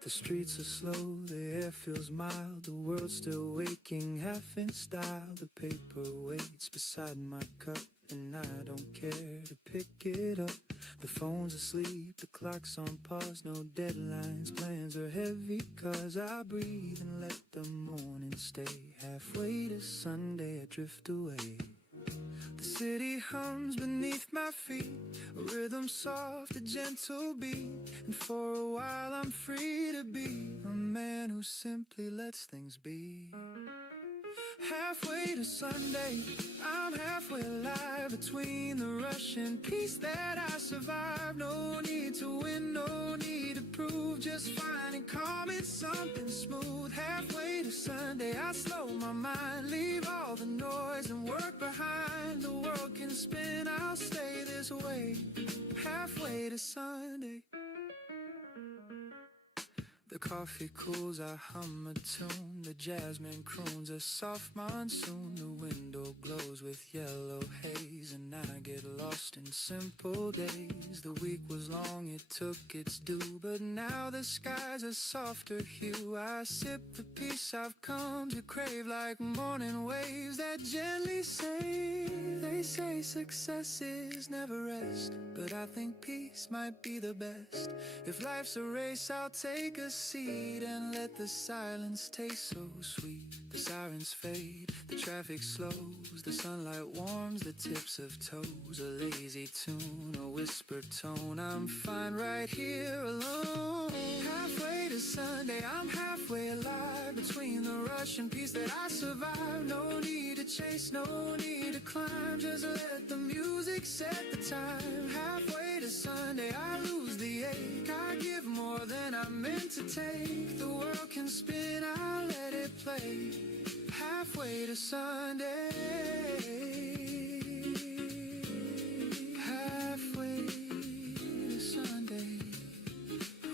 The streets are slow, the air feels mild, the world's still waking, half in style. The paper waits beside my cup, and I don't care to pick it up. The phone's asleep, the clock's on pause, no deadlines, plans are heavy, cause I breathe and let the morning stay. Halfway to Sunday, I drift away. The city hums beneath my feet, a rhythm soft, a gentle beat. And for a while I'm free to be a man who simply lets things be. Halfway to Sunday, I'm halfway alive, between the rush and peace that I survive. No need to win, no need to prove, just finding calm in something smooth. Halfway to Sunday, I slow my mind, leave all the noise and work behind. The world can spin, I'll stay this way. Halfway to Sunday. The coffee cools, I hum a tune. The jasmine croons a soft monsoon. The window glows with yellow haze, and I get lost in simple days. The week was long, it took its due, but now the sky's a softer hue. I sip the peace I've come to crave, like morning waves that gently say. They say success is never rest, but I think peace might be the best. If life's a race, I'll take a seat and let the silence taste so sweet. The sirens fade, the traffic slows, the sunlight warms the tips of toes. A lazy tune, a whispered tone, I'm fine right here alone. Halfway to Sunday, I'm halfway alive, between the rush and peace that I survive. No need to chase, no need to climb, just let the music set the time. Halfway to Sunday, I lose the ache, I give more than I meant to take. The world can spin, I'll let it play. Halfway to Sunday. Halfway to Sunday.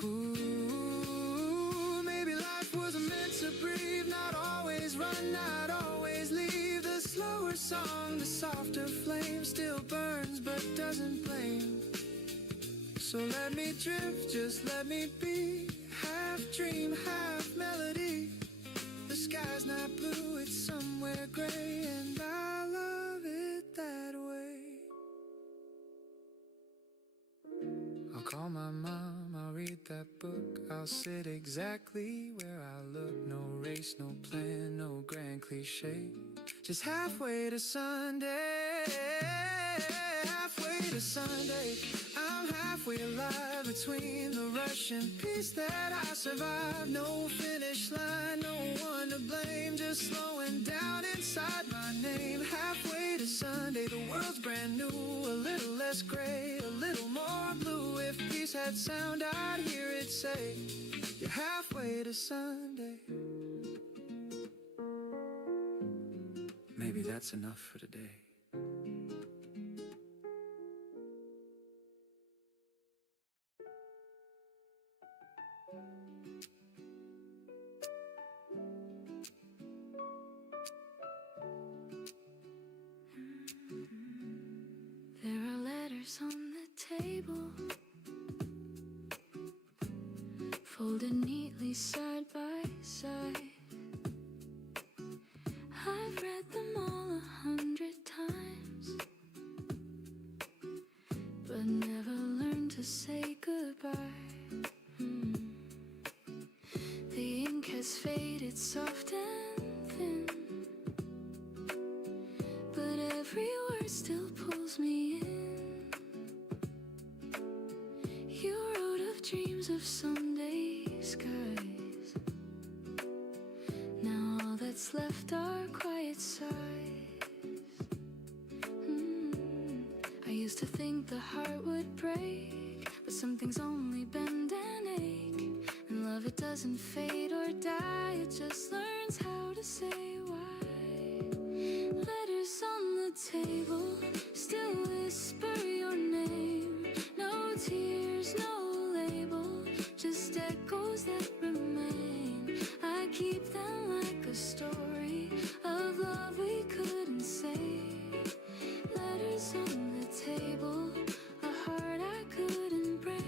Ooh, maybe life was meant to breathe, not always run, not always leave. The slower song, the softer flame, still burns but doesn't blame. So let me drift, just let me be, half dream, half melody. The sky's not blue, it's somewhere gray, and I love it that way. I'll call my mom, I'll read that book, I'll sit exactly where I look. No race, no plan, no grand cliche. Just halfway to Sunday, halfway to Sunday. I'm halfway alive between the rush and peace that I survived. No finish line, no one to blame, just slowing down inside my name. Halfway to Sunday, the world's brand new, a little less gray, a little more blue. If peace had sound, I'd hear it say, you're halfway to Sunday. Maybe that's enough for today. There are letters on the table, folded neatly side by side. I've read them all 100 times, but never learned to say goodbye. The ink has faded soft and thin, but every word still pulls me in. You wrote of dreams of someday skies. Now all that's left are quiet sighs. I used to think the heart would break, but some things only bend and ache. And love, it doesn't fade or die, it just learns how to say why. Letters on the table still whisper your name. No tears, no label, just echoes that remain. I keep them like a story of love we couldn't say. Letters on the table, a heart I couldn't break.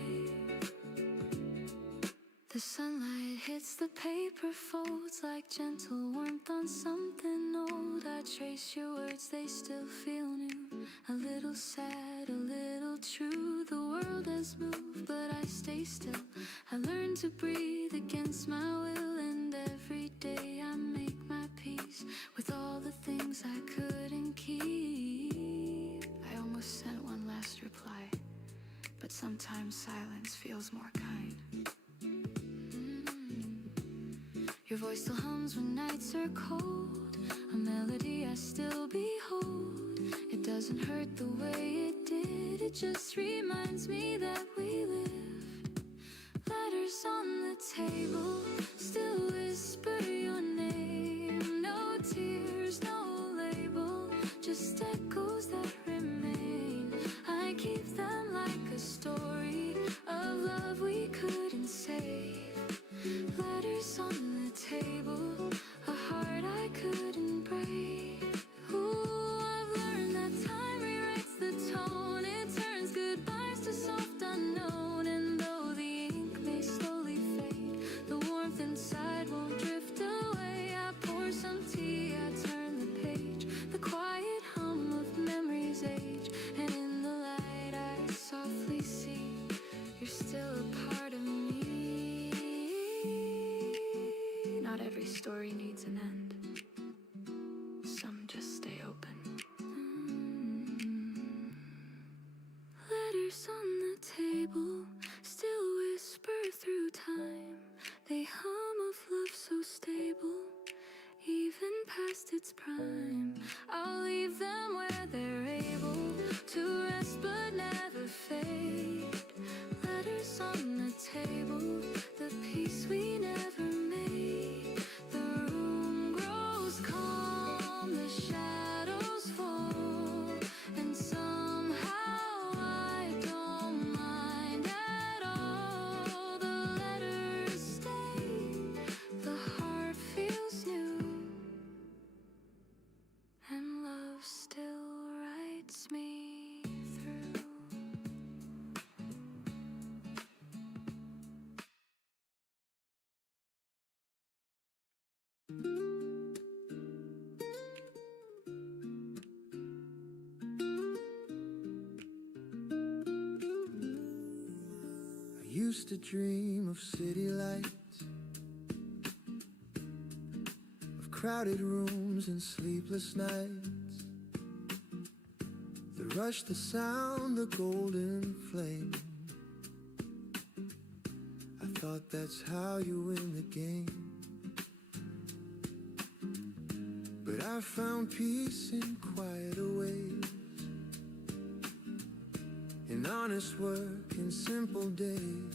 The sunlight hits the paper, folds like gentle warmth on something old. I trace your words, they still feel new. A little sad, a little true. The world has moved, but I stay still. I learn to breathe against my will, and every day I make my peace with all the things I couldn't keep. I almost sent one last reply, but sometimes silence feels more kind. Your voice still hums when nights are cold, a melody I still behold. It doesn't hurt the way it did, it just reminds me that we lived. Letters on the table still whisper your name. No tears, no label, just echoes that remain. I keep them like a story of love we couldn't save. Letters on the table, a heart I couldn't break. Ooh, I've learned that time rewrites the tone. It turns goodbyes to soft unknown. And though the ink may slowly fade, the warmth inside won't drift away. I pour some tea, I turn the page, the quiet hum of memory's age. And in the light I softly see, you're still a part of me. Not every story needs an end, some just stay open. Letters on the table still whisper through time. They hum of love so stable, even past its prime. I'll leave them where they're able to rest but never fade. Letters on the table, the peace we never made. The room grows calm, the shadows fall, and somehow I don't mind at all. The letters stay, the heart feels new, and love still writes me through. I used to dream of city lights crowded rooms and sleepless nights, the rush, the sound, the golden flame. I thought that's how you win the game, but I found peace in quieter ways, in honest work, in simple days.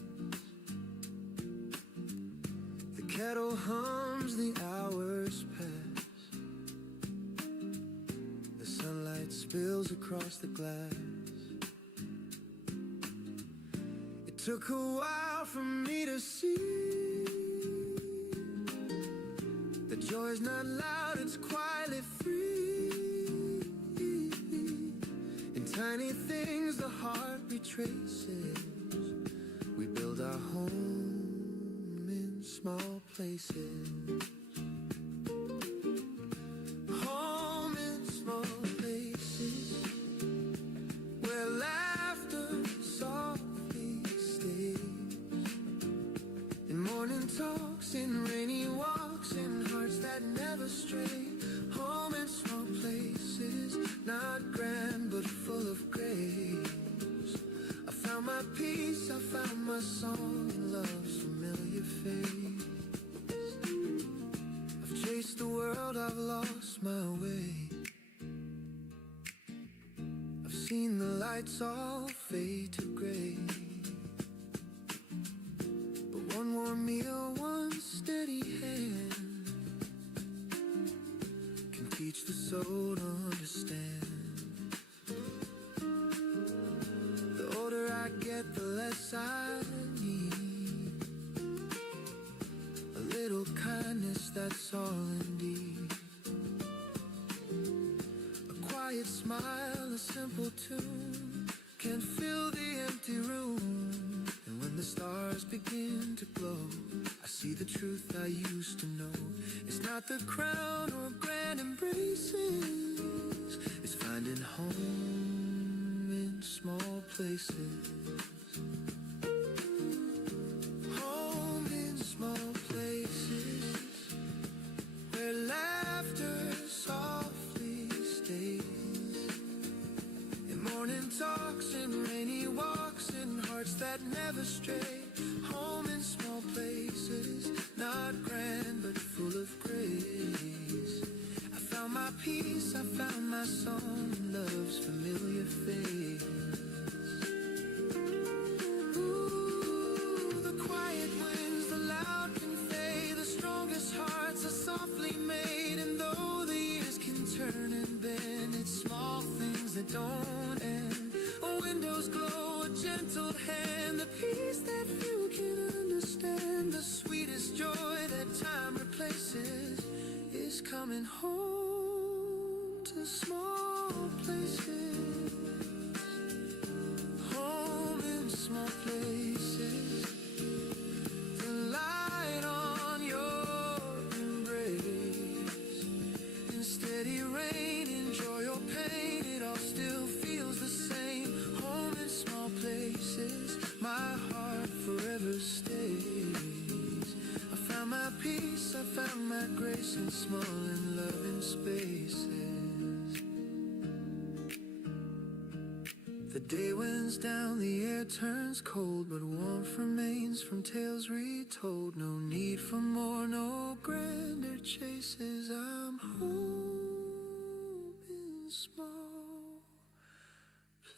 The kettle hums, the hours pass, the sunlight spills across the glass. It took a while for me to see that joy's not loud, it's quietly free. In tiny things the heart retraces, we build our home in small places. Home in small places, where laughter softly stays, in morning talks, in rainy walks, in hearts that never stray. Home in small places, not grand but full of grace. I found my peace, I found my song in love's familiar face. I've chased the world, I've lost my way. I've seen the lights all fade to gray, but one warm meal, one steady hand can teach the soul to understand. The older I get, the less I need. A little kindness, that's all indeed. A quiet smile, a simple tune can fill the empty room. And when the stars begin to glow, I see the truth I used to know. It's not the crown or grand embraces, it's finding home in small places. Home in small places, where laughter softly stays, in morning talks, in rainy walks, in hearts that never stray. Home in small places, not grand but full of grace. I found my peace, I found my song in love's familiar face. Ooh, the quiet winds, the loud convey, the strongest hearts are softly made. And though the years can turn and bend, it's small things that don't end. Windows glow, a gentle hand, the peace that few can understand. The sweetest joy that time replaces is coming home to small places. Home in small places, the light on your embrace. In steady rain, in joy or pain, it all still feels the same. Home in small places, my heart forever stays. I found my peace, I found my grace in small and loving spaces. The day winds down, the air turns cold, but warmth remains from tales retold. No need for more, no grander chases. I'm home in small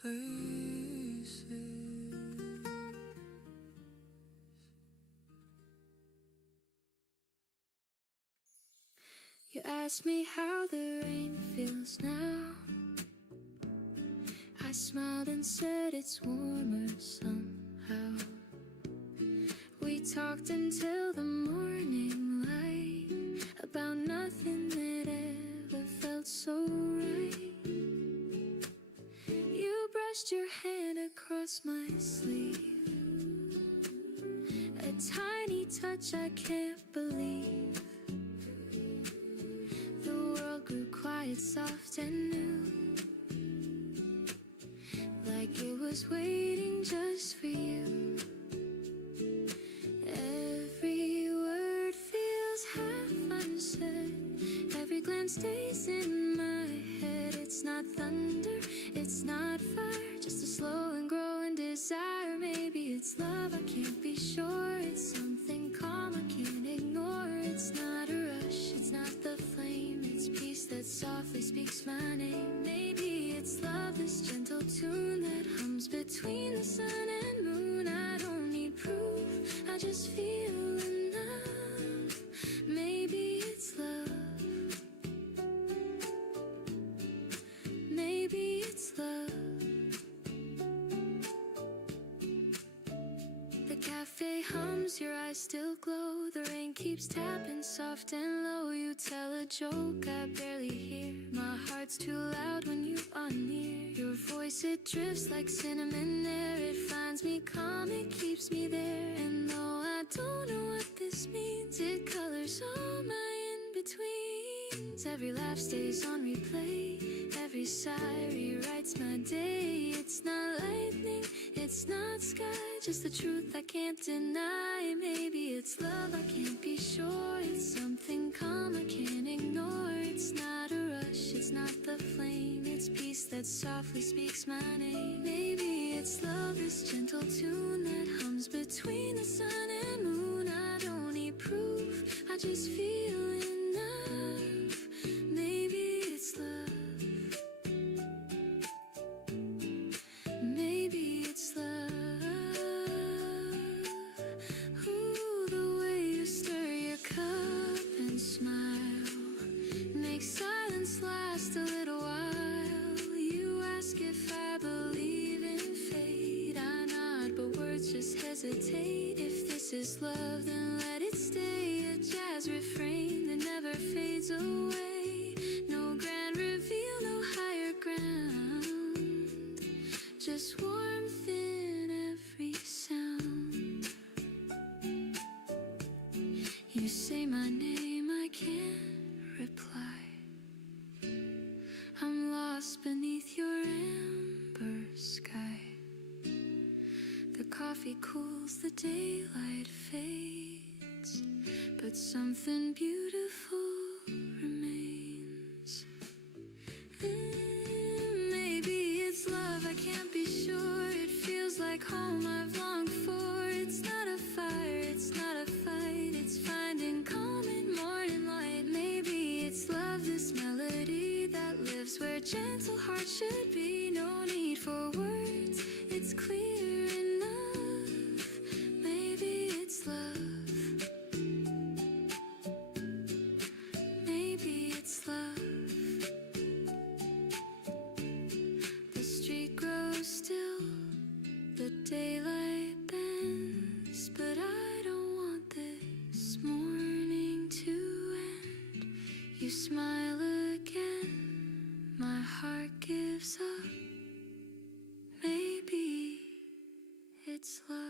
places. You asked me how the rain feels now. I smiled and said it's warmer somehow. We talked until the morning light about nothing that ever felt so right. You brushed your hand across my sleeve, a tiny touch I can't believe. The world grew quiet, soft and new, like it was waiting just for you. Every word feels half unsaid, glance stays in my head. It's not thunder, it's not fire, just a slow and growing desire. Maybe it's love, I can't be sure. It's something calm I can't ignore. It's not a rush, it's not the flame, it's peace that softly speaks my name. Maybe it's love, this gentle tune that hums between the sun and moon. I don't need proof, I just feel enough. Maybe it's love. Maybe it's love. The cafe hums, your eyes still glow. The rain keeps tapping soft and low. You tell a joke I barely hear. My heart's too loud when you are near. Your voice, it drifts like cinnamon air. It finds me calm, it keeps me there. And though I don't know what this means, it colors all my in-betweens. Every laugh stays on replay, every sigh rewrites my day. It's not lightning, it's not sky, just the truth I can't deny. Maybe it's love, I can't be sure. It's something calm I can't ignore. It's not a rush, it's not the flame, it's peace that softly speaks my name. Maybe it's love, this gentle tune that hums between the sun and moon. I don't need proof, I just feel enough. Maybe it's love. Maybe it's love. Ooh, the way you stir your cup and smile makes silence last a little while. You ask if I believe in fate. I nod, but words just hesitate. If this is love, then let it stay. A jazz refrain that never fades away. No grand reveal, no higher ground, just warmth in every sound. You say my name, I can't reply. I'm lost beneath your amber sky. The coffee cools, the daylight fades, but something beautiful remains. Maybe it's love, I can't be sure. It feels like home I've longed for. It's not a fire, it's not a fight, it's finding calm in morning light. Maybe it's love, this melody that lives where gentle hearts should be. No need for words, it's clear enough. Maybe it's love. Maybe it's love. The street grows still, the daylight bends, but I don't want this morning to end. You smile again, my heart gives up. Maybe it's love.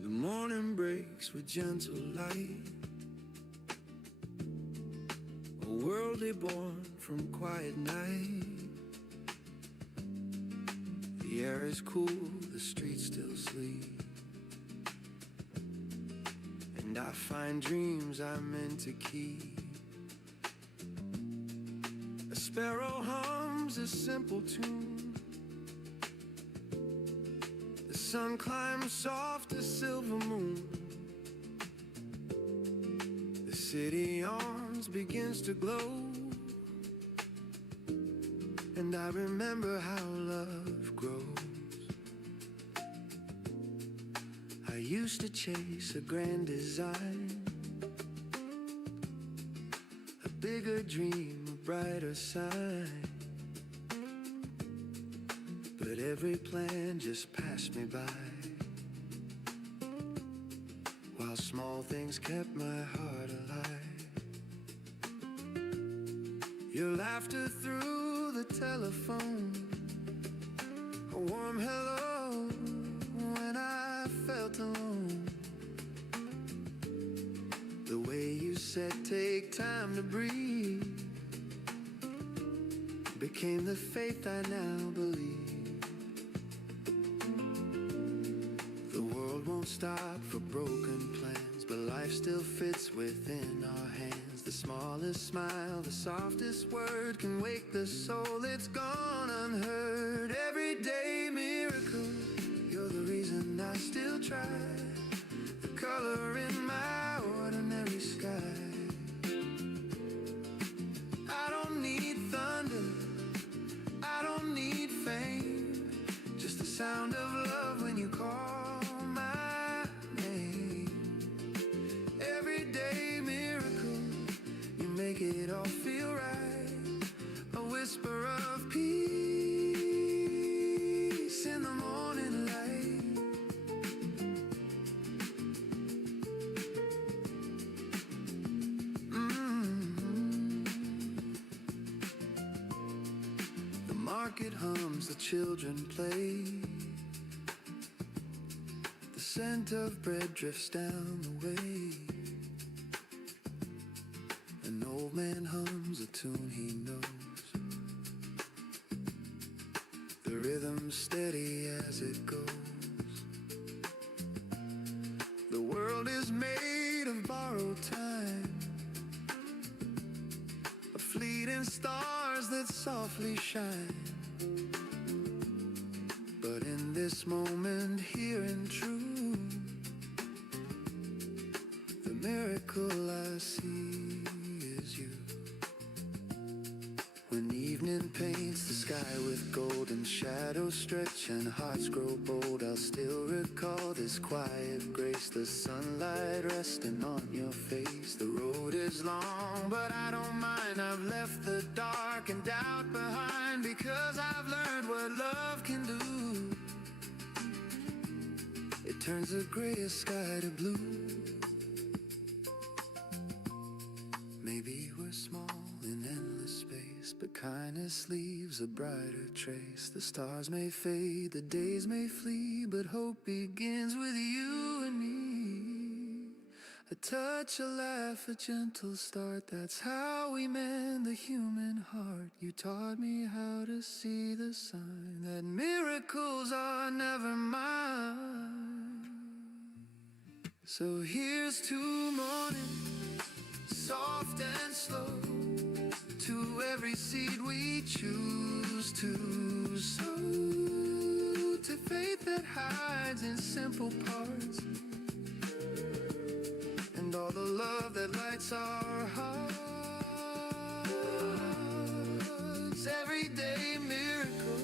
The morning breaks with gentle light, a world reborn from quiet night. The air is cool, the streets still sleep, and I find dreams I'm meant to keep. A sparrow hums a simple tune, the sun climbs soft as silver moon. The city yawns, begins to glow, and I remember how love grows. I used to chase a grand design, a bigger dream, a brighter sign, but every plan just passed me by, while small things kept my heart alive. Your laughter through the telephone, warm hello when I felt alone. The way you said take time to breathe became the faith I now believe. The world won't stop for broken plans, but life still fits within our hands. The smallest smile, the softest word can wake the soul. It's gone unheard. Everyday miracle, you're the reason I still try. The color in my ordinary sky. I don't need thunder, I don't need fame, just the sound of love when you call my name. Everyday miracle, you make it all feel right. A whisper of peace in the morning light. The market hums, the children play. The scent of bread drifts down the way. An old man hums a tune he knows. The rhythm's steady as it goes. The world is made of borrowed time, of fleeting stars that softly shine. But in this moment, here and true, the miracle I see is you. When evening paints the sky with golden shadows stretch and hearts grow bold, I'll still recall this quiet grace, the sunlight resting on your face. The road is long, but I don't mind. I've left the dark and doubt behind, because I've learned what love can do. It turns the grayest sky to blue. Maybe we're small in endless space, but kindness leaves a brighter trace. The stars may fade, the days may flee, but hope begins with you and me. A touch, a laugh, a gentle start, that's how we mend the human heart. You taught me how to see the sign that miracles are never mine. So here's to morning, soft and slow, to every seed we choose to sow, to faith that hides in simple parts, and all the love that lights our hearts. Everyday miracle,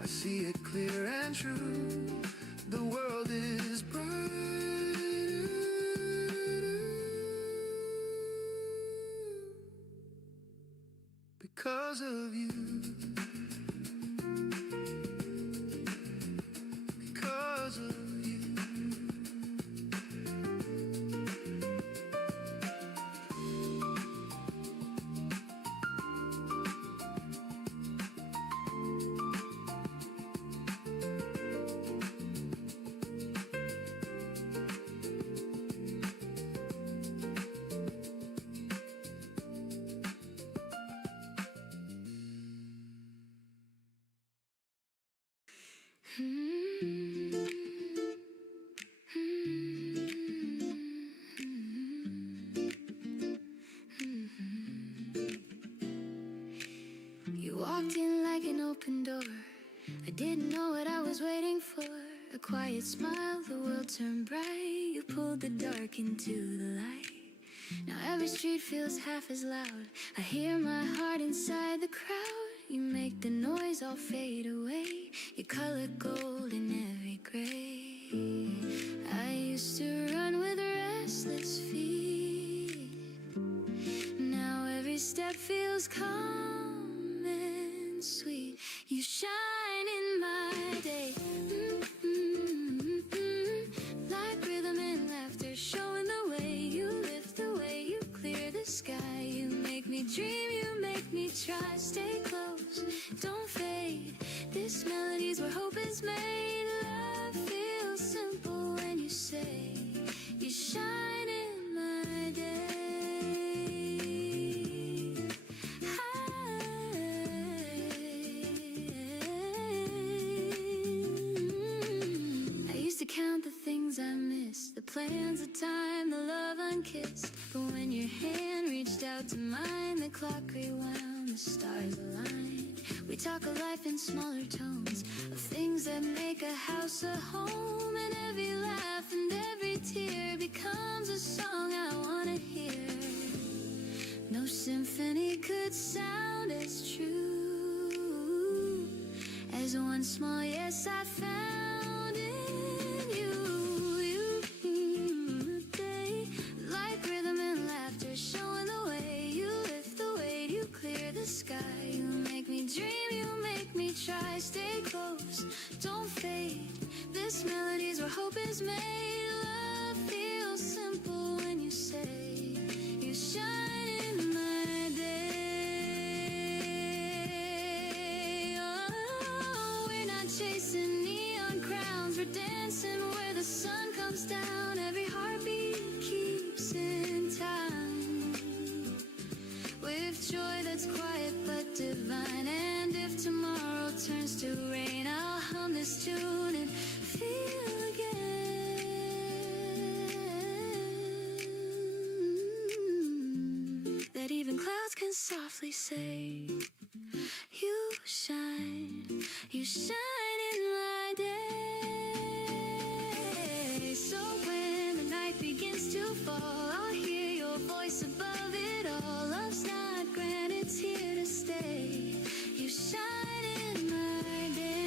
I see it clear and true. The world is bright because of you. Because of you. You walked in like an open door. I didn't know what I was waiting for. A quiet smile, the world turned bright. You pulled the dark into the light. Now every street feels half as loud. I hear my heart inside the crowd. You make the noise all fade away. You color gold in every gray. I used to run with restless feet. Now every step feels calm and sweet. You shine in my day. Like rhythm and laughter, showing the way. You lift the way, you clear the sky. You make me dream, you make me try. Stay close, don't fade. This melody melodies where hope is made. Love feels simple when you say you shine in my day. I used to count the things I missed, the plans of time, the love unkissed. But when your hand reached out to mine, the clock rewound, the stars aligned. We talk of life in smaller tones, of things that make a house a home. And every laugh and every tear becomes a song I wanna hear. No symphony could sound as true as one small yes I found in you. Like rhythm and laughter, showing the way. You lift the weight, you clear the sky. You make me dream, you make me try. Stay close, don't fade. This melody's where hope is made. Love feels simple when you say you shine in my day. Oh, we're not chasing neon crowns, we're dancing where the sun comes down. Every heartbeat keeps in time, with joy that's quiet but divine. And if tomorrow turns to rain, I'll hum this tune and feel again that even clouds can softly say you shine in my day. So when the night begins to fall, I'll hear your voice above it all. Love's not grand, it's here to stay. You shine in my day.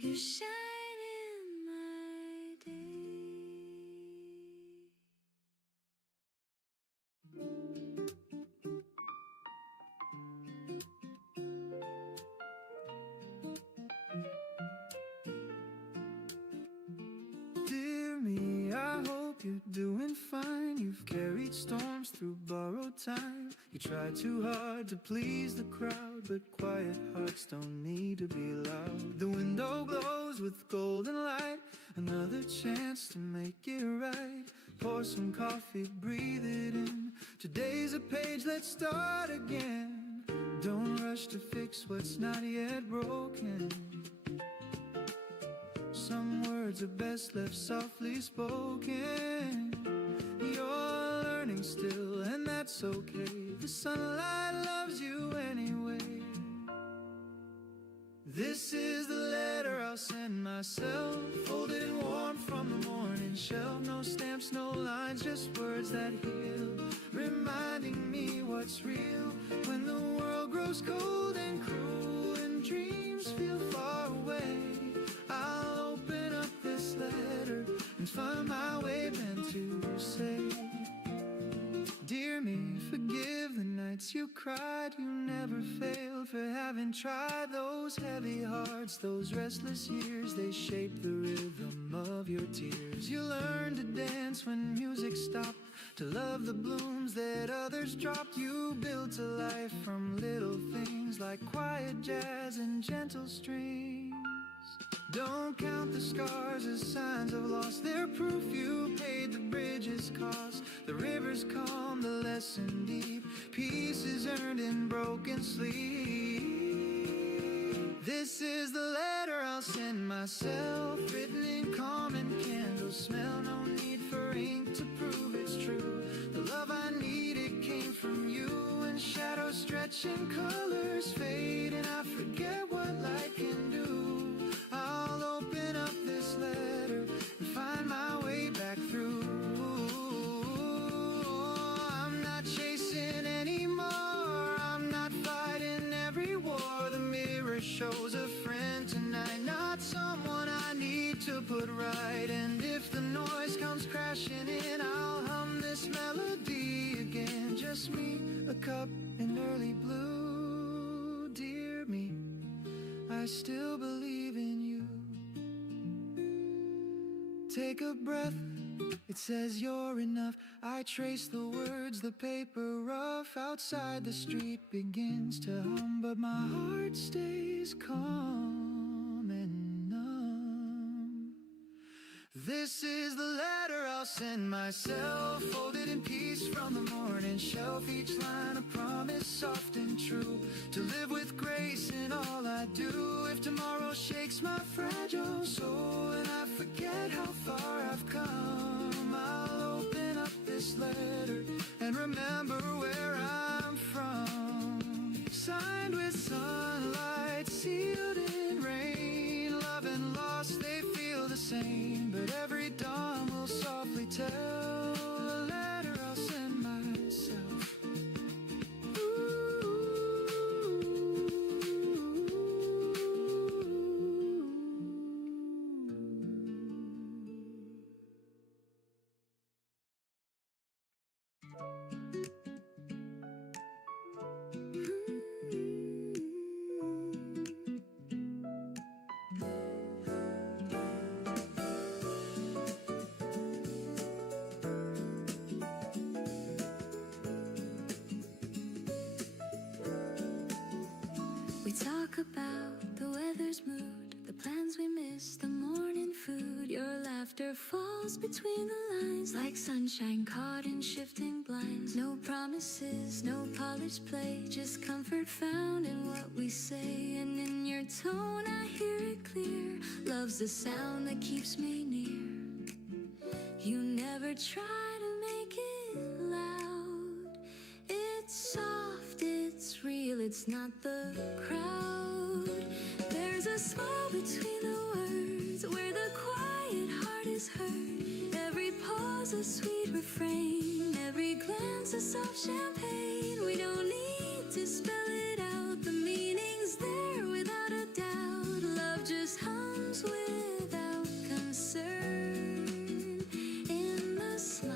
You shine in my day. Dear me, I hope you're doing fine. You've carried storms through borrowed time. You try too hard to please the crowd, but quiet hearts don't need to be loud. The window glows with golden light, another chance to make it right. Pour some coffee, breathe it in. Today's a page, let's start again. Don't rush to fix what's not yet broken. Some words are best left softly spoken. You're learning still, and that's okay. The sunlight loves you anyway. This is the letter I'll send myself, folded and warm from the morning shelf. No stamps, no lines, just words that heal, reminding me what's real. When the world grows cold and cruel and dreams feel far away, I'll open up this letter and find my way meant to say, dear me, forgive the nights you cried. You never failed for having tried. Those heavy hearts, those restless years, they shape the rhythm of your tears. You learned to dance when music stopped, to love the blooms that others dropped. You built a life from little things like quiet jazz and gentle strings. Don't count the scars as signs of loss. They're proof you paid the bridge's cost. The river's calm, the lesson deep. Peace is earned in broken sleep. This is the letter I'll send myself, written in calm and candle smell. No need for ink to prove it's true. The love I needed came from you. And shadows stretch and colors fade, and I forget what light can do. I'll open up this letter and find my way back through. I'm not chasing anymore, I'm not fighting every war. The mirror shows a friend tonight, not someone I need to put right. And if the noise comes crashing in, I'll hum this melody again. Just me, a cup, and early blue. I still believe in you. Take a breath, it says you're enough. I trace the words, the paper rough. Outside the street begins to hum, but my heart stays calm and numb. This is the letter I'll send myself, folded in peace from the morning shelf. Each line a promise, soft and true, to live with grace in all I do. If tomorrow shakes my fragile soul and I forget how far I've come, I'll open up this letter and remember where I'm from. Signed with sunlight, sealed in rain. Love and loss, they feel the same, but every dawn will softly tell a letter I'll send myself. We talk about the weather's mood, the plans we miss, the morning food. Your laughter falls between the lines like sunshine caught in shifting blinds. No promises, no polished play, just comfort found in what we say. And in your tone I hear it clear, love's the sound that keeps me near. You never try to make it loud, it's soft, it's real, it's not the crowd. There's a smile between the words where the quiet heart is heard. Every pause a sweet refrain, every glance a soft champagne. We don't need to spell it out, the meaning's there without a doubt. Love just hums without concern in the smile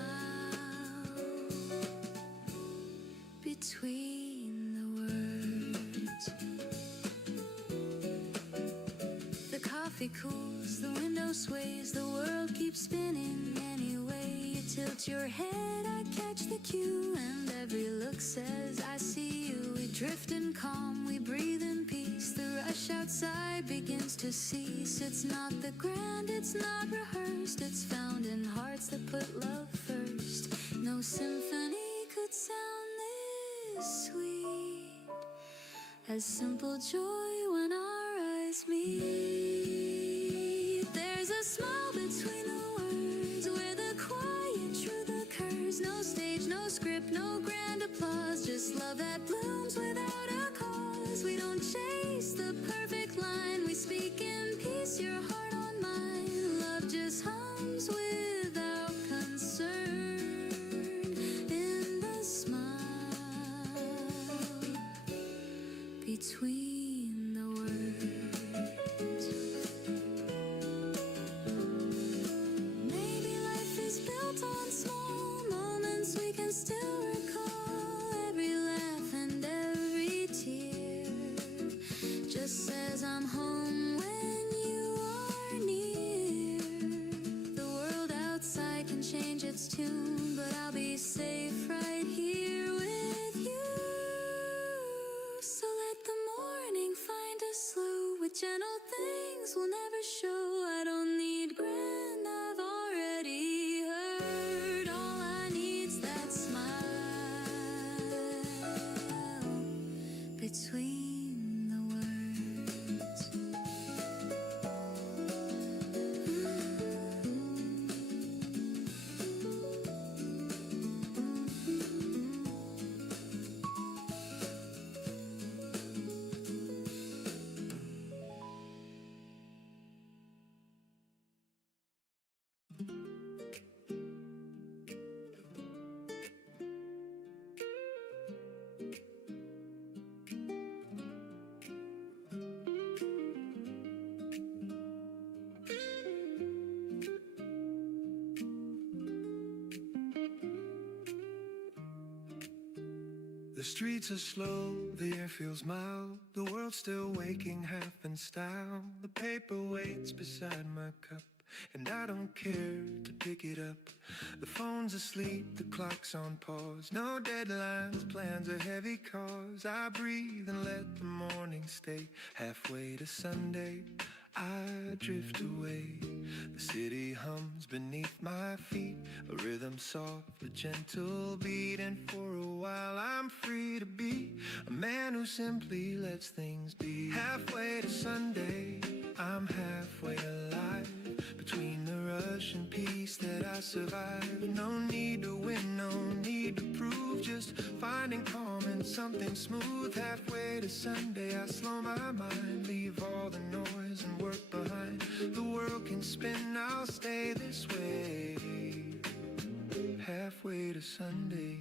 between the words. The coffee cools, the window sways, the world keeps spinning anyway. You tilt your head, I catch the cue, and every look says I see you. We drift in calm, we breathe in peace. The rush outside begins to cease. It's not the grand, it's not rehearsed, it's found in hearts that put love first. No symphony could sound this sweet as simple joy when our eyes meet. There's a smile between the words where the quiet truth occurs. No stage, no script, no grand applause, just love that blooms without a cause. We don't chase the perfect line, we speak in peace, your heart on mine. Love just hums without concern in the smile between the words. Maybe life is built on small moments we can still recall. Every laugh and every tear just says I'm home when you are near. The world outside can change its tune, but I'll be safe right here with you. So let the morning find us slow with gentle things we'll never show. I don't need grand, I've already heard. All I need's that smile between the words. streets are slow, the air feels mild. The world's still waking half in style. The paper waits beside my cup, and I don't care to pick it up. The phone's asleep, the clock's on pause. No deadlines, plans are heavy cause. I breathe and let the morning stay. Halfway to Sunday, I drift away. The city hums beneath my feet, a rhythm soft, a gentle beat. And for a while I'm free to be a man who simply lets things be. Halfway to Sunday, I'm halfway alive. Between the rush and peace that I survive. No need to win, no need to prove, just finding calm in something smooth. Halfway to Sunday, I slow my mind, leave all the noise and work behind. The world can spin, I'll stay this way. Halfway to Sunday.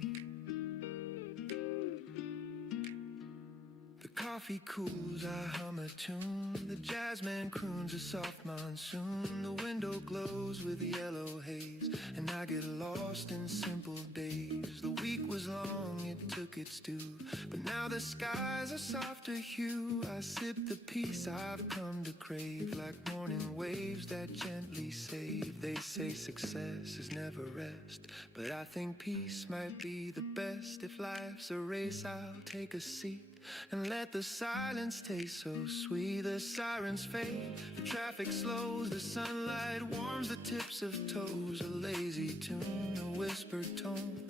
The coffee cools, I hum a tune. The jazzman croons a soft monsoon. The window glows with yellow haze, and I get lost in simple days. The week was long, it took its due, but now the skies are softer hue. I sip the peace I've come to crave, like morning waves that gently save. They say success is never rest, but I think peace might be the best. If life's a race, I'll take a seat and let the silence taste so sweet. The sirens fade, the traffic slows, the sunlight warms the tips of toes. A lazy tune, a whispered tone,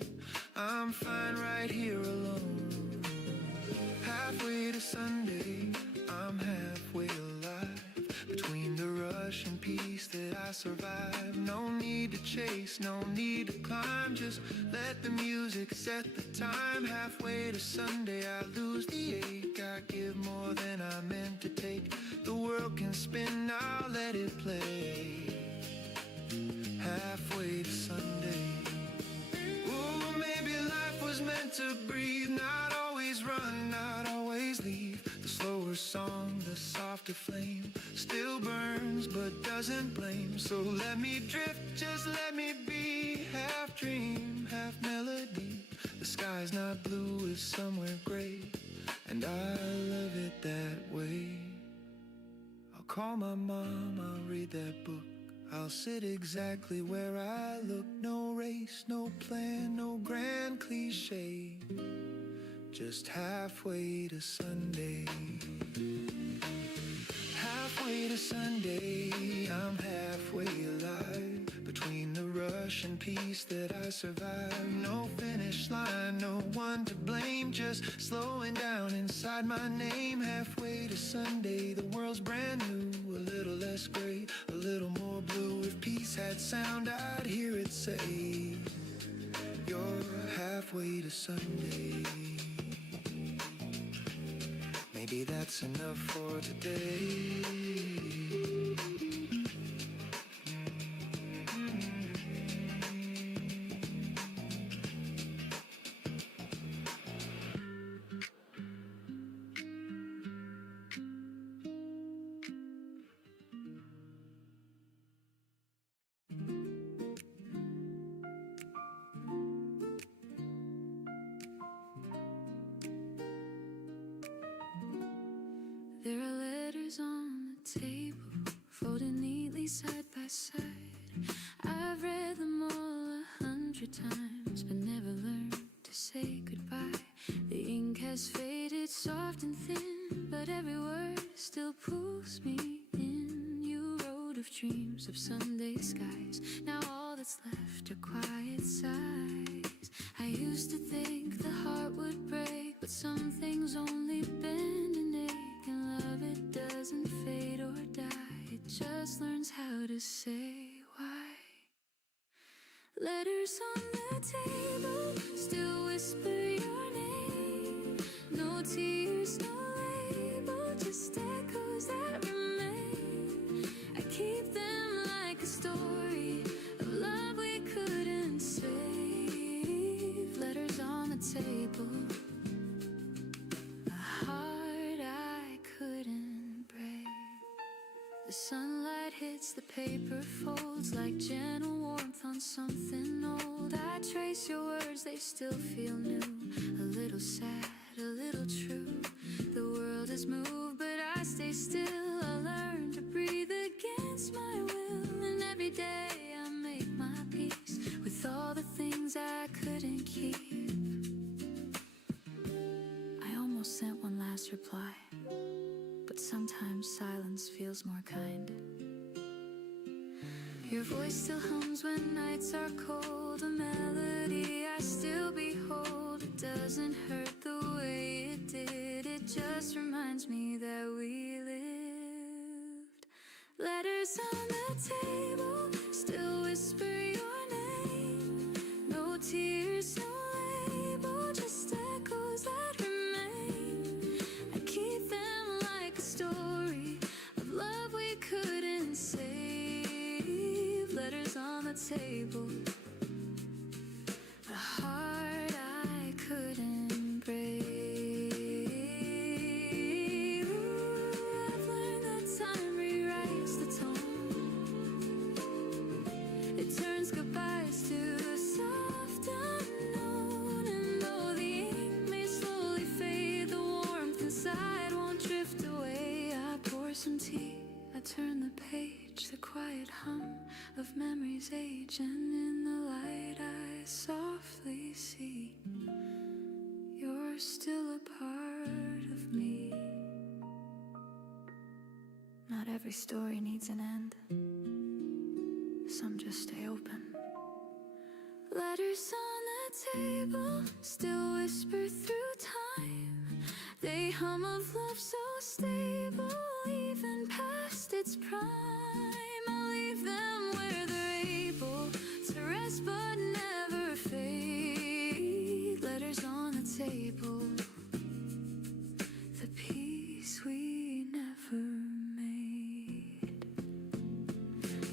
I'm fine right here alone. Halfway to Sunday, I'm halfway alive. Between the rush and peace that I survive. No need to chase, no need to climb, just let the music set the time. Halfway to Sunday, I lose the ache. I give more than I meant to take. The world can spin, I'll let it play. Halfway to Sunday. Oh, maybe life was meant to breathe, not always run, not always leave. The slower song, the softer flame, still burns but doesn't blame. So let me drift, just let me be. Half dream, half melody. The sky's not blue, it's somewhere gray, and I love it that way. I'll call my mom, I'll read that book. I'll sit exactly where I look. No race, no plan, no grand cliche, just halfway to Sunday. Halfway to Sunday, I'm halfway alive. Between the rush and peace that I survive. No finish line, no one to blame, just slowing down inside my name. Halfway to Sunday, the world's brand new, a little less gray, a little more blue. If peace had sound, I'd hear it say, you're halfway to Sunday. Maybe that's enough for today. There are letters on the table, folded neatly side by side. I've read them all 100 times, but never learned to say goodbye. The ink has faded soft and thin, but every word still pulls me in. You wrote of dreams of Sunday skies, now all that's left are quiet sighs. I used to think the heart would break, but some things only bend and ache. And love, it doesn't fade or die, it just learns how to say why. Letters on the table still whisper your name. No tears, no label, just echoes that remain. I keep them like a story of love we couldn't save. Letters on the table, a heart I couldn't break. The sunlight hits the paper folds like gentle warmth on something old. I trace your words, they still feel new. A little sad, a little true. The world has moved, but I stay still. I learn to breathe against my will. And every day I make my peace with all the things I couldn't keep. I almost sent one last reply, but sometimes silence feels more kind. Your voice still hums when nights are cold, a melody I still behold. It doesn't hurt the way it did, it just reminds me that we lived. Letters on the table still whisper your name. No tears, no label, just echoes that remain. I keep them like a story of love we couldn't save. Letters on the table, a heart I couldn't break. Ooh, I've learned that time rewrites the tone. It turns goodbyes to a soft unknown. And though the ink may slowly fade, the warmth inside won't drift away. I pour some tea, I turn the page, the quiet hum of memories age, and in the light I softly see you're still a part of me. Not every story needs an end, some just stay open. Letters on the table still whisper through time. They hum of love so stable, even past its prime. I'll leave them where they're able to rest but never fade. Letters on the table, the peace we never made.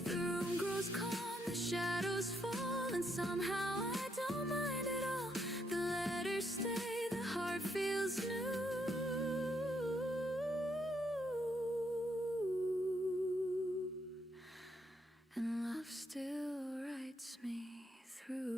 The room grows calm, the shadows fall, and somehow I don't mind at all. The letters stay, the heart feels new. And love still writes me through.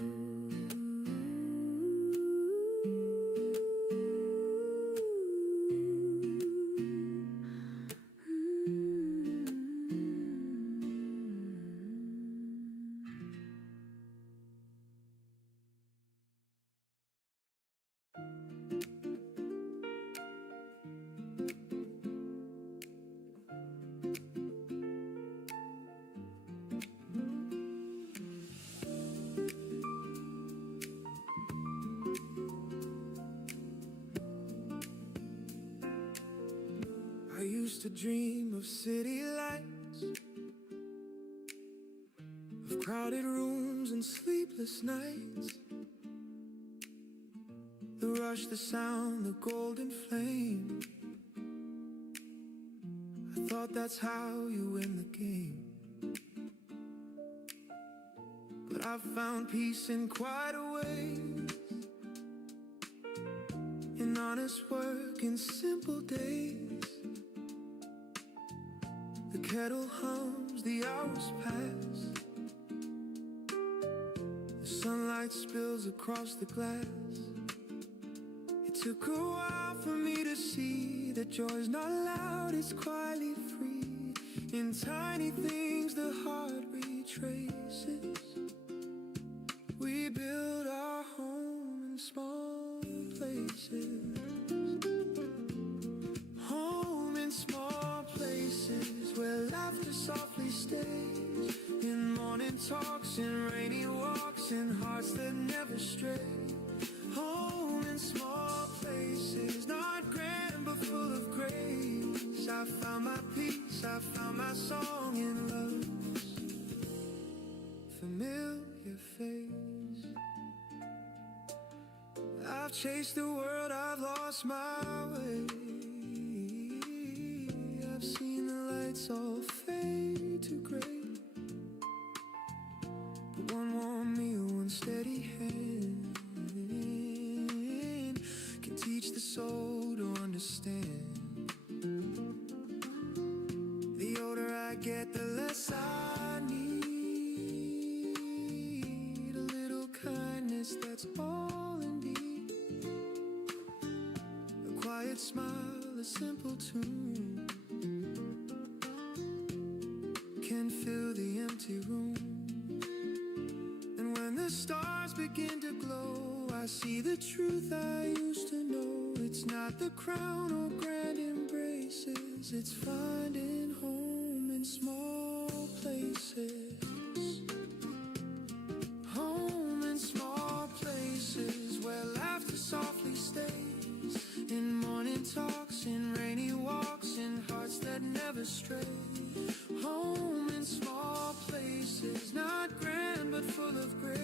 I used to dream of city lights, of crowded rooms and sleepless nights. The rush, the sound, the golden flame. I thought that's how you win the game. But I've found peace in quieter ways, in honest work, in simple days. The kettle hums, the hours pass, the sunlight spills across the glass. It took a while for me to see that joy's not loud, it's quietly free. In tiny things the heart retraces. We build our home in small places. Home in small places where laughter softly stays. In morning talks, in rainy walks, in hearts that never stray. Home in small places, not grand but full of grace. I found my peace, I found my song in love's familiar face. I've chased the world, I've lost my way. I've seen the lights all fade to gray, but one warm meal, one steady hand can teach the soul to understand. The older I get, the less the stars begin to glow, I see the truth I used to know. It's not the crown or grand embraces, it's finding home in small places. Home in small places where laughter softly stays, in morning talks, in rainy walks, in hearts that never stray. Home in small places, not grand but full of grace.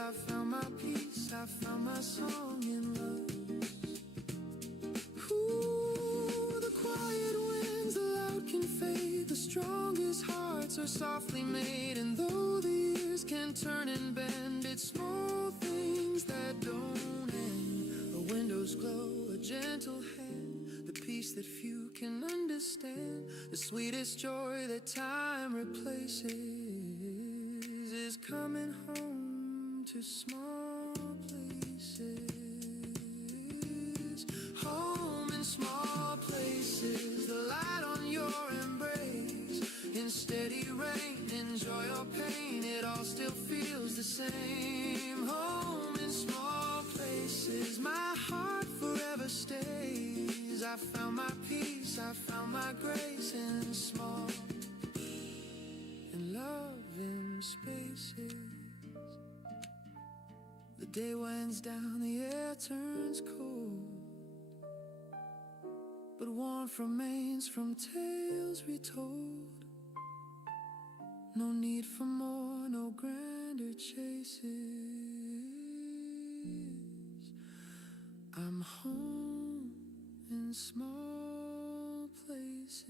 I found my peace, I found my song in love. Ooh, the quiet winds, the loud can fade, the strongest hearts are softly made. And though the years can turn and bend, it's small things that don't end. The windows glow, a gentle hand, the peace that few can understand. The sweetest joy that time replaces is coming home to small places. Home in small places, the light on your embrace. In steady rain, in joy or pain, it all still feels the same. Home in small places, my heart forever stays. I found my peace, I found my grace in small and love in spaces. The day winds down, the air turns cold, but warmth remains from tales retold. No need for more, no grander chases. I'm home in small places.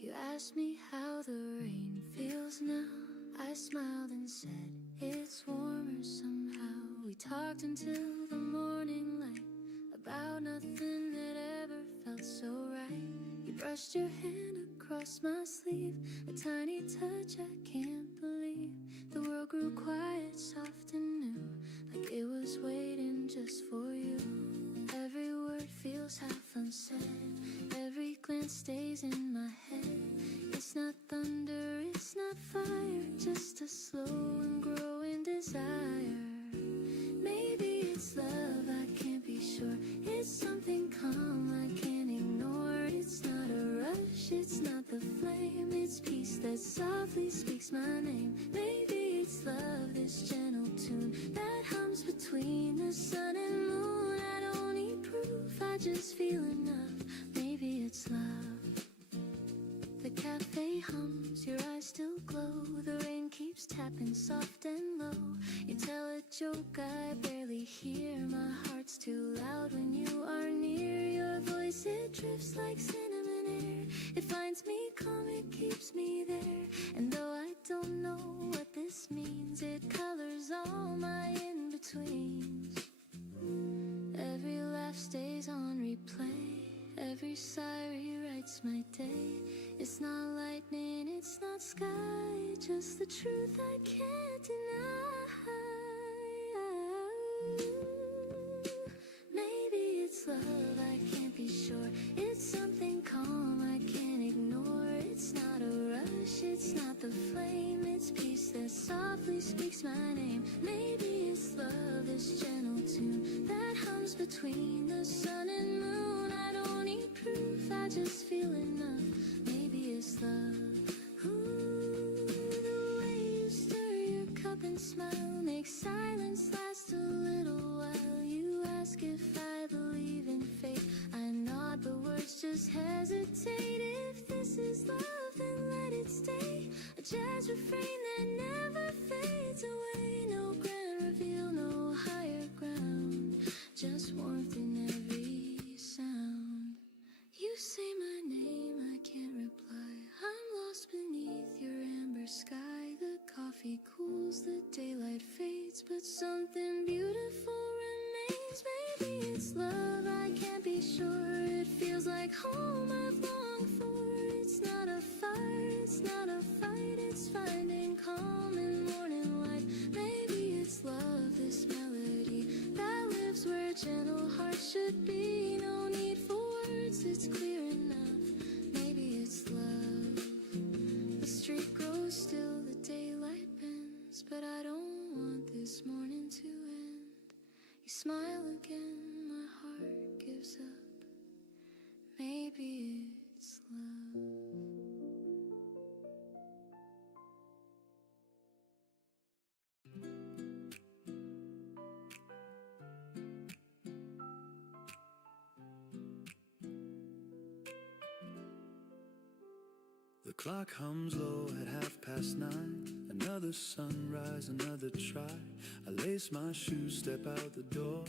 You asked me how the rain feels now. I smiled and said it's warmer somehow. We talked until the morning light about nothing that ever felt so right. You brushed your hand across my sleeve, a tiny touch I can't believe. The world grew quiet, soft and new, like it was waiting just for you. Every word feels half unsaid, every glance stays in my head. It's not thunder, it's not fire, just a slow and growing desire. Maybe it's love, I can't be sure. It's something calm I can't ignore. It's not a rush, it's not the flame, it's peace that softly speaks my name. Maybe it's love, this gentle tune that hums between the sun and moon. I don't need proof, I just feel enough. Maybe it's love. The cafe hums, your eyes still glow. The rain keeps tapping soft and low. You tell a joke I barely hear. My heart's too loud when you are near. Your voice, it drifts like cinnamon air. It finds me calm, it keeps me there. And though I don't know what this means, it colors all my in-betweens. Every laugh stays on replay, every sigh rewrites my day. It's not lightning, it's not sky, just the truth I can't deny. Maybe it's love, I can't be sure. It's something calm I can't ignore. It's not a rush, it's not the flame, it's peace that softly speaks my name. Maybe it's love, this gentle tune that hums between the sun and moon. I don't need proof, I just feel enough. Maybe it's love. Ooh, the way you stir your cup and smile makes silence last a little while. You ask if I believe in fate, I nod but words just hesitate. If this is love, then let it stay. A jazz refrain that never fades away. No grand reveal, no higher ground, just warmth in every sound. You say my name, I can't reply. I'm lost beneath your amber sky. The coffee cools, the daylight fades, but something beautiful remains. Maybe be sure it feels like home I've longed for. It's not a fire, it's not a fight, it's finding calm in morning light. Maybe it's love, this melody that lives where gentle hearts should be. No need for words, it's clear enough. Maybe it's love. The street grows still, the daylight bends, but I don't want this morning to end. You smile again, my heart gives up. Maybe it's love. The clock hums low at 9:30. Another sunrise, another try. I lace my shoes, step out the door.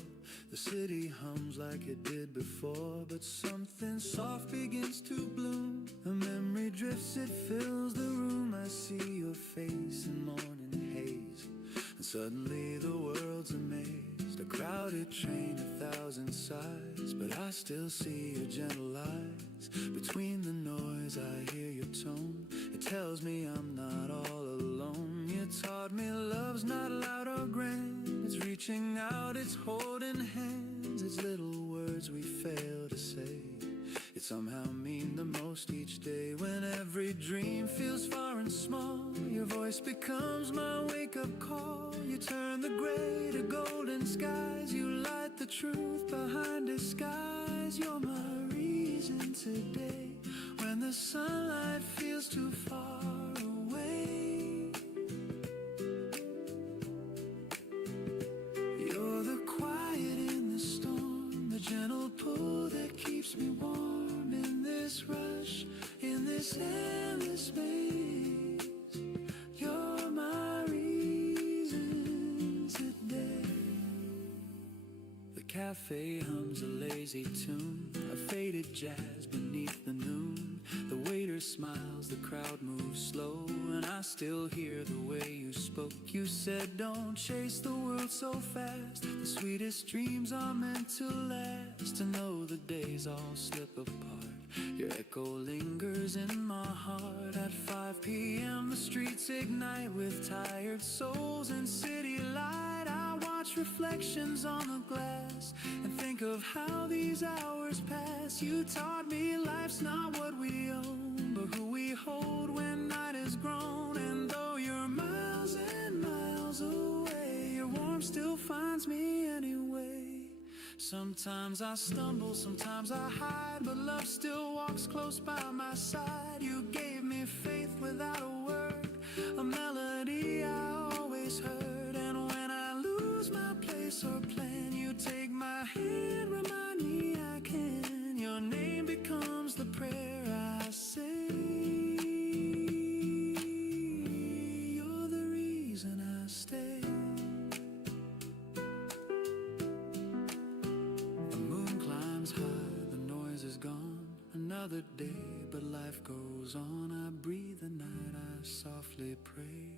The city hums like it did before, but something soft begins to bloom. A memory drifts, it fills the room. I see your face in morning haze, and suddenly the world's amazed. A crowded train, 1,000 sighs, but I still see your gentle eyes. Between the noise I hear your tone. It tells me I'm not all alone. You taught me love's not loud or grand. It's reaching out, it's holding hands. It's little words we fail to say. It somehow mean the most each day. When every dream feels far and small, your voice becomes my wake-up call. You turn the gray to golden skies. You light the truth behind disguise. You're my reason today. When the sunlight feels too far away, you're the quiet in the storm, the gentle pull that keeps me warm. In this rush, in this endless space, you're my reason today. The cafe hums a lazy tune, a faded jazz beneath the noon. The waiter smiles, the crowd moves slow, and I still hear the way you spoke. You said don't chase the world so fast. The sweetest dreams are meant to last. And though the days all slip apart, your echo lingers in my heart. At 5 p.m. the streets ignite with tired souls and city light. I watch reflections on the glass and think of how these hours pass. You taught me life's not what we own, but who we hold when night is grown. And though you're miles and miles away, your warmth still finds me anyway. Sometimes I stumble, sometimes I hide, but love still walks close by my side. You gave me faith without a word, a melody I always heard. And when I lose my place or plan, you take my hand, remind me I can. Your name becomes the prayer I say. You're the reason I stay. The moon climbs high, the noise is gone. Another day, but life goes on. I breathe the night, I softly pray.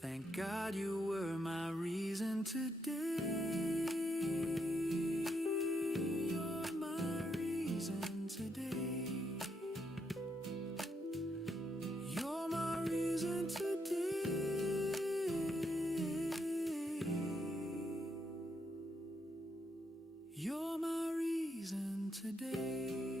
Thank God you were my reason today. You're my reason today. You're my reason today. You're my reason today.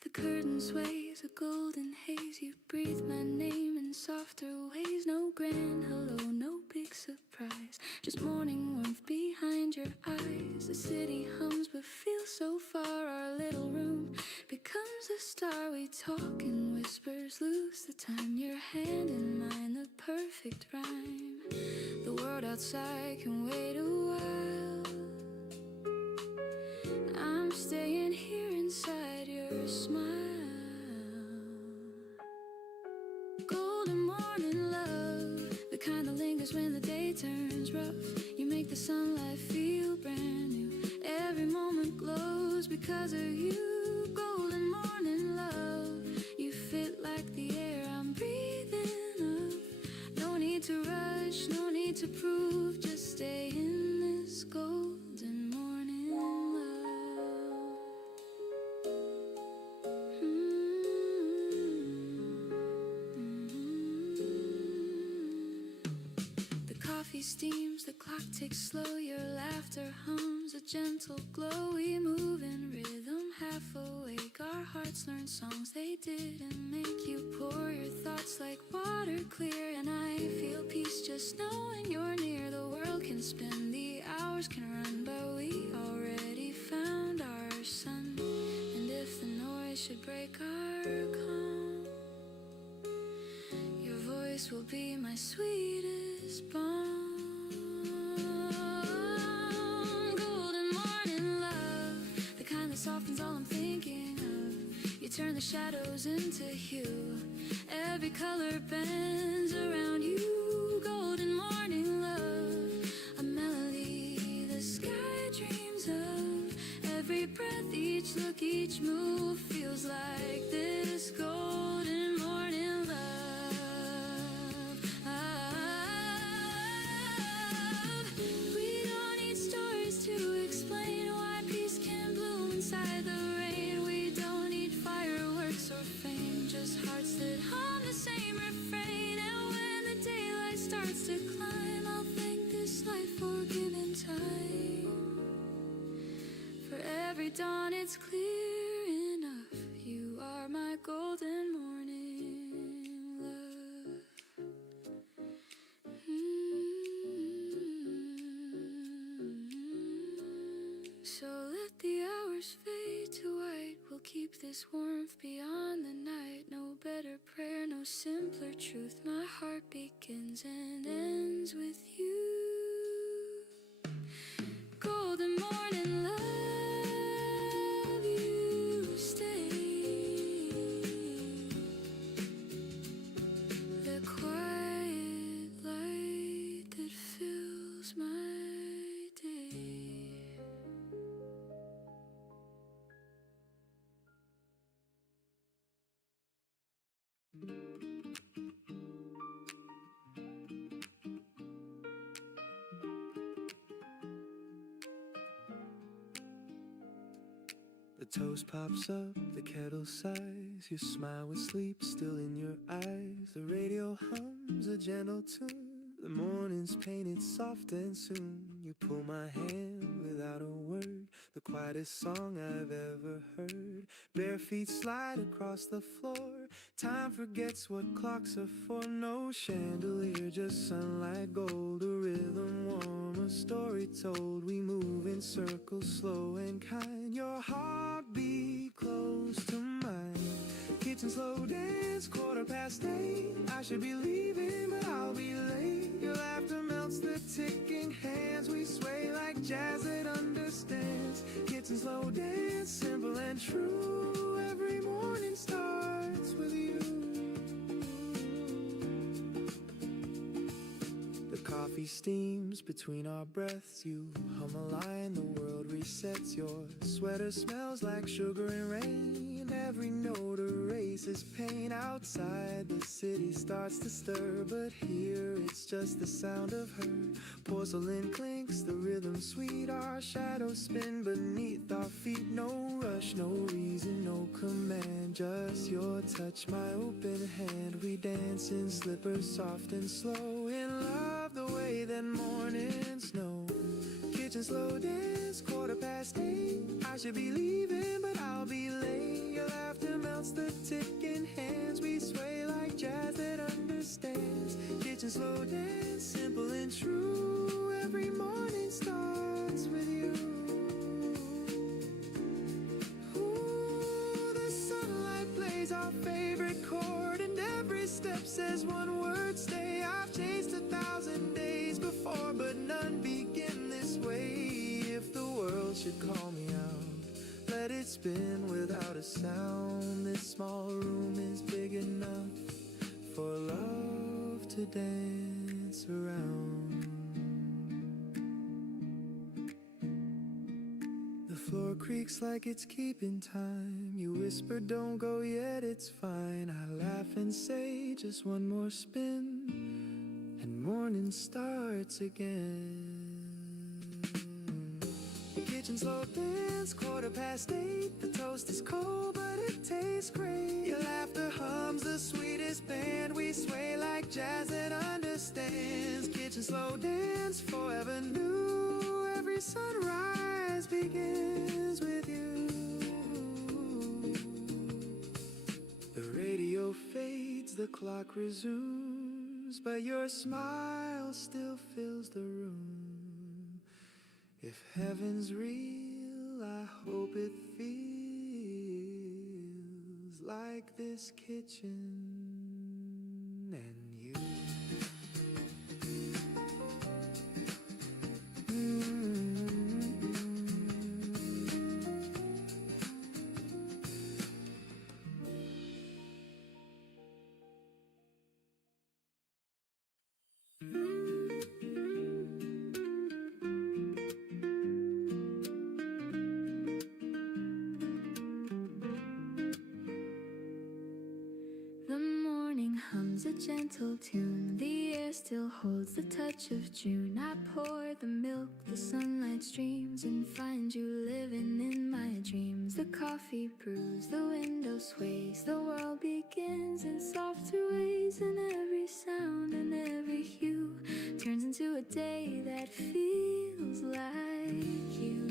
The curtain sways, a golden haze. You breathe my name in softer ways. No grand hello, no big surprise, just morning warmth behind your eyes. The city hums but feels so far. Our little room becomes a star. We talk in whispers, lose the time. Your hand in mine, the perfect rhyme. The world outside can wait a while. I'm staying here inside your smile. turns rough. You make the sunlight feel brand new. Every moment glows because of you. Golden morning love, you fit like the air I'm breathing up. No need to rush, no need to prove, just stay in this golden morning love. The coffee steams, the clock ticks slow, your laughter hums a gentle glow. We move in rhythm, half awake, our hearts learn songs they didn't make. You pour your thoughts like water clear, and I feel peace just knowing you're near. The world can spin, the hours can run, but we already found our sun. And if the noise should break our calm, your voice will be my sweetest balm. Golden morning love, the kind that softens all I'm thinking of. You turn the shadows into hue, every color bends around you. Golden morning love, a melody the sky dreams of. Every breath, each look, each move feels like this golden morning love. We don't need stories to explain why peace can bloom inside the rain. We don't need fireworks or fame, just hearts that hum the same refrain. And when the daylight starts to climb, I'll thank this life for giving time. For every dawn it's clear enough, you are my golden morning love. So let the hours fade to white, we'll keep this warmth beyond the night. No better prayer, no simpler truth. My heart begins and ends with you. Golden morning love, you stay. The quiet light that fills my day. The toast pops up, the kettle sighs. Your smile with sleep still in your eyes. The radio hums a gentle tune. The morning's painted soft and soon you pull my hand without a word. The quietest song I've ever heard. Bare feet slide across the floor. Time forgets what clocks are for. No chandelier, just sunlight gold. A rhythm warm, a story told. We move in circles, slow and kind. Your heartbeat close to mine. Kitchen slow dance, 8:15. I should be leaving, but I'll be late. Your laughter melts the ticking hands. We sway like jazz that understands. Kitchen slow dance, simple and true. Every morning starts with you. The coffee steams between our breaths. You hum a line, the world resets. Your sweater smells like sugar and rain. Every note erases pain. Outside the city starts to stir, but here it's just the sound of her. Porcelain clinks, the rhythm sweet. Our shadows spin beneath our feet. No rush, no reason, no command. Just your touch, my open hand. We dance in slippers, soft and slow. In love the way that mornings know. Kitchen slow dance, 8:15. I should be leaving, but I'll be late. Your laughter melts the ticking hands. We sway like jazz that understands. Kitchen slow dance, simple and true. Every morning starts with you. Ooh, the sunlight plays our favorite chord, and every step says one word, stay. I've chased 1,000 days before, but none begin this way. If the world should call me out, let it spin without a sound. This small room is big enough for love to dance around. floor creaks like it's keeping time. You whisper, don't go yet, it's fine. I laugh and say, just one more spin, and morning starts again. The kitchen slow dance, 8:15. The toast is cold, but it tastes great. Your laughter hums the sweetest band. We sway like jazz that understands. Kitchen slow dance, forever new. Every sunrise begins with you. The radio fades, the clock resumes, but your smile still fills the room. If heaven's real, I hope it feels like this kitchen and you. A gentle tune, the air still holds the touch of June. I pour the milk, the sunlight streams, and find you living in my dreams. The coffee brews, the window sways, the world begins in softer ways, and every sound and every hue turns into a day that feels like you.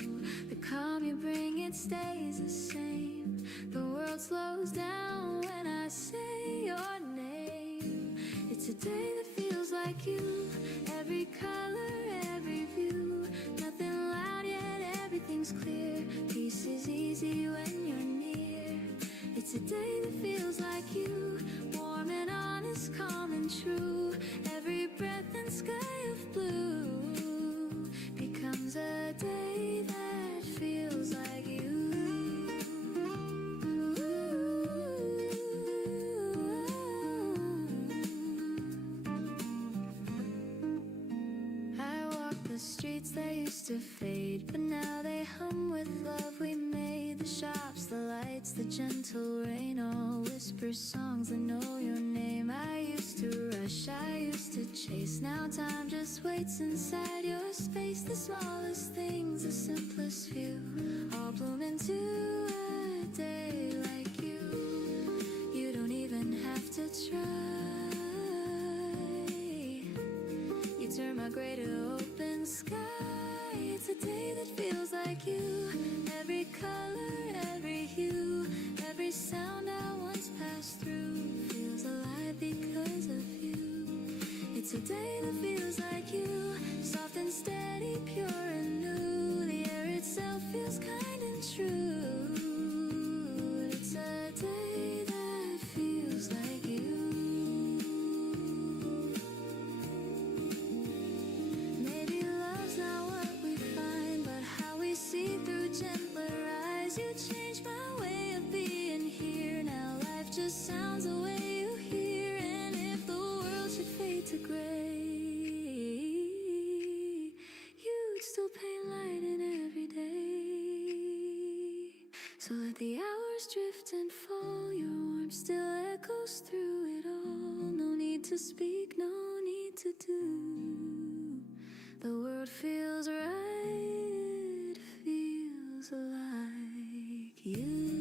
The calm you bring, it stays the same. The world slows down when I say your name. It's a day that feels like you. Every color, every view. Nothing loud yet, everything's clear. Peace is easy when you're near. It's a day that feels like you. Warm and honest, calm and true. Every breath and sky of blue becomes a day that feels like you. The streets that used to fade, but now they hum with love we made. The shops, the lights, the gentle rain, all whisper songs that know your name. I used to rush, I used to chase. Now time just waits inside your space. The smallest things, the simplest few, all bloom into a day like you. You don't even have to try. You turn my gray to open sky. It's a day that feels like you. Every color, every hue, every sound I once passed through feels alive because of you. It's a day that feels like you. Soft and steady, pure and new. The air itself feels kind and true. It's a day that feels like you. See through gentler eyes. You changed my way of being here. Now life just sounds the way you hear. And if the world should fade to gray, you'd still paint light in every day. So let the hours drift and fall. Your warmth still echoes through it all. No need to speak, no need to do. The world feels right, feels like you.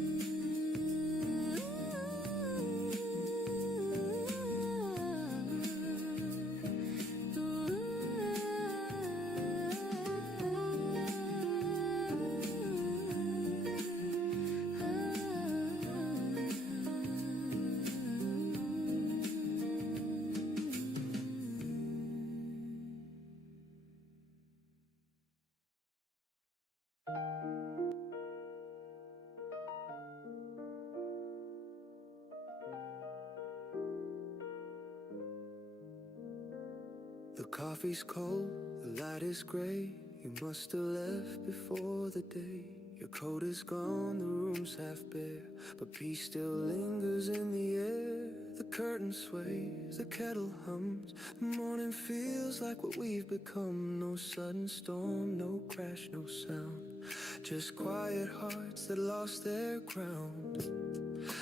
The coffee's cold, the light is gray. You must have left before the day. Your coat is gone, the room's half bare, but peace still lingers in the air. The curtain sways, the kettle hums. The morning feels like what we've become. No sudden storm, no crash, no sound. Just quiet hearts that lost their ground.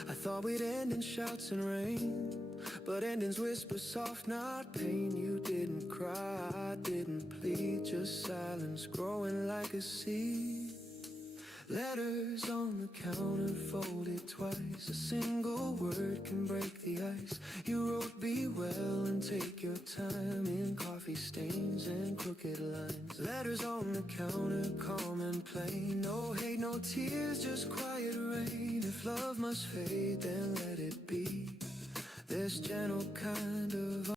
I thought we'd end in shouts and rain, but endings whisper soft, not pain. You didn't cry, didn't plead, just silence growing like a seed. Letters on the counter folded twice. A single word can break the ice. You wrote be well and take your time in coffee stains and crooked lines. Letters on the counter, calm and plain. No hate, no tears, just quiet rain. If love must fade, then let it be. This gentle kind of